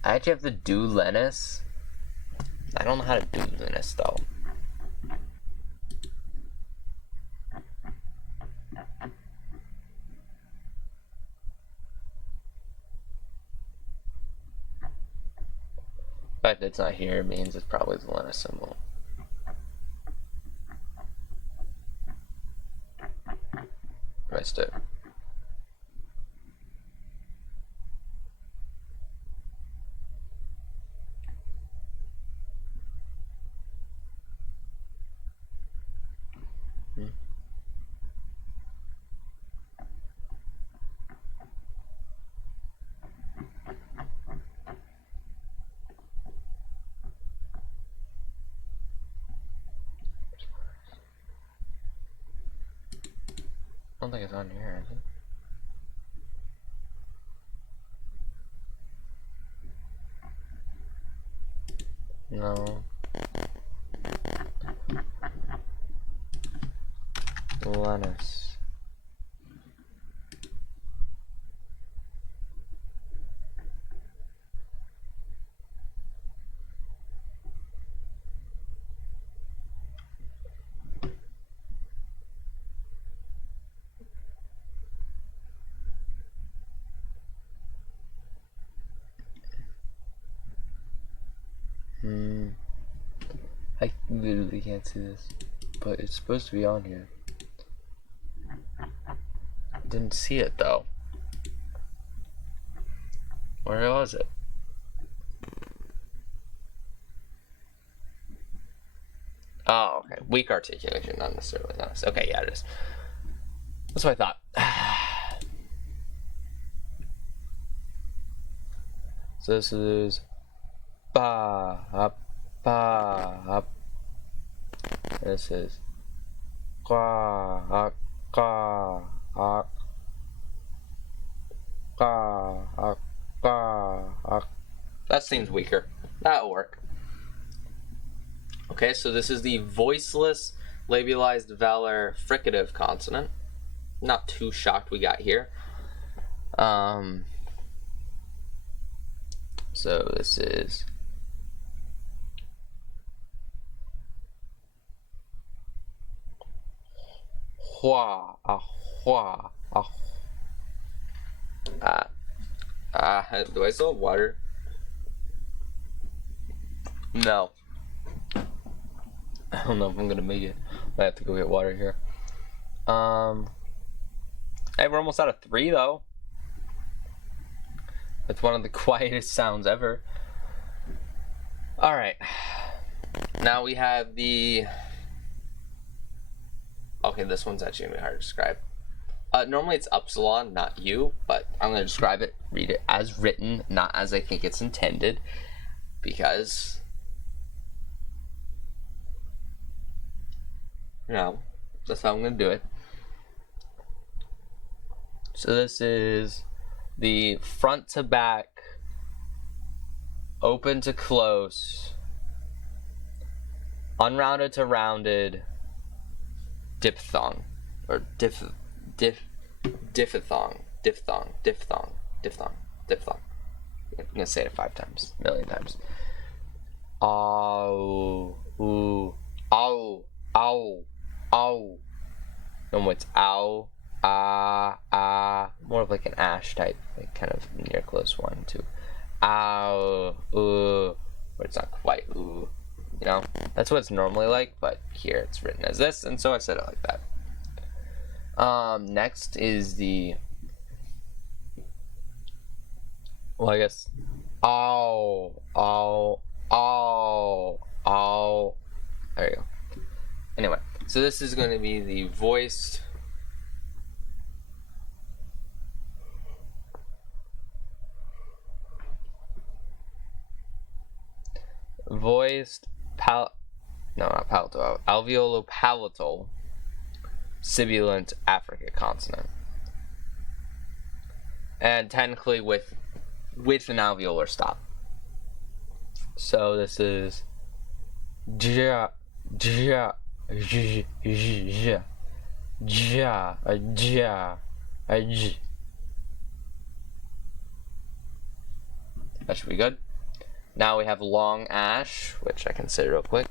I actually have to do Lennis. I don't know how to do Lennis though. fact that it's not here means it's probably the Linux symbol. Missed it. I don't think it's on here, is it? No. Linus. I literally can't see this, but it's supposed to be on here. Didn't see it though. Where was it? Oh, okay. Weak articulation, not necessarily nice. Okay, yeah, it is. That's what I thought. So this is ba up, ba up. This is qua up, qua up, qua up, qua up. That seems weaker. That'll work. Okay, so this is the voiceless labialized velar fricative consonant. Not too shocked we got here. So this is hua, a hua, a do I still have water? No. I don't know if I'm gonna make it. I have to go get water here. Hey, we're almost out of 3 though. It's one of the quietest sounds ever. Alright. Now we have the... Okay, this one's actually gonna be hard to describe. Normally it's upsilon, not U, but I'm gonna describe it, read it as written, not as I think it's intended, because... No, that's how I'm gonna do it. So this is the front to back, open to close, unrounded to rounded, diphthong, or diphthong. I'm gonna say it 5 times, a million times. Ow, ooh, ow, ow, ow. No, it's ow, more of like an ash type, like kind of near close 1, 2. Ow, ooh, but it's not quite ooh. You know, that's what it's normally like, but here it's written as this, and so I said it like that. Next is the, well, I guess, ow, ow, ow, ow. There you go. Anyway, so this is going to be the voiced alveolo-palatal sibilant affricate consonant, and technically with an alveolar stop. So this is ja, ja, j, j, ja, ja, j. That should be good. Now we have long ash, which I can say real quick.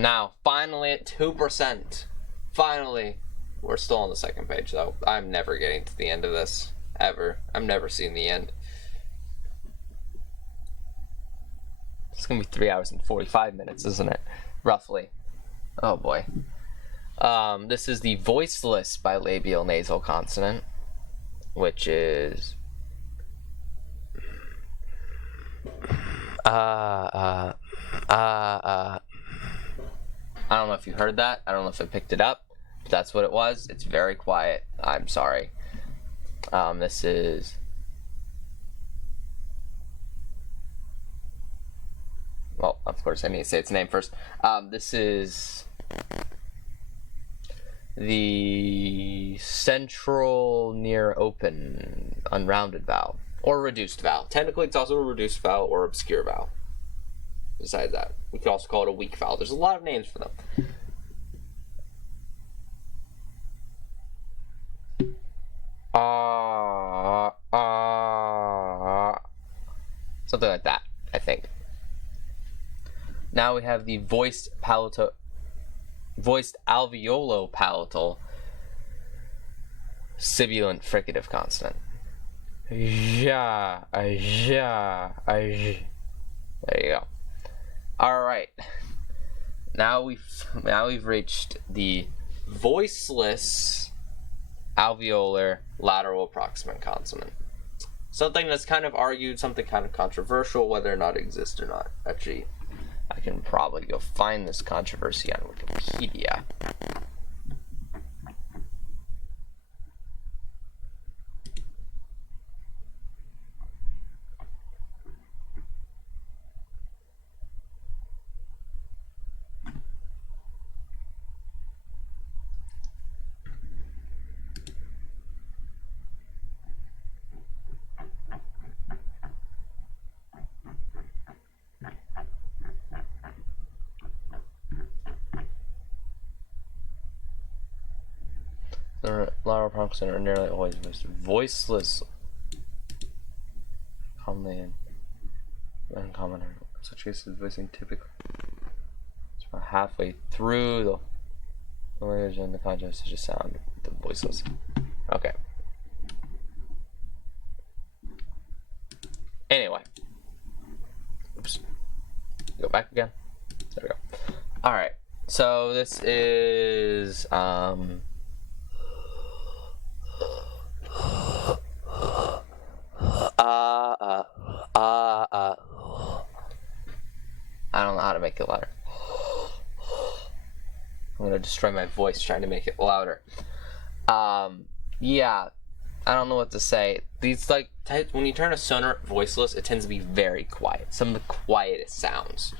And now, finally at 2%. Finally. We're still on the second page, though. I'm never getting to the end of this. Ever. I'm never seeing the end. It's going to be 3 hours and 45 minutes, isn't it? Roughly. Oh, boy. This is the voiceless bilabial nasal consonant, which is... I don't know if you heard that. I don't know if I picked it up. But that's what it was. It's very quiet. I'm sorry. This is... Well, of course, I need to say its name first. This is the central near open unrounded vowel, or reduced vowel. Technically, it's also a reduced vowel or obscure vowel. Besides that, we could also call it a weak vowel. There's a lot of names for them. Something like that, I think. Now we have the voiced alveolo-palatal sibilant fricative consonant. Ja, ja, there you go. All right. Now we've reached the voiceless alveolar lateral approximant consonant. Something that's kind of argued, something kind of controversial, whether or not it exists or not. Actually, I can probably go find this controversy on Wikipedia. The lateral approximant are nearly always voiceless, commonly uncommon. In such cases, voicing typically it's about halfway through the language and the context is just sound the voiceless. Okay. Anyway. Oops. Go back again. There we go. Alright. So this is I don't know how to make it louder. I'm gonna destroy my voice trying to make it louder. Yeah, I don't know what to say. These types, when you turn a sonorant voiceless, it tends to be very quiet. Some of the quietest sounds.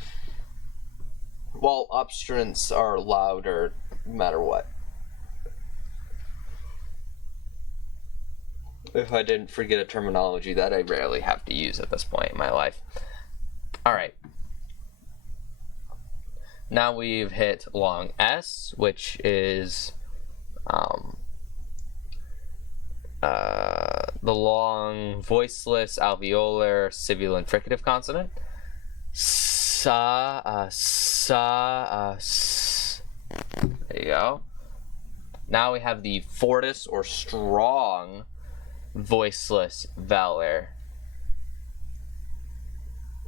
While obstruents are louder, no matter what. If I didn't forget a terminology that I rarely have to use at this point in my life. Alright. Now we've hit long S, which is the long voiceless alveolar sibilant fricative consonant. There you go. Now we have the fortis or strong voiceless velar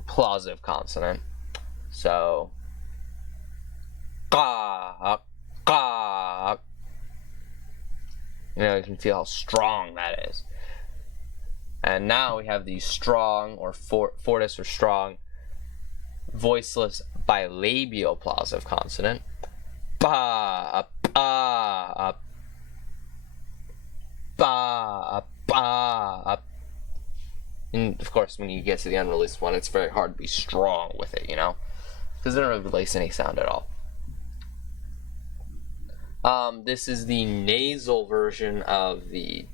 plosive consonant. So you can feel how strong that is. And now we have the strong or fortis or strong voiceless bilabial plosive consonant. And of course, when you get to the unreleased one, it's very hard to be strong with it, you know? Because they don't really release any sound at all. This is the nasal version of the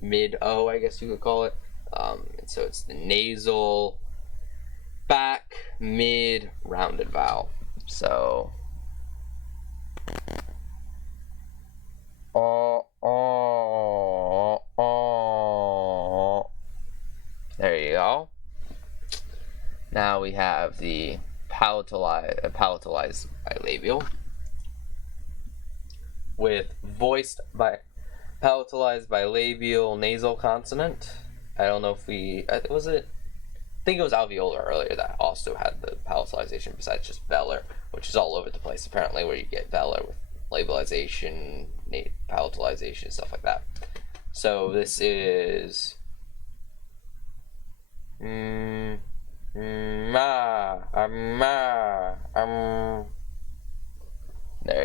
mid-O, I guess you could call it. And so it's the nasal, back, mid, rounded vowel. So... There you go. Now we have the palatalized bilabial, with voiced by palatalized bilabial nasal consonant. I don't know if we was it. I think it was alveolar earlier that also had the palatalization besides just velar, which is all over the place apparently, where you get velar with labialization, palatalization, stuff like that. So this is there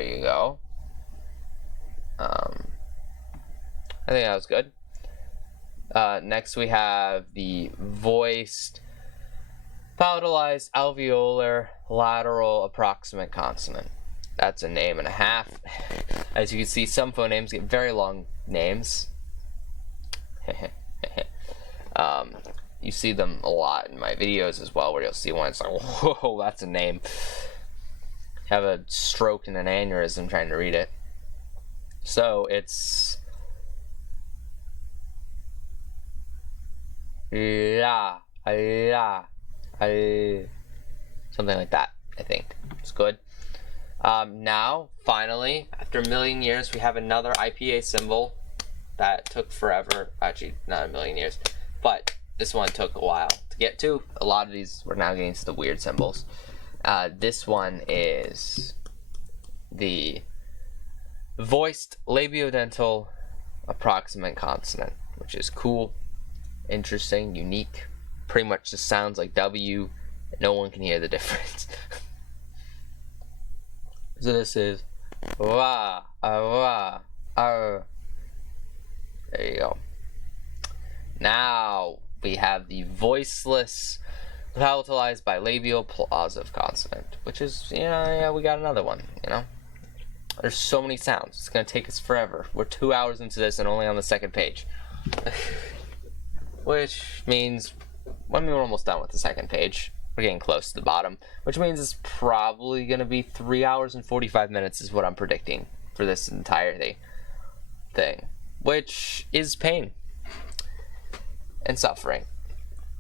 you go. I think that was good. Next we have the voiced palatalized alveolar lateral approximant consonant. That's a name and a half. As you can see, some phonemes get very long names. You see them a lot in my videos as well, where you'll see one, it's like, whoa, that's a name. Have a stroke and an aneurysm trying to read it. So it's something like that, I think. It's good. Now, finally, after a million years, we have another IPA symbol that took forever. Actually, not a million years, but this one took a while to get to. A lot of these, we're now getting to the weird symbols. This one is the voiced labiodental approximant consonant, which is cool, interesting, unique. Pretty much just sounds like W. No one can hear the difference. So this is wa, wa, There you go. Now we have the voiceless palatalized bilabial plosive consonant, which is, yeah, we got another one, There's so many sounds. It's going to take us forever. We're 2 hours into this and only on the second page. Which means, we're almost done with the second page. We're getting close to the bottom, which means it's probably going to be 3 hours and 45 minutes is what I'm predicting for this entire thing, which is pain and suffering.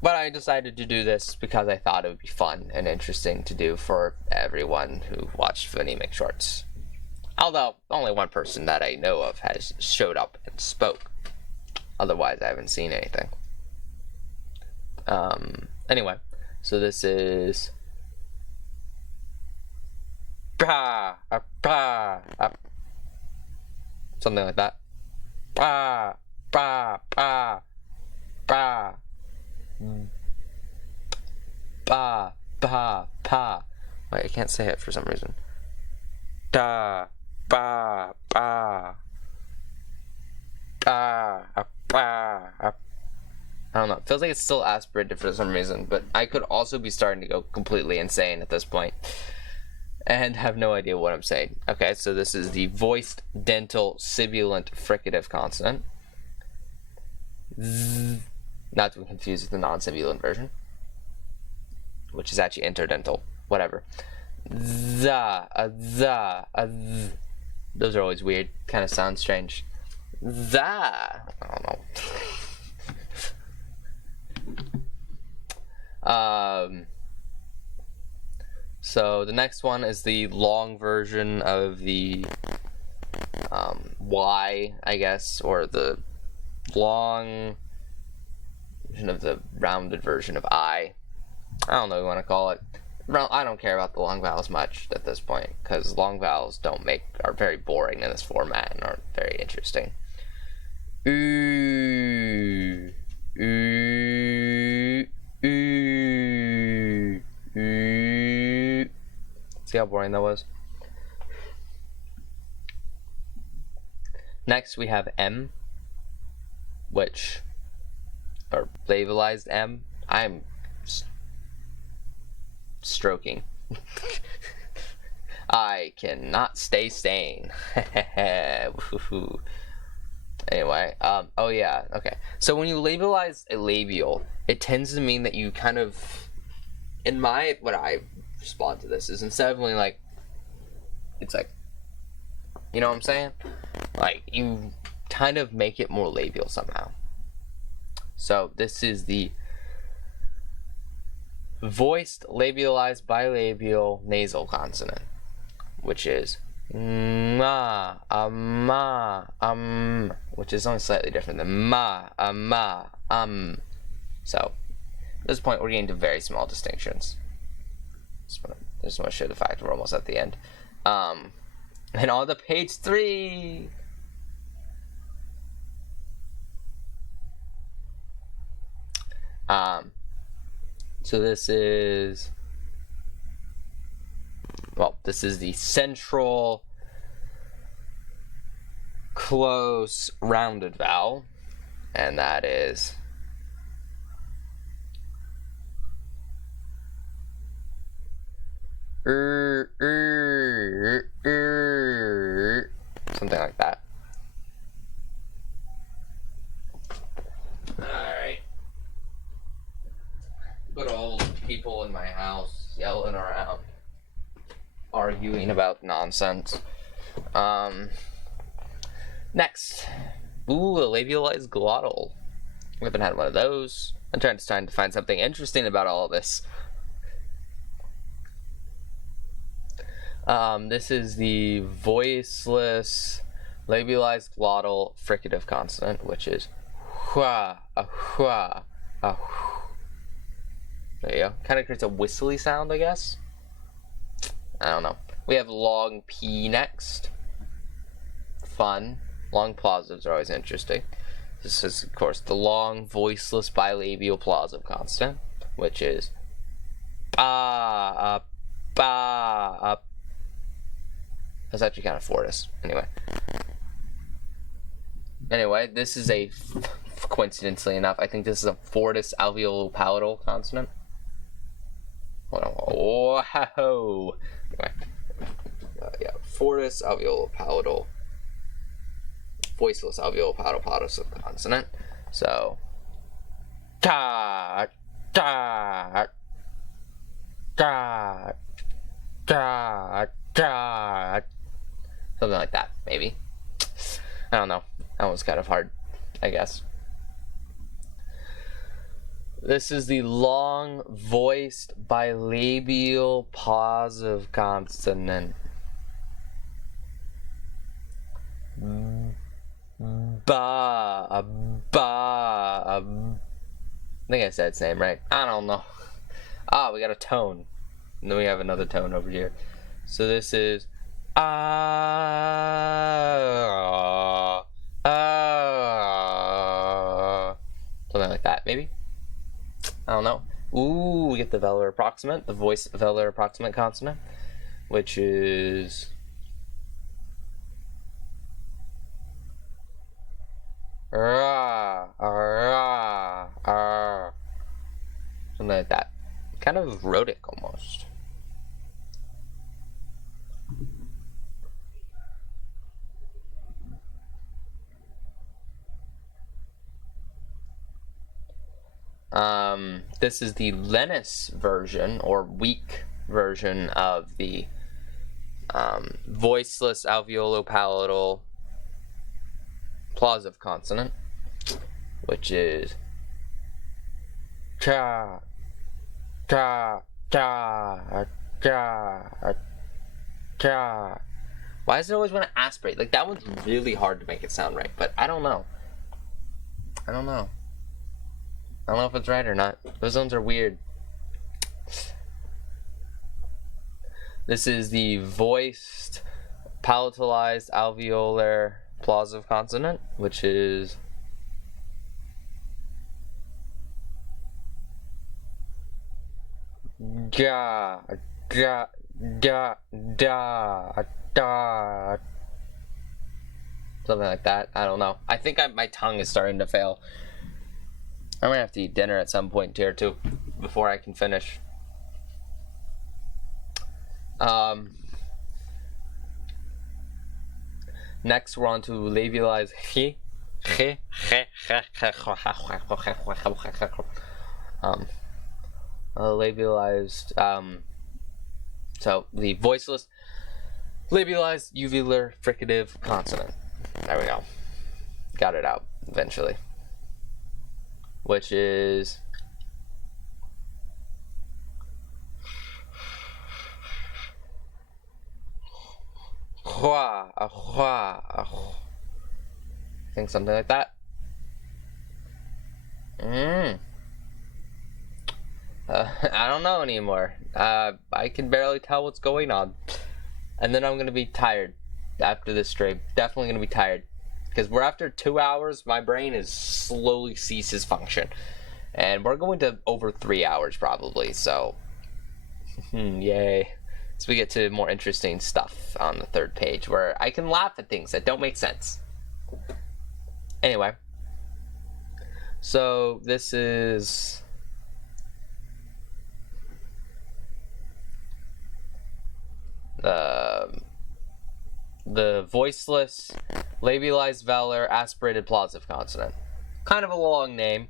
But I decided to do this because I thought it would be fun and interesting to do for everyone who watched Phonemic shorts. Although, only one person that I know of has showed up and spoke. Otherwise, I haven't seen anything. Anyway, so this is something like that. Wait, I can't say it for some reason. Da, ba, ba, ba, ba. I don't know. It feels like it's still aspirated for some reason, but I could also be starting to go completely insane at this point and have no idea what I'm saying. Okay, so this is the voiced dental sibilant fricative consonant. Z, not to be confused with the non-sibilant version, which is actually interdental. Whatever. Za, za, z. Those are always weird. Kind of sound strange. Za. I don't know. So the next one is the long version of the Y, I guess, or the long version of the rounded version of I. I don't know what you want to call it. I don't care about the long vowels much at this point, because long vowels are very boring in this format and aren't very interesting. Ooh, ooh, ooh, ooh. See how boring that was? Next we have M, or labialized M. I'm stroking. I cannot stay sane. Anyway, oh yeah, okay. So when you labialize a labial, it tends to mean that you kind of, what I respond to this is, instead of going like, it's like, you know what I'm saying? Like, you kind of make it more labial somehow. So this is the voiced labialized bilabial nasal consonant. which is ma, which is only slightly different than ma, So at this point, we're getting to very small distinctions. Just want to show the fact we're almost at the end. And on to page 3. So this is, well, this is the central close rounded vowel, and that is something like that. Alright. Good old people in my house yelling around, arguing about nonsense. Next. Ooh, a labialized glottal. We haven't had one of those. I'm trying to find something interesting about all of this. This is the voiceless labialized glottal fricative consonant, which is hua, a hua, a hua. There you go. Kind of creates a whistly sound, I guess. I don't know. We have long P next. Fun. Long plosives are always interesting. This is, of course, the long voiceless bilabial plosive consonant, which is ba, ba, That's actually kind of fortis. Anyway, this is a, coincidentally enough, I think this is a fortis alveolo-palatal consonant. Wow. Anyway. Yeah, fortis alveolo-palatal. Voiceless alveolo-palatal consonant. So, ta, ta, ta, ta, ta. Something like that, maybe. I don't know. That was kind of hard, I guess. This is the long voiced bilabial plosive consonant. Ba, ba. I think I said its name right. I don't know. We got a tone. And then we have another tone over here. So this is something like that, maybe. I don't know. Ooh, we get the velar approximant, the voice velar approximant consonant, which is something like that. Kind of rhotic almost. This is the Lennis version, or weak version, of the voiceless alveolo-palatal plosive consonant, which is cha, cha, cha, cha, cha. Why does it always want to aspirate? Like, that one's really hard to make it sound right, but I don't know. I don't know if it's right or not. Those ones are weird. This is the voiced palatalized alveolar plosive consonant, which is ja, ja, da, da, da. Something like that. I don't know. I think my tongue is starting to fail. I'm gonna have to eat dinner at some point here too, before I can finish. Next, we're on to labialized he, labialized. So the voiceless labialized uvular fricative consonant. There we go. Got it out eventually. Which is I think something like that. I don't know anymore. I can barely tell what's going on. And then I'm going to be tired after this stream. Definitely going to be tired. Because we're after 2 hours, my brain is slowly ceases function. And we're going to over 3 hours probably, so... yay. So we get to more interesting stuff on the third page, where I can laugh at things that don't make sense. Anyway. So, this is... the voiceless, labialized velar, aspirated plosive consonant. Kind of a long name.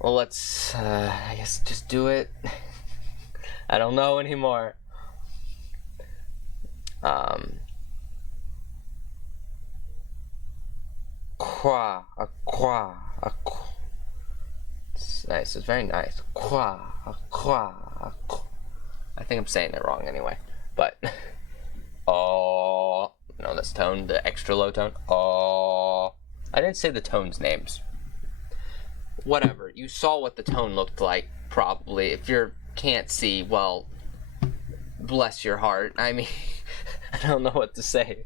Well, let's, I guess just do it. I don't know anymore. Qua, a qua, a qua. It's nice, it's very nice. Qua, a qua, a qua. I think I'm saying it wrong anyway, but... Oh, no, this tone, the extra low tone. Oh, I didn't say the tones' names. Whatever, you saw what the tone looked like, probably. If you can't see, well, bless your heart. I mean, I don't know what to say.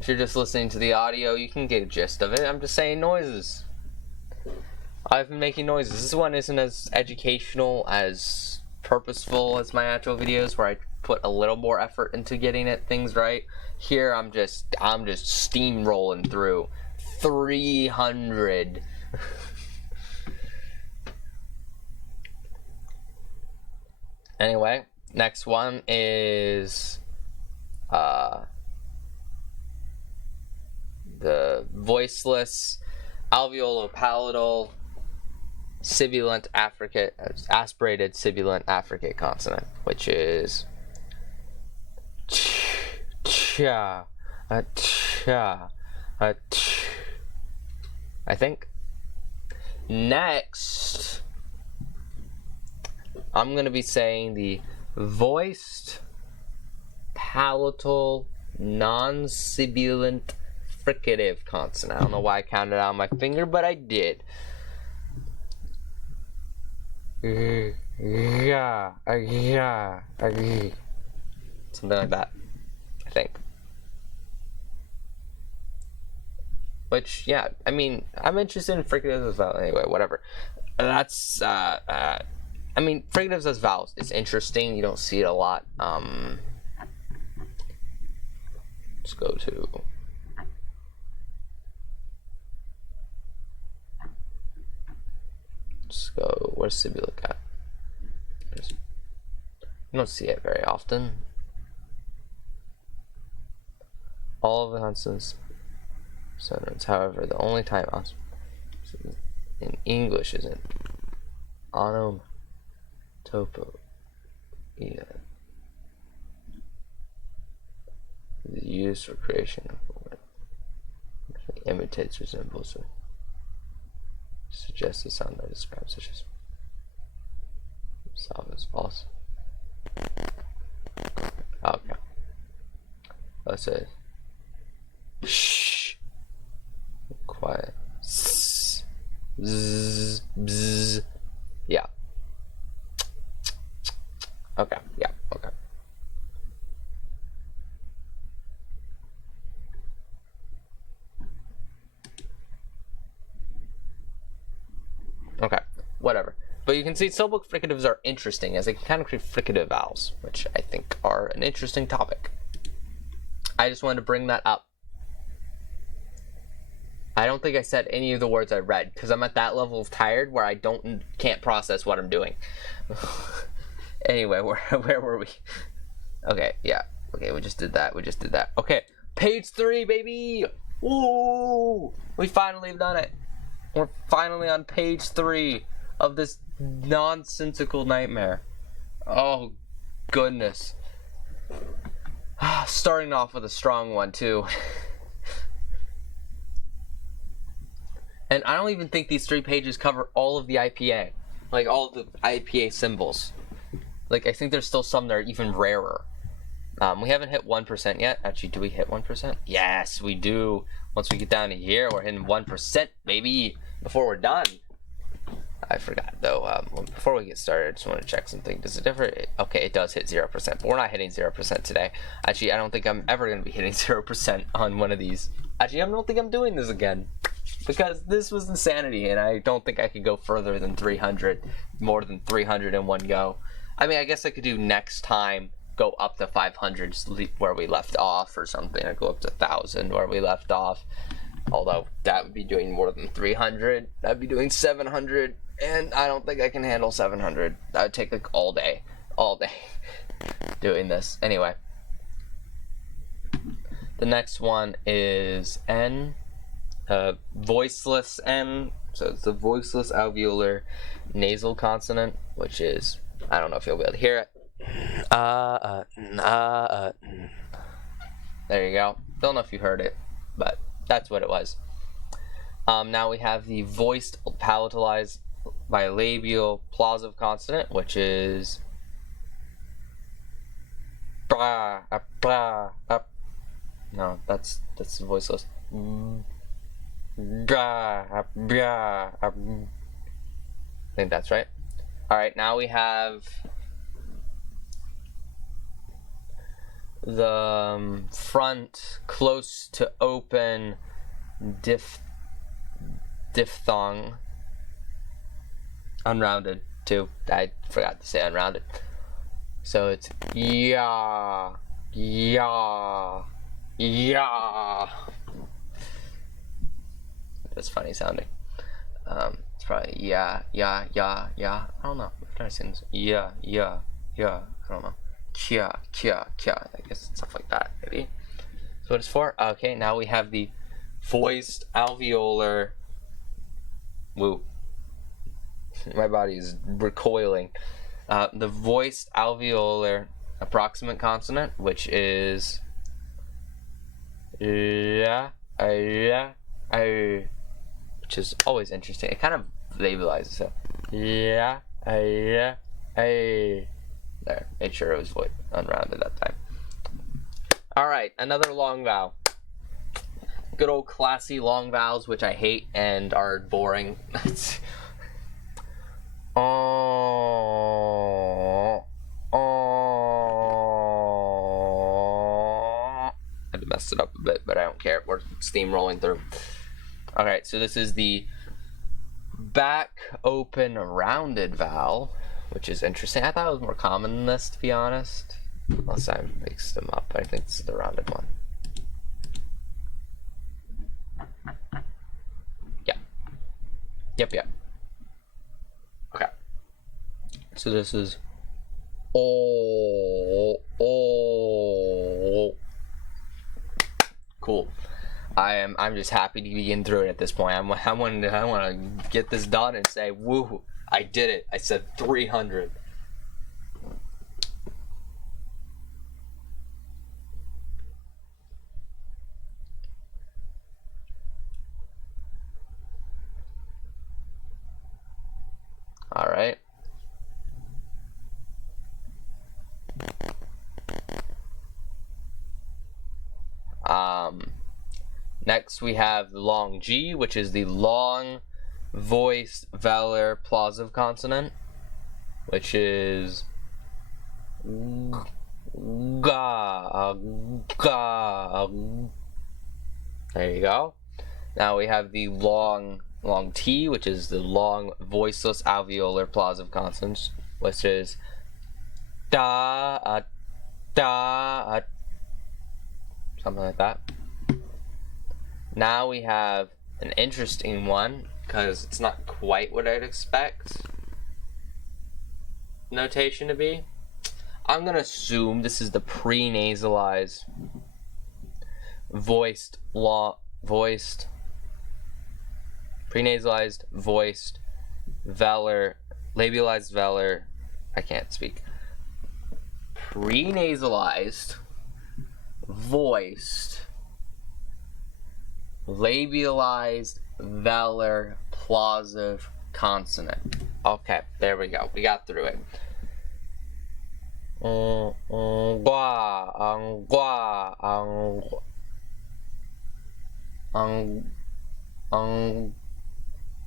If you're just listening to the audio, you can get a gist of it. I'm just saying noises. I've been making noises. This one isn't as educational, as purposeful as my actual videos, where I put a little more effort into getting things right. Here, I'm just steamrolling through 300. Anyway, next one is the voiceless alveolo-palatal sibilant affricate, aspirated sibilant affricate consonant, which is cha, cha, ch. I think. Next, I'm gonna be saying the voiced palatal non-sibilant fricative consonant. I don't know why I counted it on my finger, but I did. Yeah, something like that, I think. Which, yeah, I mean, I'm interested in fricatives as well. Anyway, whatever. That's, I mean, fricatives as vowels is interesting. You don't see it a lot. Let's go to... Let's go, where's sibilant at? You don't see it very often. All of the consonants, sonorants, however, the only time in English is in onomatopoeia. The use for creation of a word imitates, resembles, or suggests a sound that describes, such as sound as false. Okay. Let's say shh, quiet, zzz, bzz, bzz. Yeah. Okay. Yeah. Okay. Okay, whatever. But you can see syllable fricatives are interesting, as they can kind of create fricative vowels, which I think are an interesting topic. I just wanted to bring that up. I don't think I said any of the words I read, because I'm at that level of tired where I can't process what I'm doing. Anyway, where were we? Okay, yeah. Okay, we just did that. Okay, page 3, baby! Woo! We finally have done it. We're finally on page 3 of this nonsensical nightmare. Oh, goodness. Starting off with a strong one, too. And I don't even think these 3 pages cover all of the IPA. Like all the IPA symbols. Like I think there's still some that are even rarer. We haven't hit 1% yet. Actually, do we hit 1%? Yes, we do. Once we get down to here, we're hitting 1%, baby. Before we're done. I forgot though. Before we get started, I just want to check something. Does it ever? Okay, it does hit 0%, but we're not hitting 0% today. Actually, I don't think I'm ever going to be hitting 0% on one of these. Actually, I don't think I'm doing this again, because this was insanity, and I don't think I could go further than 300, more than 300 in one go. I mean, I guess I could do next time, go up to 500 where we left off or something, or go up to 1,000 where we left off. Although that would be doing more than 300. That'd be doing 700, and I don't think I can handle 700. That would take like all day doing this. Anyway, the next one is N, voiceless N. So it's the voiceless alveolar nasal consonant, which is, I don't know if you'll be able to hear it. There you go. Don't know if you heard it, but that's what it was. Now we have the voiced palatalized bilabial plosive consonant, which is no, that's voiceless. I think that's right. All right, now we have the front close to open diphthong, unrounded too. I forgot to say unrounded. So it's yeah. That's funny sounding. It's probably yeah. I don't know. I'm trying to say this. Yeah. I don't know. Kia. I guess stuff like that, maybe. So what it's for? Okay, now we have the voiced alveolar. Woo. My body is recoiling. The voiced alveolar approximant consonant, which is which is always interesting. It kind of labelizes it. There, made sure it was unrounded that time. Alright, another long vowel. Good old classy long vowels, which I hate and are boring. I messed it up a bit, but I don't care. We're steamrolling through. Alright, so this is the back open rounded vowel, which is interesting. I thought it was more common than this, to be honest. Unless I mixed them up. I think this is the rounded one. Yeah. Yep. Okay. So this is cool. I'm just happy to begin through it at this point. I want to get this done and say, woo, I did it. I said 300. All right. Next we have the long G, which is the long voiced velar plosive consonant, which is ga. There you go. Now we have the long T, which is the long voiceless alveolar plosive consonants, which is da, something like that. Now we have an interesting one, because it's not quite what I'd expect notation to be. I'm going to assume this is the pre-nasalized pre-nasalized voiced velar, labialized velar, I can't speak. Pre-nasalized voiced labialized velar plosive consonant. Okay, there we go. We got through it.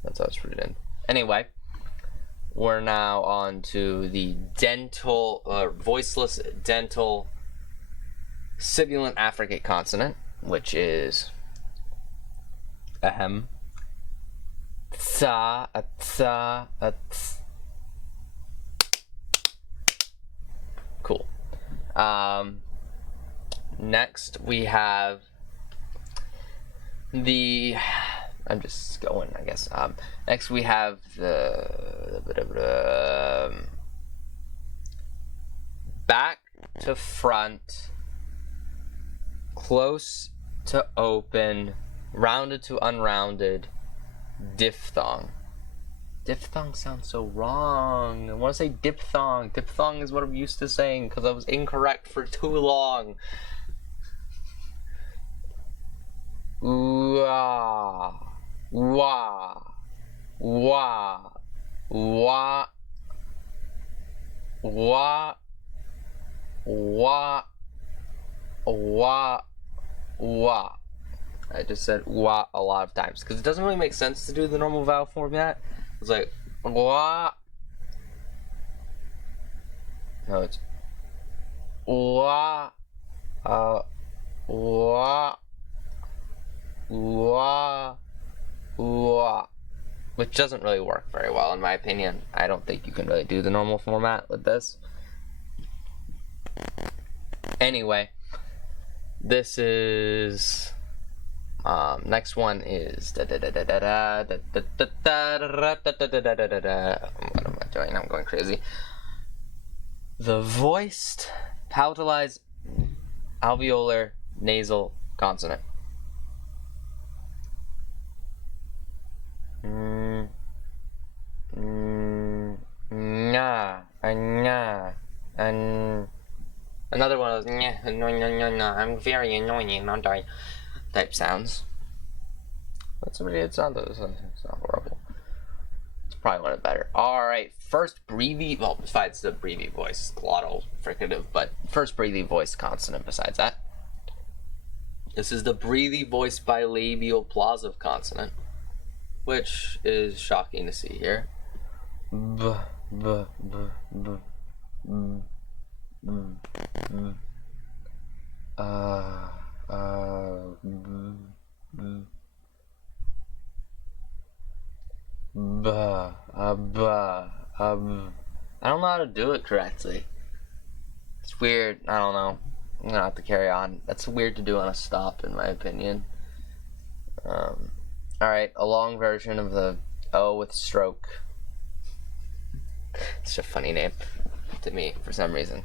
That's how it's written. Anyway, we're now on to the voiceless dental sibilant affricate consonant, which is ahem, tsa, a tsa, a ts. Cool. Next we have the. I'm just going, I guess. Next we have the back to front, close to open, rounded to unrounded, diphthong. Diphthong sounds so wrong. I want to say diphthong. Diphthong is what I'm used to saying because I was incorrect for too long. Wah, wah, wah, wah, wah, wah, wah, wah. I just said wah a lot of times because it doesn't really make sense to do the normal vowel format. It's like wah. No, it's wah, wah, wah, wah, which doesn't really work very well in my opinion. I don't think you can really do the normal format with this. Anyway, this is next one is what am I doing? I'm going crazy. The voiced palatalized alveolar nasal consonant. Another one of those I'm very annoying, aren't I? Type sounds. But it's not horrible. It's probably one of the better. Alright, first breathy, well, besides the breathy voice, glottal fricative, but first breathy voice consonant besides that. This is the breathy voice bilabial plosive consonant, which is shocking to see here. B, b, b, b, b, b, b. I don't know how to do it correctly. It's weird. I don't know. I'm gonna have to carry on. That's weird to do on a stop, in my opinion. Alright, a long version of the O with stroke. It's a funny name to me for some reason.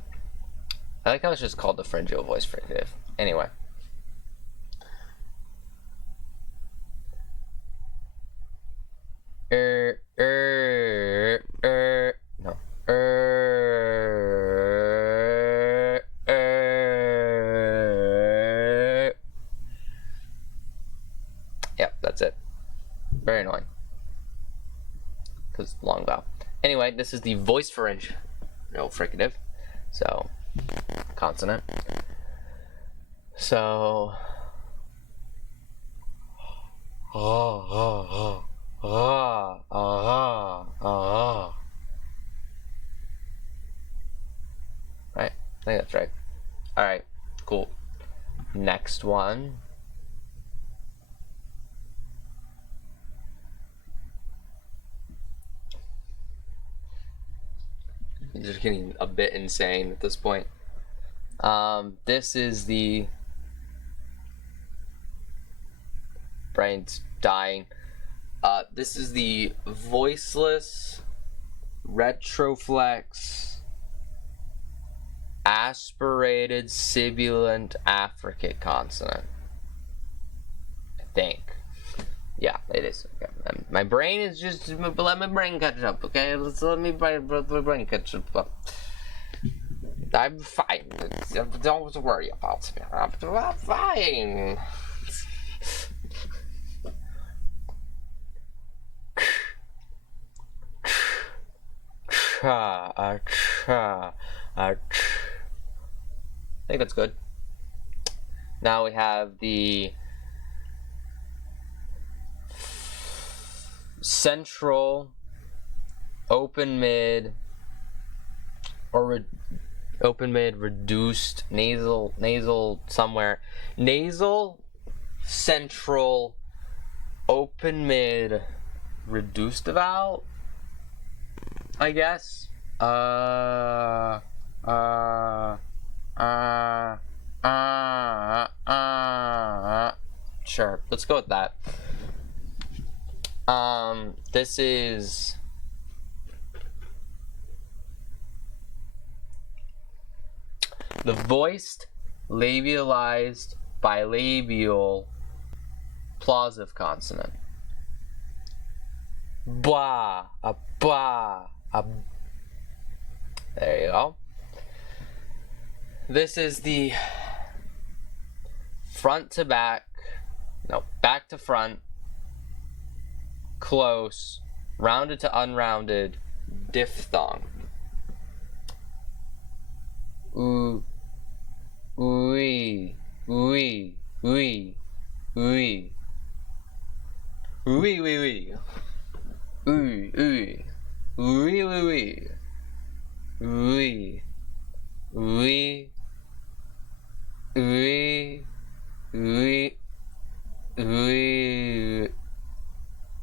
I like how it's just called the pharyngeal voice fricative. Anyway. No. Yep, that's it. Very annoying. Because long vowel. Anyway, this is the voice pharyngeal fricative. So, consonant. So, right? I think that's right. Alright, cool. Next one. These are getting a bit insane at this point. This is the brain's dying. This is the voiceless retroflex aspirated sibilant affricate consonant. I think. Yeah, it is. Okay. My brain is just. Let my brain catch up, okay? Let my brain catch up. I'm fine. Don't worry about me. I'm fine. I think that's good. Now we have the central, open mid, or open mid, reduced, nasal somewhere. Nasal, central, open mid, reduced vowel, I guess. Sure, let's go with that. This is the voiced, labialized, bilabial, plosive consonant. Ba, a ba, a. There you go. This is the front to back, no, back to front, close, rounded to unrounded, diphthong. Ooh, ooey, ooey, ooey, ooey, ooey, ooey, ooey, ooey, ooey, ooey, ooey, ooey, ooey, ooey.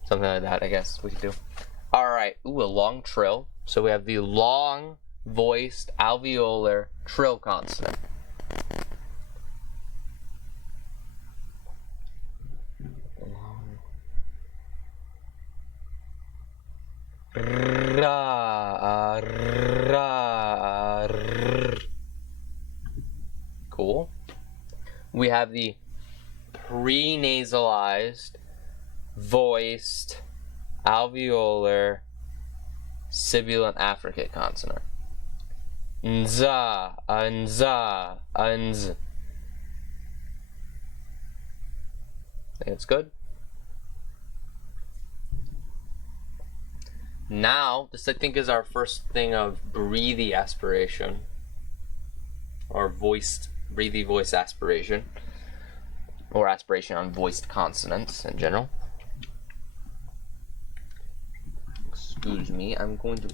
Something like that, I guess we could do. Alright, ooh, a long trill. So we have the long voiced alveolar trill consonant. Ra, ra, r. Cool. We have the pre-nasalized, voiced, alveolar, sibilant affricate consonant. Nza, unza, unz. I think it's good. Now, this I think is our first thing of breathy aspiration, or voiced, breathy voice aspiration, or aspiration on voiced consonants in general. Excuse me, I'm going to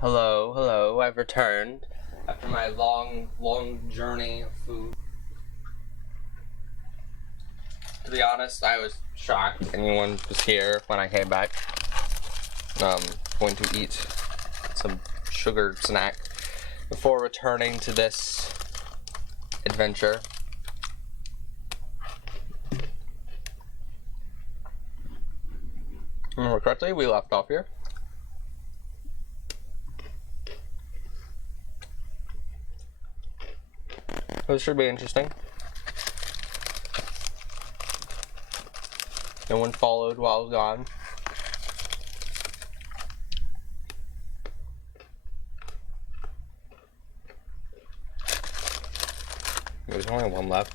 Hello, hello, I've returned after my long journey of food. To be honest, I was shocked anyone was here when I came back. Going to eat some sugar snack before returning to this adventure. Remember correctly, we left off here. This should be interesting. No one followed while I was gone. There's only one left.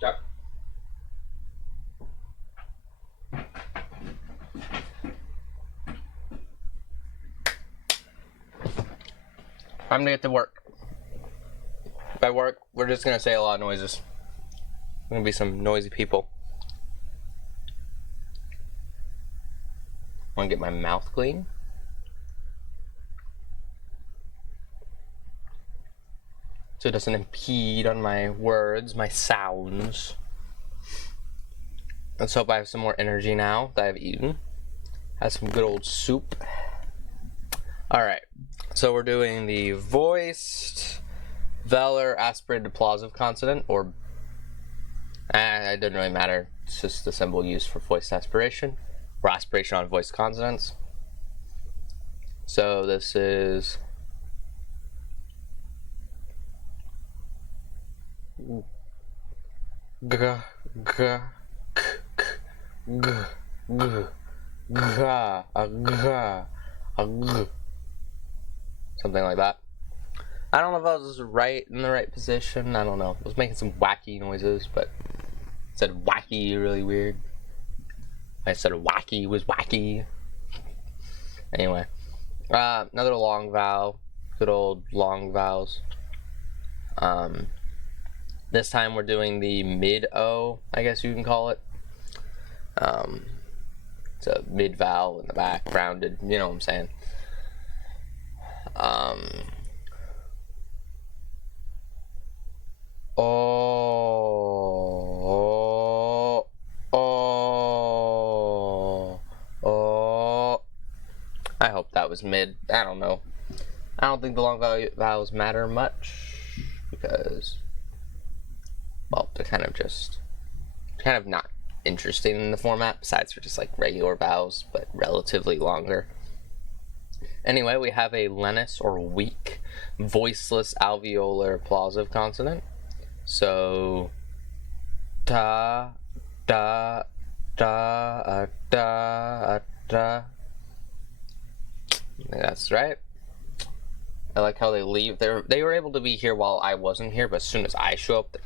Chuck. I'm gonna get to work. By work, we're just gonna say a lot of noises. We're gonna be some noisy people. Wanna get my mouth clean? So it doesn't impede on my words, my sounds. Let's hope I have some more energy now that I've eaten. Have some good old soup. Alright, so we're doing the voiced velar aspirated plosive consonant, or it doesn't really matter. It's just the symbol used for voiced aspiration, or aspiration on voiced consonants. So this is g g k k g g ga ga g, something like that. I don't know if I was right in the right position. I don't know. I was making some wacky noises, but I said wacky really weird. I said wacky was wacky. Anyway, another long vowel. Good old long vowels. This time we're doing the mid-O, I guess you can call it. It's a mid-vowel in the back, rounded, you know what I'm saying. I hope that was mid. I don't know. I don't think the long vowels matter much because, well, they're kind of not interesting in the format, besides for just like regular vowels, but relatively longer. Anyway, we have a lenis or weak voiceless alveolar plosive consonant. So da da da da da. I think that's right. I like how they leave. They were able to be here while I wasn't here, but as soon as I show up,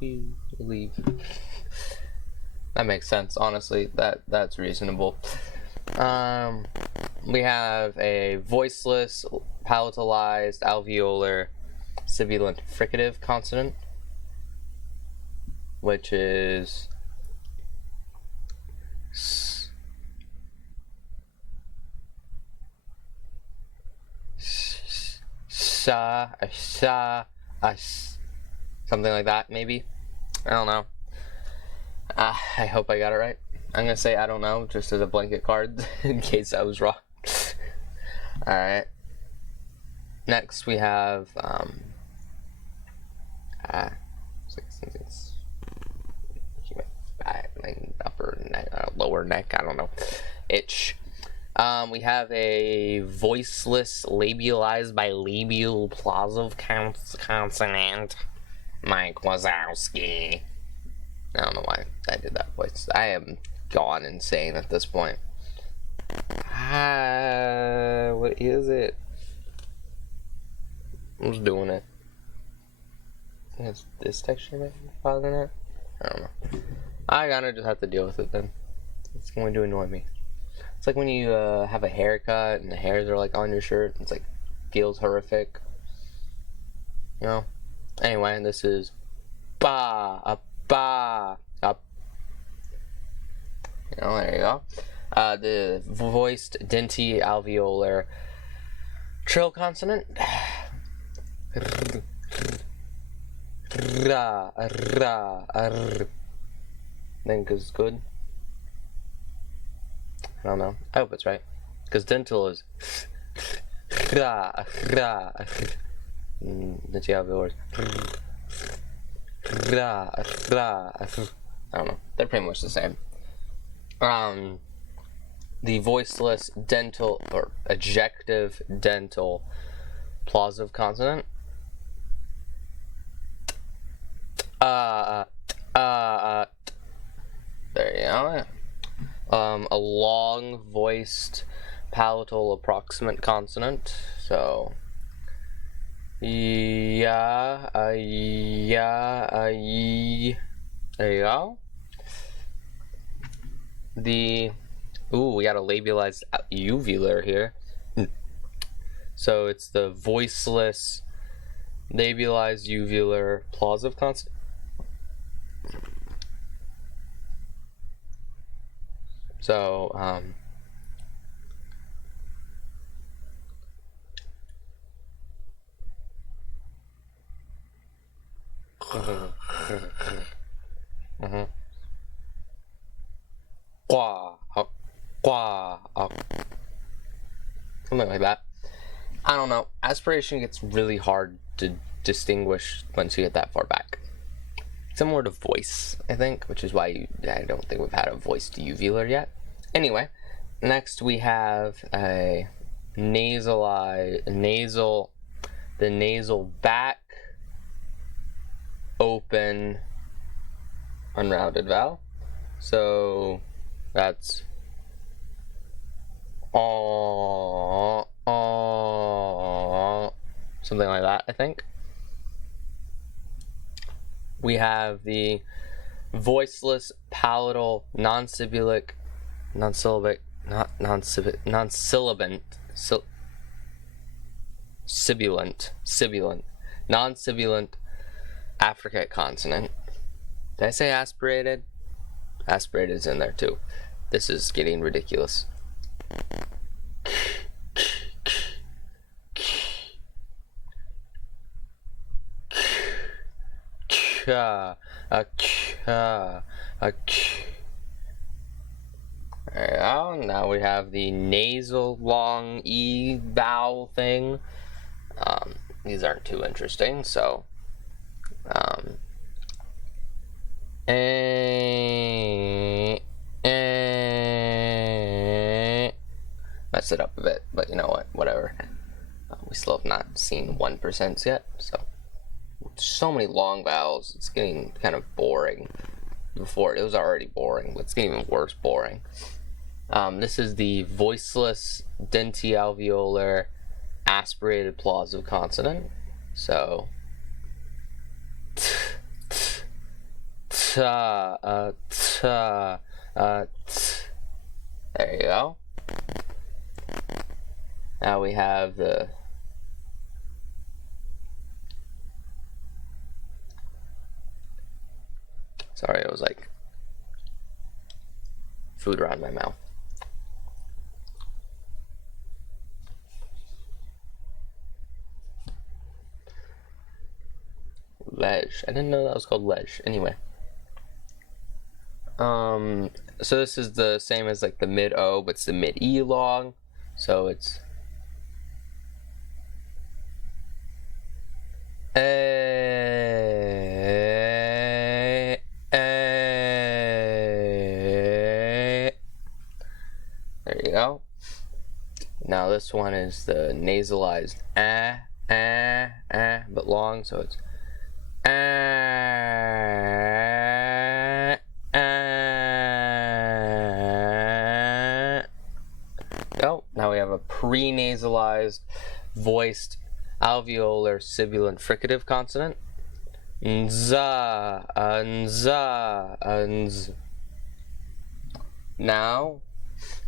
they leave. That makes sense, honestly. That's reasonable. We have a voiceless, palatalized, alveolar, sibilant fricative consonant, which is something like that, maybe. I don't know. I hope I got it right. I'm gonna say I don't know, just as a blanket card, in case I was wrong. Alright. Next we have, my upper neck, lower neck, I don't know. Itch. We have a voiceless, labialized bilabial plosive consonant. Mike Wazowski. I don't know why I did that voice. I am gone insane at this point. What is it? I was doing it. Is this texture bothering it? I don't know. I gotta just have to deal with it then. It's going to annoy me. It's like when you have a haircut and the hairs are like on your shirt. It's like feels horrific. You know. Anyway, this is ba a ba a Oh, there you go. The voiced denty alveolar trill consonant. Ra, ra, r. Think is good. I don't know. I hope it's right. Because dental is ra, ra. Denty alveolar. Ra, ra. I don't know. They're pretty much the same. The voiceless dental or ejective dental plosive consonant. There you go. A long voiced palatal approximant consonant. So yeah, yeah, there you go. We got a labialized uvular here. So it's the voiceless labialized uvular plosive consonant. So something like that. I don't know. Aspiration gets really hard to distinguish once you get that far back. Similar to voice, I think, which is why I don't think we've had a voiced uvular yet. Anyway, next we have a the nasal back open unrounded vowel. So that's something like that, I think. We have the voiceless palatal non-sibilant non-sibilant affricate consonant. Did I say aspirated? Aspirated is in there too. This is getting ridiculous. There you go. Now we have the nasal long E vowel thing. These aren't too interesting, so messed it up a bit, but you know what? Whatever. We still have not seen 1% yet, so many long vowels. It's getting kind of boring. Before it was already boring, but it's getting even worse boring. This is the voiceless denty alveolar aspirated plosive consonant. So there you go. Now we have the sorry, it was like food around my mouth. Ledge. I didn't know that was called ledge. Anyway. So this is the same as like the mid O, but it's the mid E long. So it's there you go. Now this one is the nasalized but long, so it's go. Now we have a pre-nasalized voiced alveolar sibilant fricative consonant. Nza, nza, nz. Now,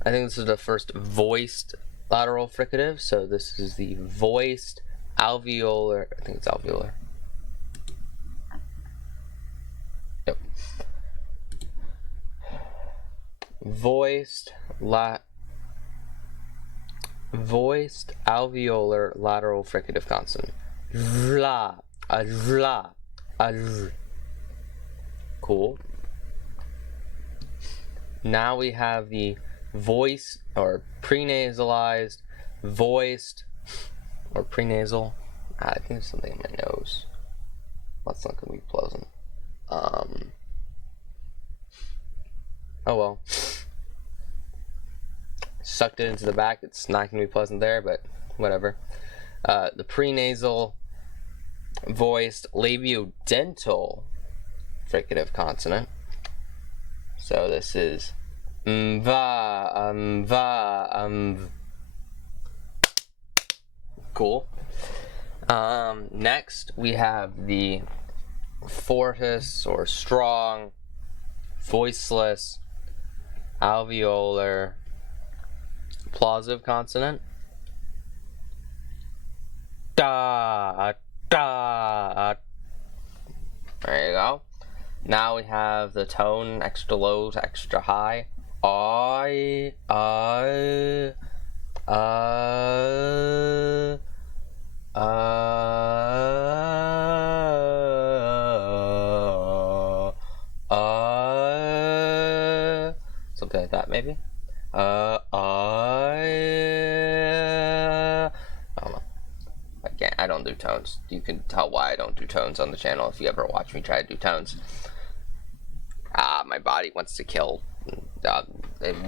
I think this is the first voiced lateral fricative, so this is the voiced alveolar, I think it's alveolar. Yep. voiced alveolar lateral fricative consonant. Vla, vla, cool. Now we have the voice or prenasalized, voiced, or prenasal. I think there's something in my nose. That's not gonna be pleasant. Oh well. Sucked it into the back. It's not gonna be pleasant there, but whatever. The prenasal, voiced, labiodental fricative consonant. So this is cool. Next we have the fortis or strong, voiceless, alveolar, plosive consonant. Da, da. There you go. Now we have the tone, extra low to extra high. I, something like that, maybe. I don't know. I don't do tones. You can tell why I don't do tones on the channel if you ever watch me try to do tones. My body wants to kill.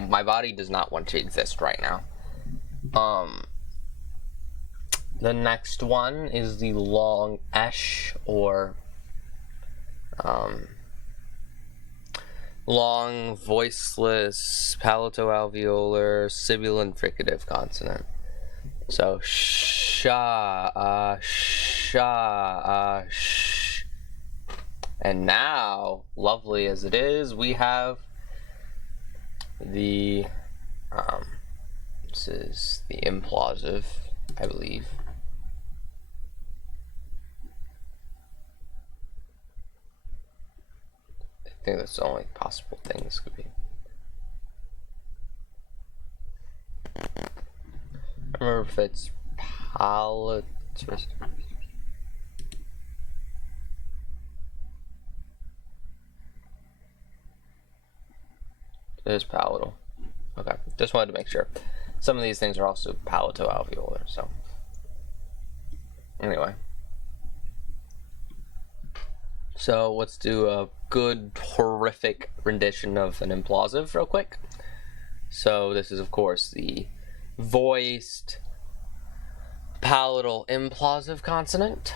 My body does not want to exist right now. The next one is the long esh, or long voiceless palatoalveolar sibilant fricative consonant. So sha, sha, sh. And now, lovely as it is, we have the this is the implosive, I believe. I think that's the only possible thing this could be. I don't remember if it's palate. It is palatal. Okay, just wanted to make sure. Some of these things are also palatoalveolar, so. Anyway. So let's do a good, horrific rendition of an implosive real quick. So this is, of course, the voiced palatal implosive consonant.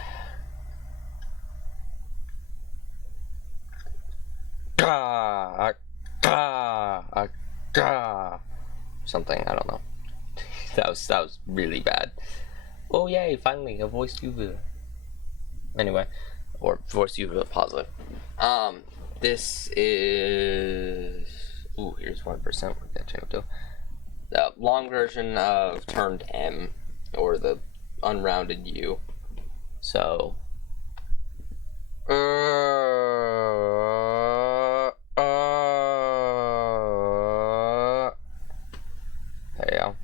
Gah, gah, gah. Something, I don't know. that was really bad. Oh yay, finally a voiced uvula. Anyway, or voiced uvula positive. This is, ooh, here's 1%. What that channel do? The long version of termed M, or the unrounded U. So there you go.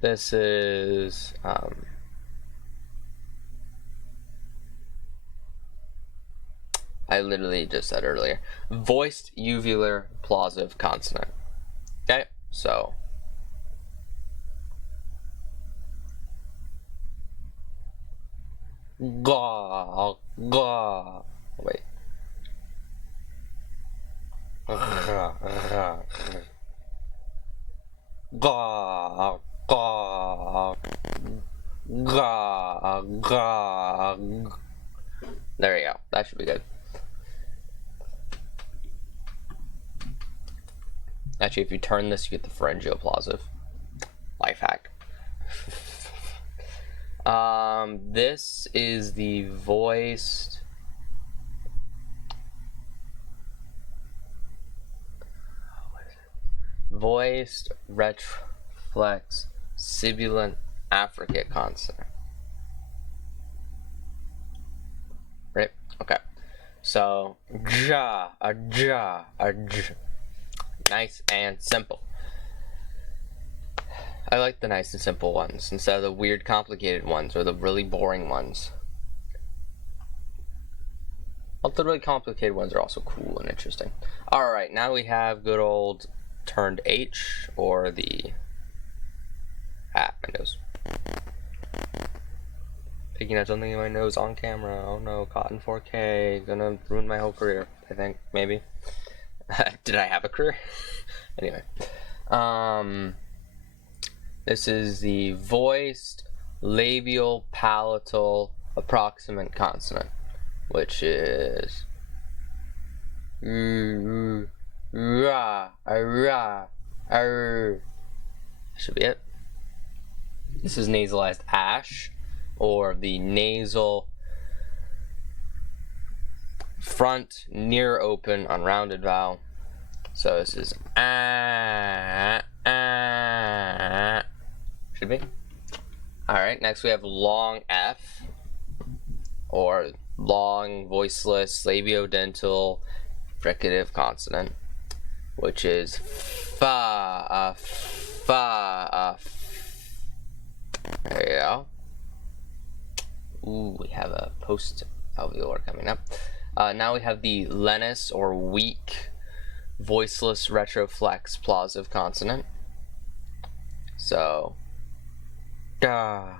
This is I literally just said earlier, voiced uvular plosive consonant. Okay, so ga, ga. Wait. Ga, ga, ga, ga. There you go. That should be good. Actually, if you turn this, you get the pharyngeoplosive. Life hack. This is the voiced. What is it? voiced retroflex sibilant affricate consonant. Right? Okay. So, ja, a ja, a j. Nice and simple. I like the nice and simple ones instead of the weird complicated ones or the really boring ones. But the really complicated ones are also cool and interesting. Alright, now we have good old turned H, or the... my nose. Picking out something in my nose on camera. Oh no, caught in 4K. Gonna ruin my whole career, I think, maybe. Did I have a career? Anyway. This is the voiced labial palatal approximant consonant, which is ra, ra, should be it. This is nasalized ash, or the nasal front near open unrounded vowel. So this is should be. Alright, next we have long F, or long voiceless labiodental fricative consonant, which is fa, fa, there you go. Ooh, we have a post alveolar coming up. Now we have the lenis, or weak voiceless retroflex plosive consonant. So da,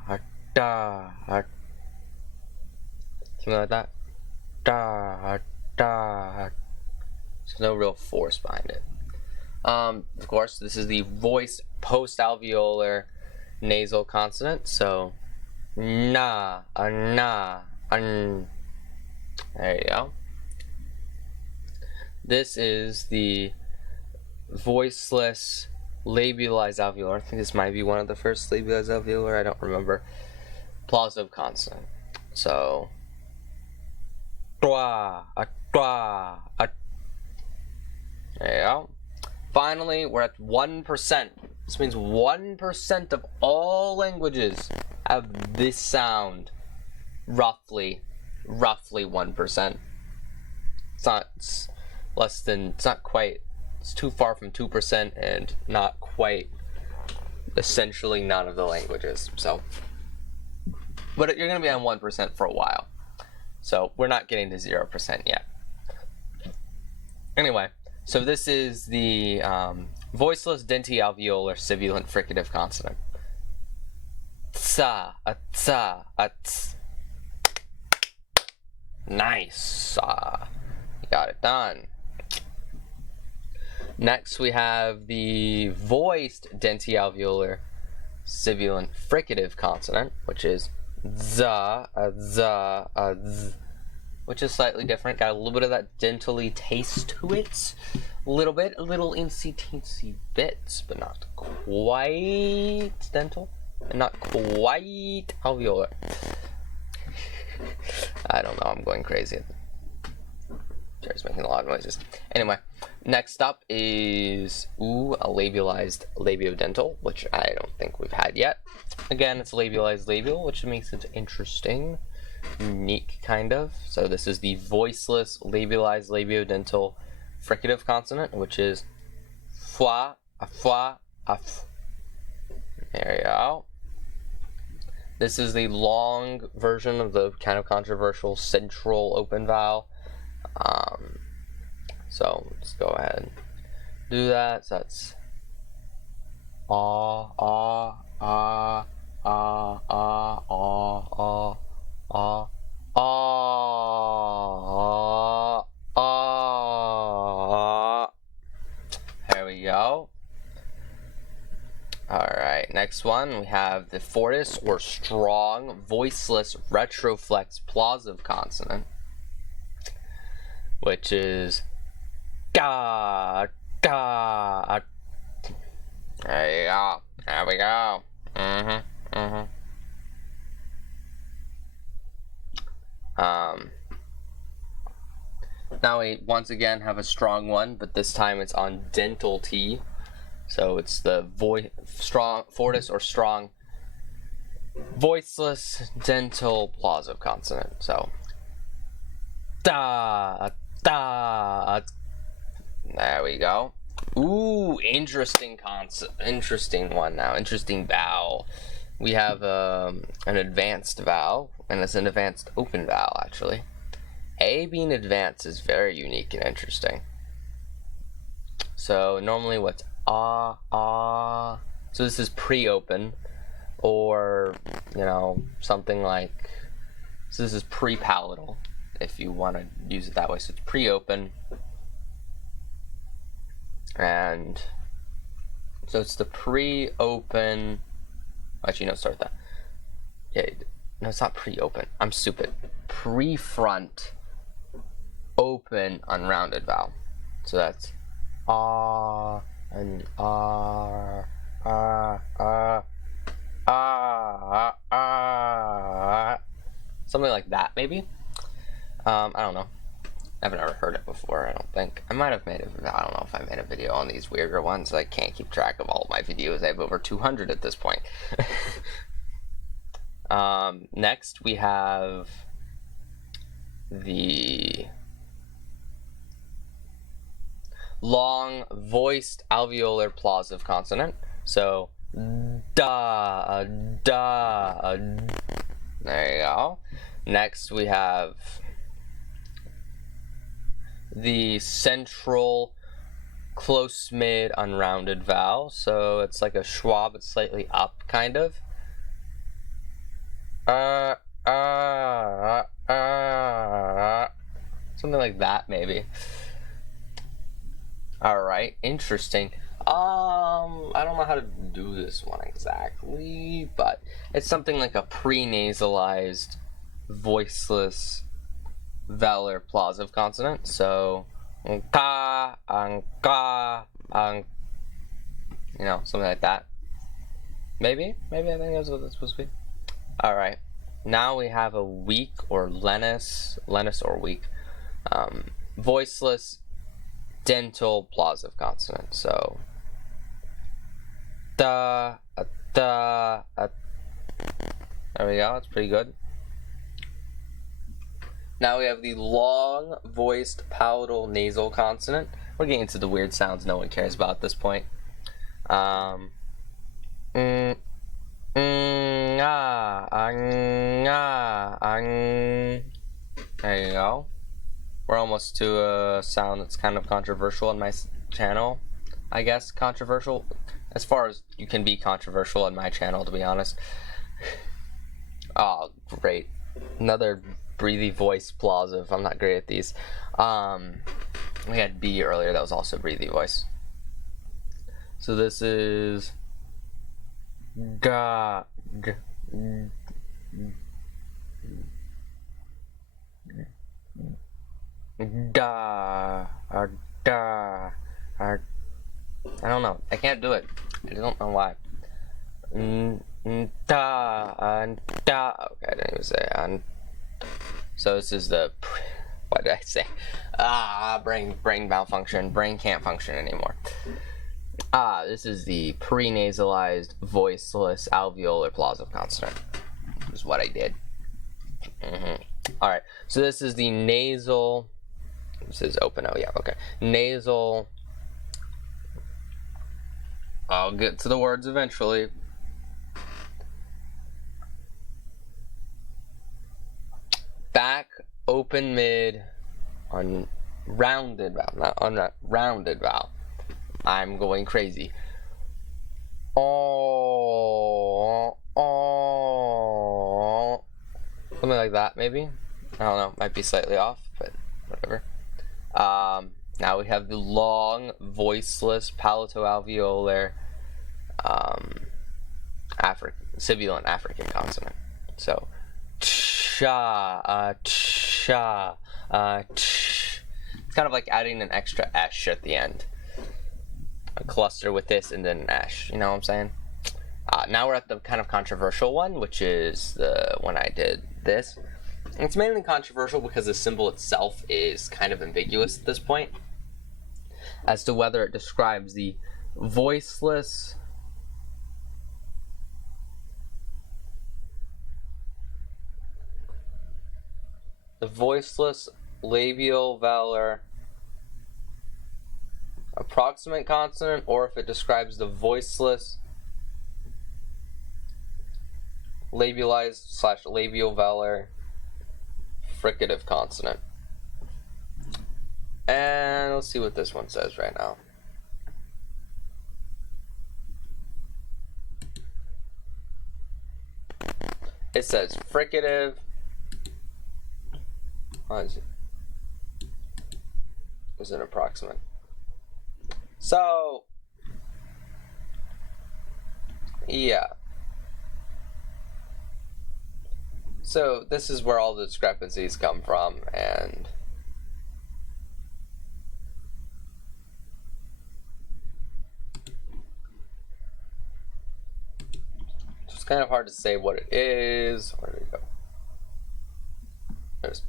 something like that. Da. There's no real force behind it. Of course, this is the voiced post-alveolar nasal consonant. So na, na, an. There you go. This is the voiceless labialized alveolar. I think this might be one of the first labialized alveolar. I don't remember. Plosive consonant. So, twa, a twa, a. There you go. Finally, we're at 1%. This means 1% of all languages have this sound. Roughly 1%. It's less than, it's not quite, it's too far from 2% and not quite essentially none of the languages. So, but you're going to be on 1% for a while. So we're not getting to 0% yet. Anyway, so this is the voiceless dentalveolar sibilant fricative consonant. Tsa, a tsa, a ts. Nice. You got it done. Next we have the voiced dentalveolar sibilant fricative consonant, which is za, a za, a z, which is slightly different. Got a little bit of that dentally taste to it. A little insy teensy bits, but not quite dental and not quite alveolar. I don't know, I'm going crazy. Chair's making a lot of noises. Anyway, next up is a labialized labiodental, which I don't think we've had yet. Again, it's labialized labial, which makes it interesting, unique kind of. So this is the voiceless labialized labiodental fricative consonant, which is fwa, a fwa, a f. There you go. This is the long version of the kind of controversial central open vowel. So let's go ahead and do that. So that's ah, ah, ah, ah, ah, ah, ah, ah, ah. There we go. Alright, next one we have the fortis, or strong voiceless retroflex plosive consonant, which is ga, ga. There you go. There we go. Now we once again have a strong one, but this time it's on dental T. So it's the strong, fortis or strong, voiceless dental plosive consonant. So da da. There we go. Ooh, interesting one now. Interesting vowel. We have an advanced vowel, and it's an advanced open vowel actually. A being advanced is very unique and interesting. So normally what's ah. So this is pre-open, or something like. So this is pre-palatal, if you want to use it that way. So it's pre-open. And so it's the pre-open. Actually, no, start that. Yeah, no, it's not pre-open. I'm stupid. Pre-front, open, unrounded vowel. So that's ah and ah, something like that, maybe. I don't know. I've never heard it before, I don't think. I might have I don't know if I made a video on these weirder ones. I can't keep track of all my videos. I have over 200 at this point. Next, we have the long voiced alveolar plosive consonant. So, da, da. There you go. Next, we have the central close mid unrounded vowel. So it's like a schwa but slightly up, kind of. Something like that, maybe. Alright, interesting. I don't know how to do this one exactly, but it's something like a pre-nasalized voiceless velar plosive consonant. So ka, ka, something like that. Maybe I think that's what it's supposed to be. Alright, now we have a weak or Lennis or weak voiceless dental plosive consonant. So da, da, there we go, it's pretty good. Now we have the long voiced palatal nasal consonant. We're getting into the weird sounds no one cares about at this point. There you go. We're almost to a sound that's kind of controversial on my channel. I guess controversial, as far as you can be controversial on my channel, to be honest. Oh, great. Another breathy voice plosive. I'm not great at these. We had B earlier, that was also breathy voice. So this is ga, g, da, da, I don't know. I can't do it. I don't know why. Da, da. Okay, I didn't even say it. So this is the. What did I say? Brain malfunction. Brain can't function anymore. This is the pre-nasalized voiceless alveolar plosive consonant. Is what I did. Alright, so this is the nasal. This is open. Oh, yeah, okay. Nasal. I'll get to the words eventually. Back, open mid, on rounded vowel, not on rounded vowel. I'm going crazy. Oh, something like that, maybe. I don't know. Might be slightly off, but whatever. Now we have the long, voiceless palatoalveolar sibilant African consonant. So, cha, cha, ch. It's kind of like adding an extra esh at the end. A cluster with this and then an esh. You know what I'm saying? Now we're at the kind of controversial one, which is the when I did this. And it's mainly controversial because the symbol itself is kind of ambiguous at this point as to whether it describes the voiceless labial velar approximant consonant, or if it describes the voiceless labialized / labial velar fricative consonant. And let's see what this one says right now. It says fricative. Is an approximate. So, yeah. So this is where all the discrepancies come from, and it's kind of hard to say what it is. Where did it go? There's,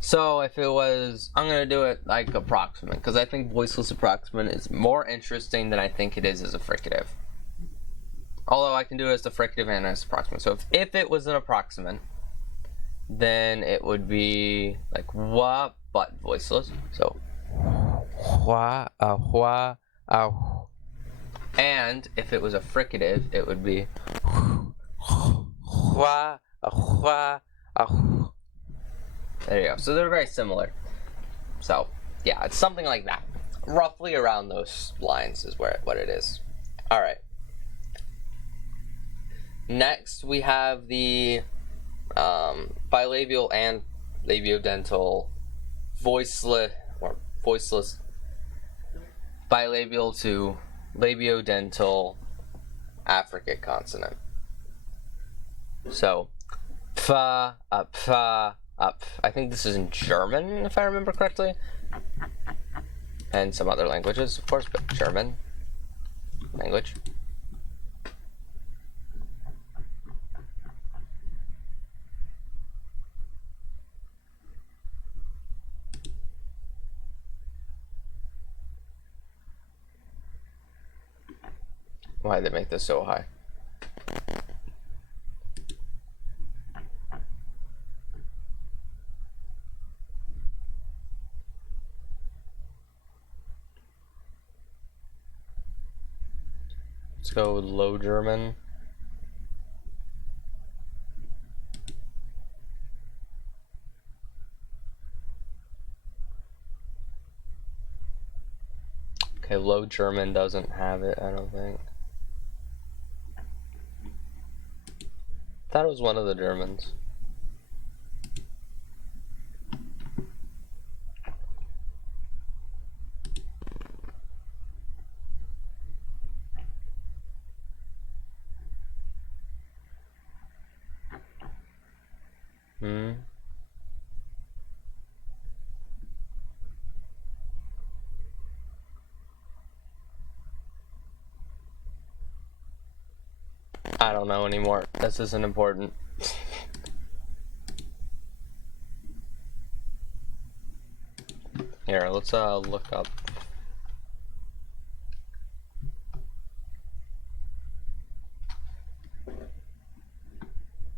so if it was, I'm gonna do it like approximate, because I think voiceless approximant is more interesting than I think it is as a fricative. Although I can do it as the fricative and as approximate. So if it was an approximant, then it would be like wha, but voiceless. So wha, wha, and if it was a fricative, it would be wha, wha, there you go. So they're very similar. So yeah, it's something like that. Roughly around those lines is what it is. All right. Next, we have the bilabial and labiodental voiceless bilabial to labiodental affricate consonant. So, pfa, up. I think this is in German, if I remember correctly, and some other languages, of course, but German language. Why did they make this so high? Let's go with Low German. Okay, Low German doesn't have it, I don't think. I thought it was one of the Germans. I don't know anymore. This isn't important. Here, let's look up.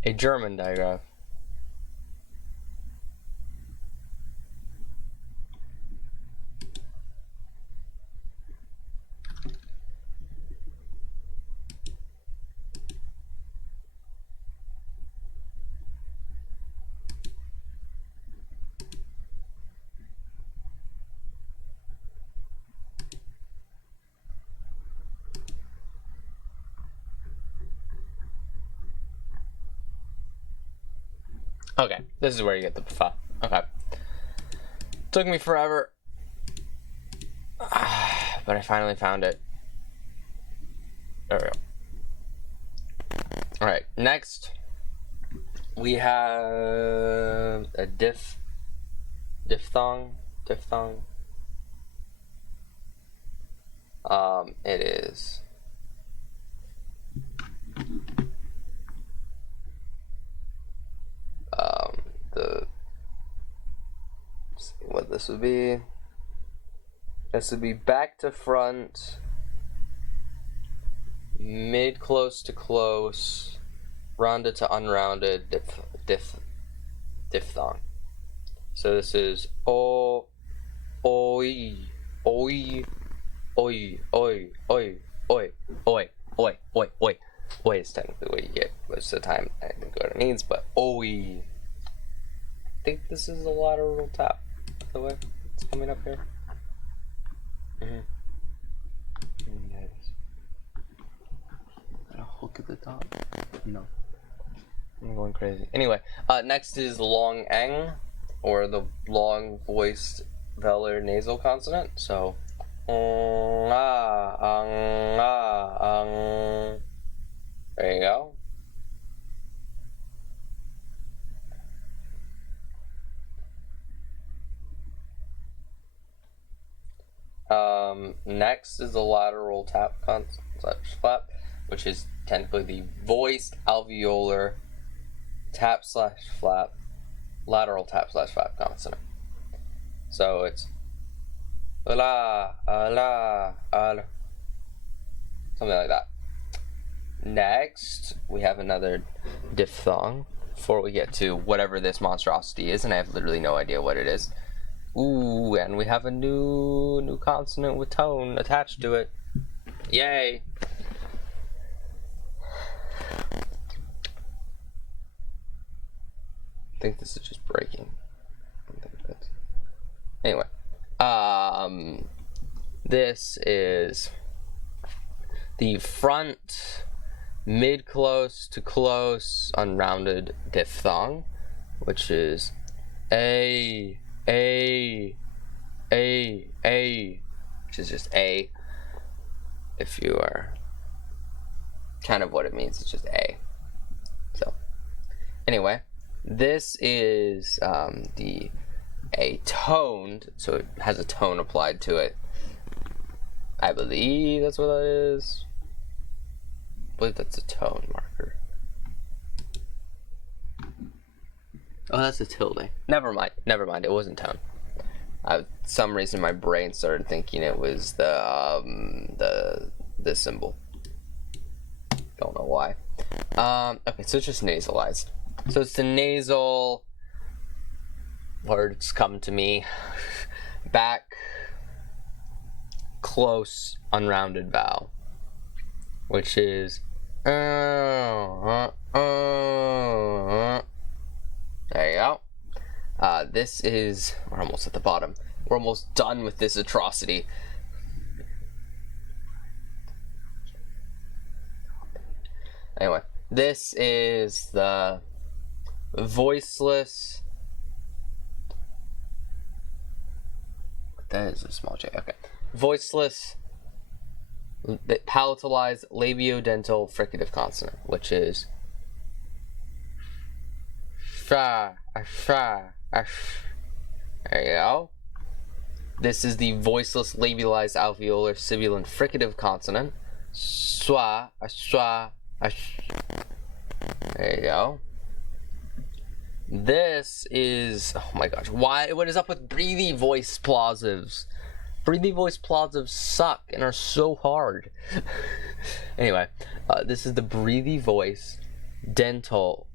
A German digraph. Okay, this is where you get the pfa. Okay. Took me forever. But I finally found it. There we go. Alright, next we have a diphthong. It is let's see what this would be. This would be back to front, mid close to close, rounded to unrounded, diphthong. So this is o, oi, oi, oi, oi, oi, oi, oi, oi, oi, oi. Oi is technically what you get most of the time. I think what it means, but oi. I think this is a lateral tap, by the way. It's coming up here. A hook at the top? No. I'm going crazy. Anyway, next is long eng, or the long voiced velar nasal consonant. So, there you go. Next is the lateral tap flap, which is technically the voiced alveolar tap slash flap, lateral tap slash flap consonant. So it's la, something like that. Next, we have another diphthong before we get to whatever this monstrosity is, and I have literally no idea what it is. Ooh, and we have a new consonant with tone attached to it. Yay! I think this is just breaking. Anyway, this is the front mid close to close unrounded diphthong, which is a, which is just a. If you are kind of what it means, it's just a. So, anyway, this is a toned, so it has a tone applied to it. I believe that's what that is. I believe that's a tone marker. Oh, that's a tilde. Never mind. It wasn't tone. Some reason my brain started thinking it was the symbol. Don't know why. Okay, so it's just nasalized. So it's the nasal. Words come to me. Back. Close unrounded vowel, which is there you go. This is, we're almost at the bottom. We're almost done with this atrocity. Anyway, this is the voiceless. That is a small J. Okay. Voiceless, palatalized labiodental fricative consonant, which is there you go. This is the voiceless labialized alveolar sibilant fricative consonant. There you go. This is, oh my gosh, what is up with breathy voice plosives? Breathy voice plosives suck and are so hard. Anyway, this is the breathy voice dental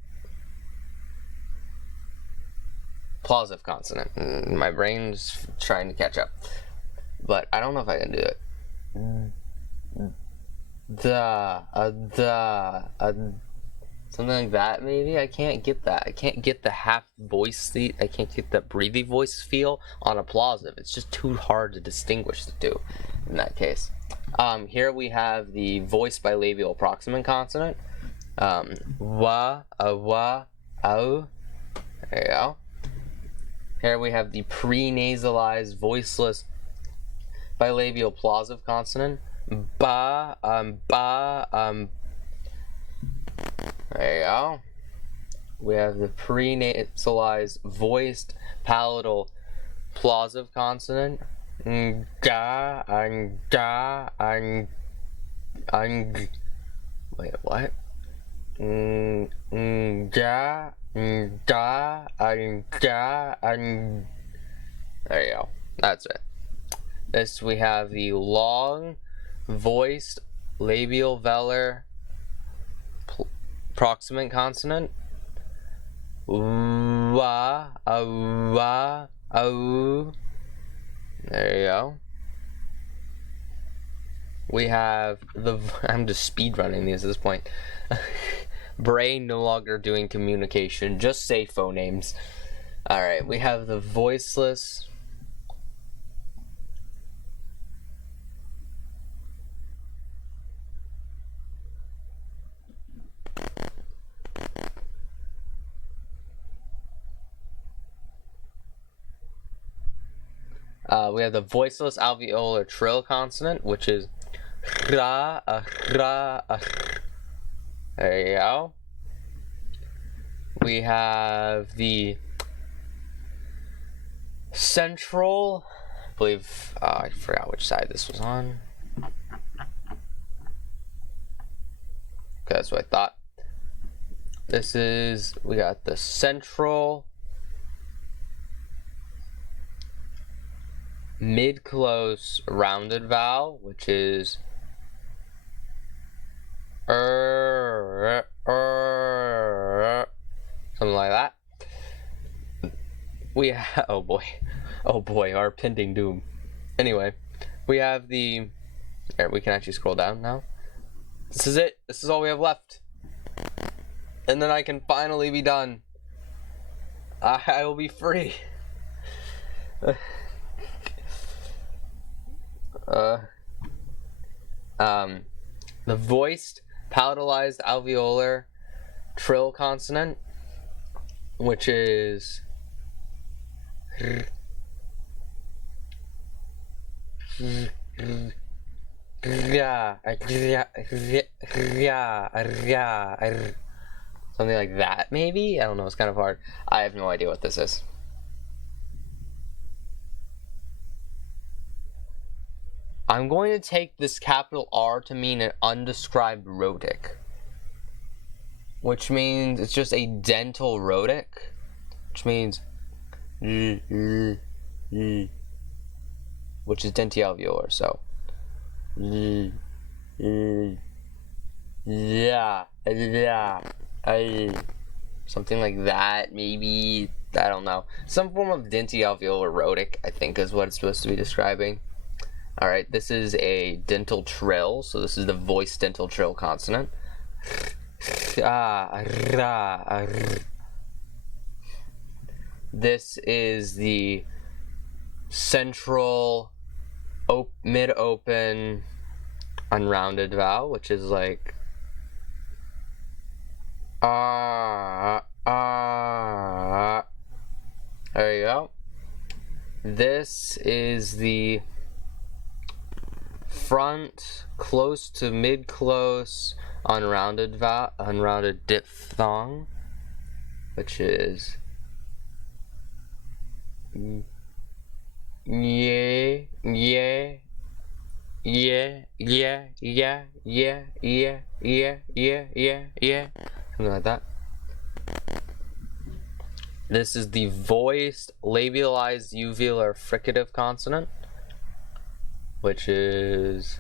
plosive consonant. My brain's trying to catch up, but I don't know if I can do it. Something like that, maybe? I can't get that. I can't get the half voice, I can't get that breathy voice feel on a plosive. It's just too hard to distinguish the two in that case. Here we have the voice bilabial proximant consonant. Wa, au. There you go. Here we have the pre-nasalized voiceless bilabial plosive consonant. Ba, there you go. We have the pre-nasalized voiced palatal plosive consonant. Ga and ga and wait, what? Ga and ga and ga and there you go. That's it. This we have the long voiced labial velar proximant consonant. Wa, wa, au. There you go. We have the, I'm just speed running these at this point. Brain no longer doing communication, just say phonemes. Alright, we have the voiceless. We have the voiceless alveolar trill consonant, which is ra, ra, there you go. We have the central, I believe, I forgot which side this was on. Okay, that's what I thought. This is, we got the central mid-close rounded vowel, which is something like that. We have, oh boy, our pending doom. Anyway, we have the, here, we can actually scroll down now. This is it. This is all we have left. And then I can finally be done. I will be free. The voiced palatalized alveolar trill consonant, which is something like that, maybe? I don't know, it's kind of hard. I have no idea what this is. I'm going to take this capital R to mean an undescribed rhotic, which means it's just a dental rhotic, which means which is dentialveolar, so something like that, maybe, I don't know. Some form of dentialveolar rhotic, I think, is what it's supposed to be describing. Alright, this is a dental trill, so this is the voiced dental trill consonant. This is the central mid-open unrounded vowel, which is like there you go. This is the front close to mid-close unrounded diphthong, which is yeah, something like that. This is the voiced labialized uvular fricative consonant, which is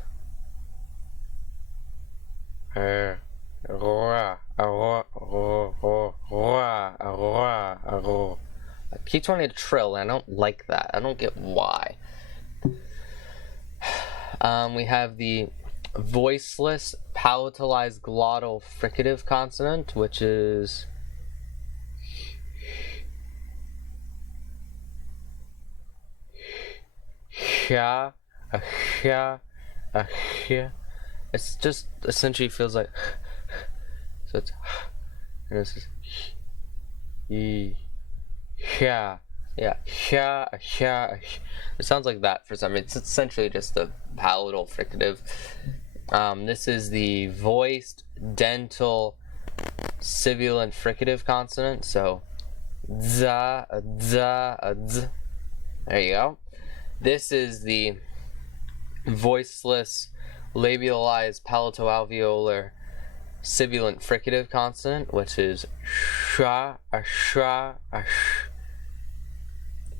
I keep wanting to trill, and I don't like that. I don't get why. We have the voiceless palatalized glottal fricative consonant, which is it's just essentially feels like so it's and this is it sounds like that for some reason. It's essentially just the palatal fricative. This is the voiced dental sibilant fricative consonant, so za, z. There you go. This is the voiceless labialized palatoalveolar sibilant fricative consonant, which is sha, sha, sh.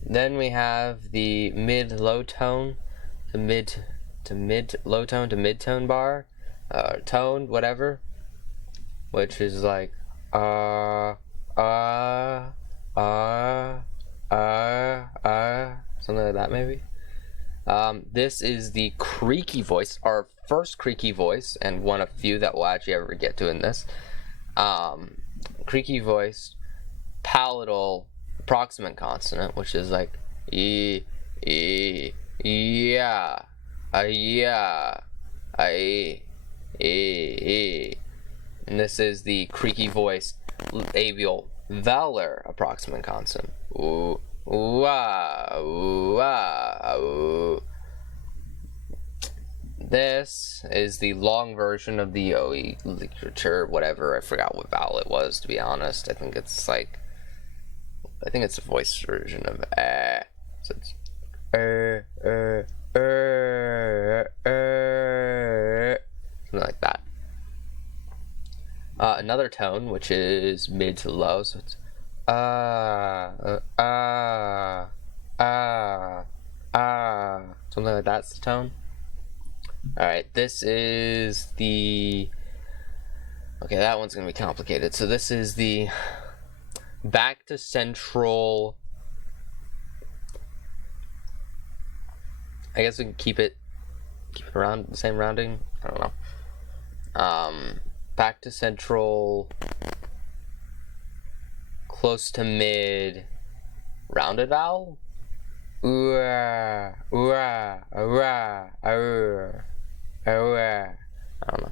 Then we have the mid-low tone low tone to mid tone bar, tone, whatever, which is like something like that maybe. This is the creaky voice, our first creaky voice, and one of few that we'll actually ever get to in this. Creaky voice, palatal approximant consonant, which is like yeah, yeah, and this is the creaky voice labial velar approximant consonant. Ooh, ooh, ah, ooh, ah, ooh. This is the long version of the OE literature, whatever. I forgot what vowel it was, to be honest. I think it's a voice version of so it's something like that. Another tone, which is mid to low, so it's something like that's the tone. Alright, this is the... Okay, that one's going to be complicated. So this is the back to central... I guess we can keep it around the same rounding. I don't know. Back to central, close to mid, rounded vowel. I don't know.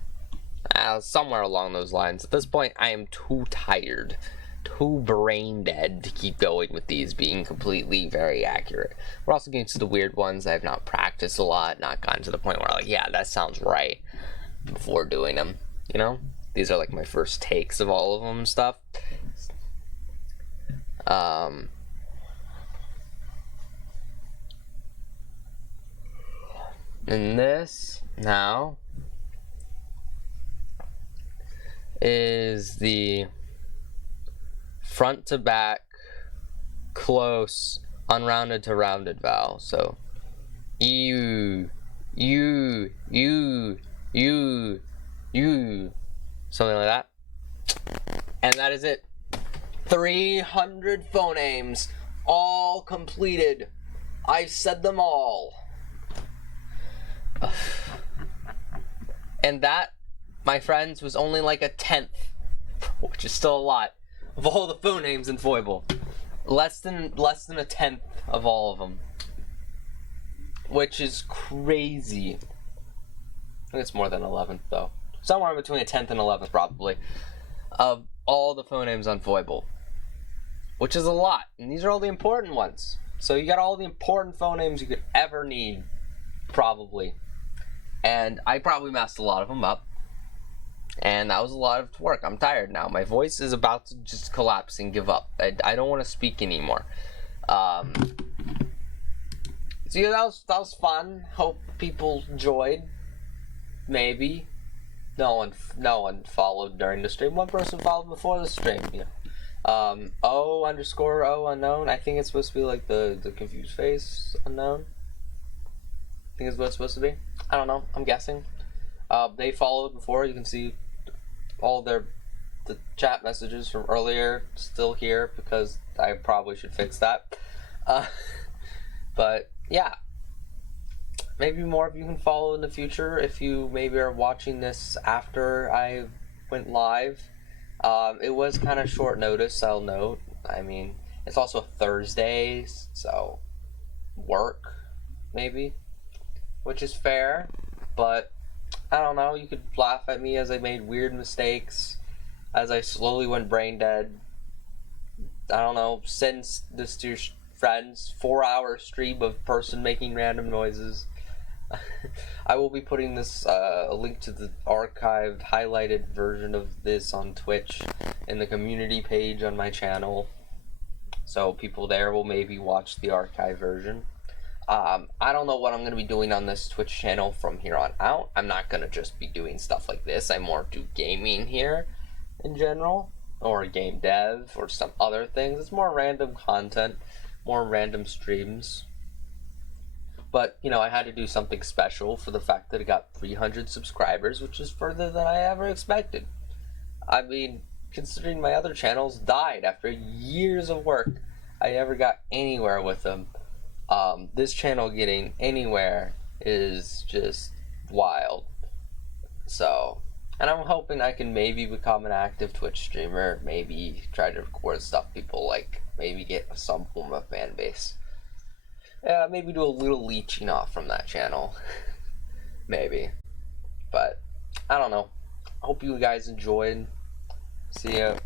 Somewhere along those lines. At this point, I am too tired, too brain dead to keep going with these being completely very accurate. We're also getting to the weird ones I have not practiced a lot, not gotten to the point where I'm like, yeah, that sounds right before doing them, you know? These are like my first takes of all of them and stuff. And this now is the front to back, close, unrounded to rounded vowel. So you, something like that. And that is it. 300 phonemes, all completed. I've said them all. And that, my friends, was only like a 10th, which is still a lot, of all the phonemes in phoible. Less than a 10th of all of them, which is crazy. I think it's more than 11th though. Somewhere between a 10th and 11th probably, of all the phonemes on phoible, which is a lot. And these are all the important ones. So you got all the important phonemes you could ever need, probably. And I probably messed a lot of them up. And that was a lot of work. I'm tired now. My voice is about to just collapse and give up. I don't want to speak anymore. So yeah, that was fun. Hope people enjoyed. Maybe. No one followed during the stream. One person followed before the stream. Yeah. O_O unknown. I think it's supposed to be like the confused face unknown. I think is what it's supposed to be. I don't know. I'm guessing. They followed before. You can see all the chat messages from earlier still here because I probably should fix that. But yeah, maybe more of you can follow in the future if you maybe are watching this after I went live. It was kind of short notice, I'll note. I mean, it's also a Thursday, so work maybe, which is fair, but I don't know, you could laugh at me as I made weird mistakes, as I slowly went brain dead. I don't know, send this to your friends, 4-hour stream of person making random noises. I will be putting this, a link to the archived, highlighted version of this on Twitch in the community page on my channel, so people there will maybe watch the archive version. I don't know what I'm going to be doing on this Twitch channel from here on out. I'm not going to just be doing stuff like this. I more do gaming here in general, or game dev, or some other things. It's more random content, more random streams. But, you know, I had to do something special for the fact that it got 300 subscribers, which is further than I ever expected. I mean, considering my other channels died after years of work, I never got anywhere with them. This channel getting anywhere is just wild. So, and I'm hoping I can maybe become an active Twitch streamer, maybe try to record stuff people like, maybe get some form of fan base. Yeah, maybe do a little leeching off from that channel. Maybe. But, I don't know. I hope you guys enjoyed. See ya.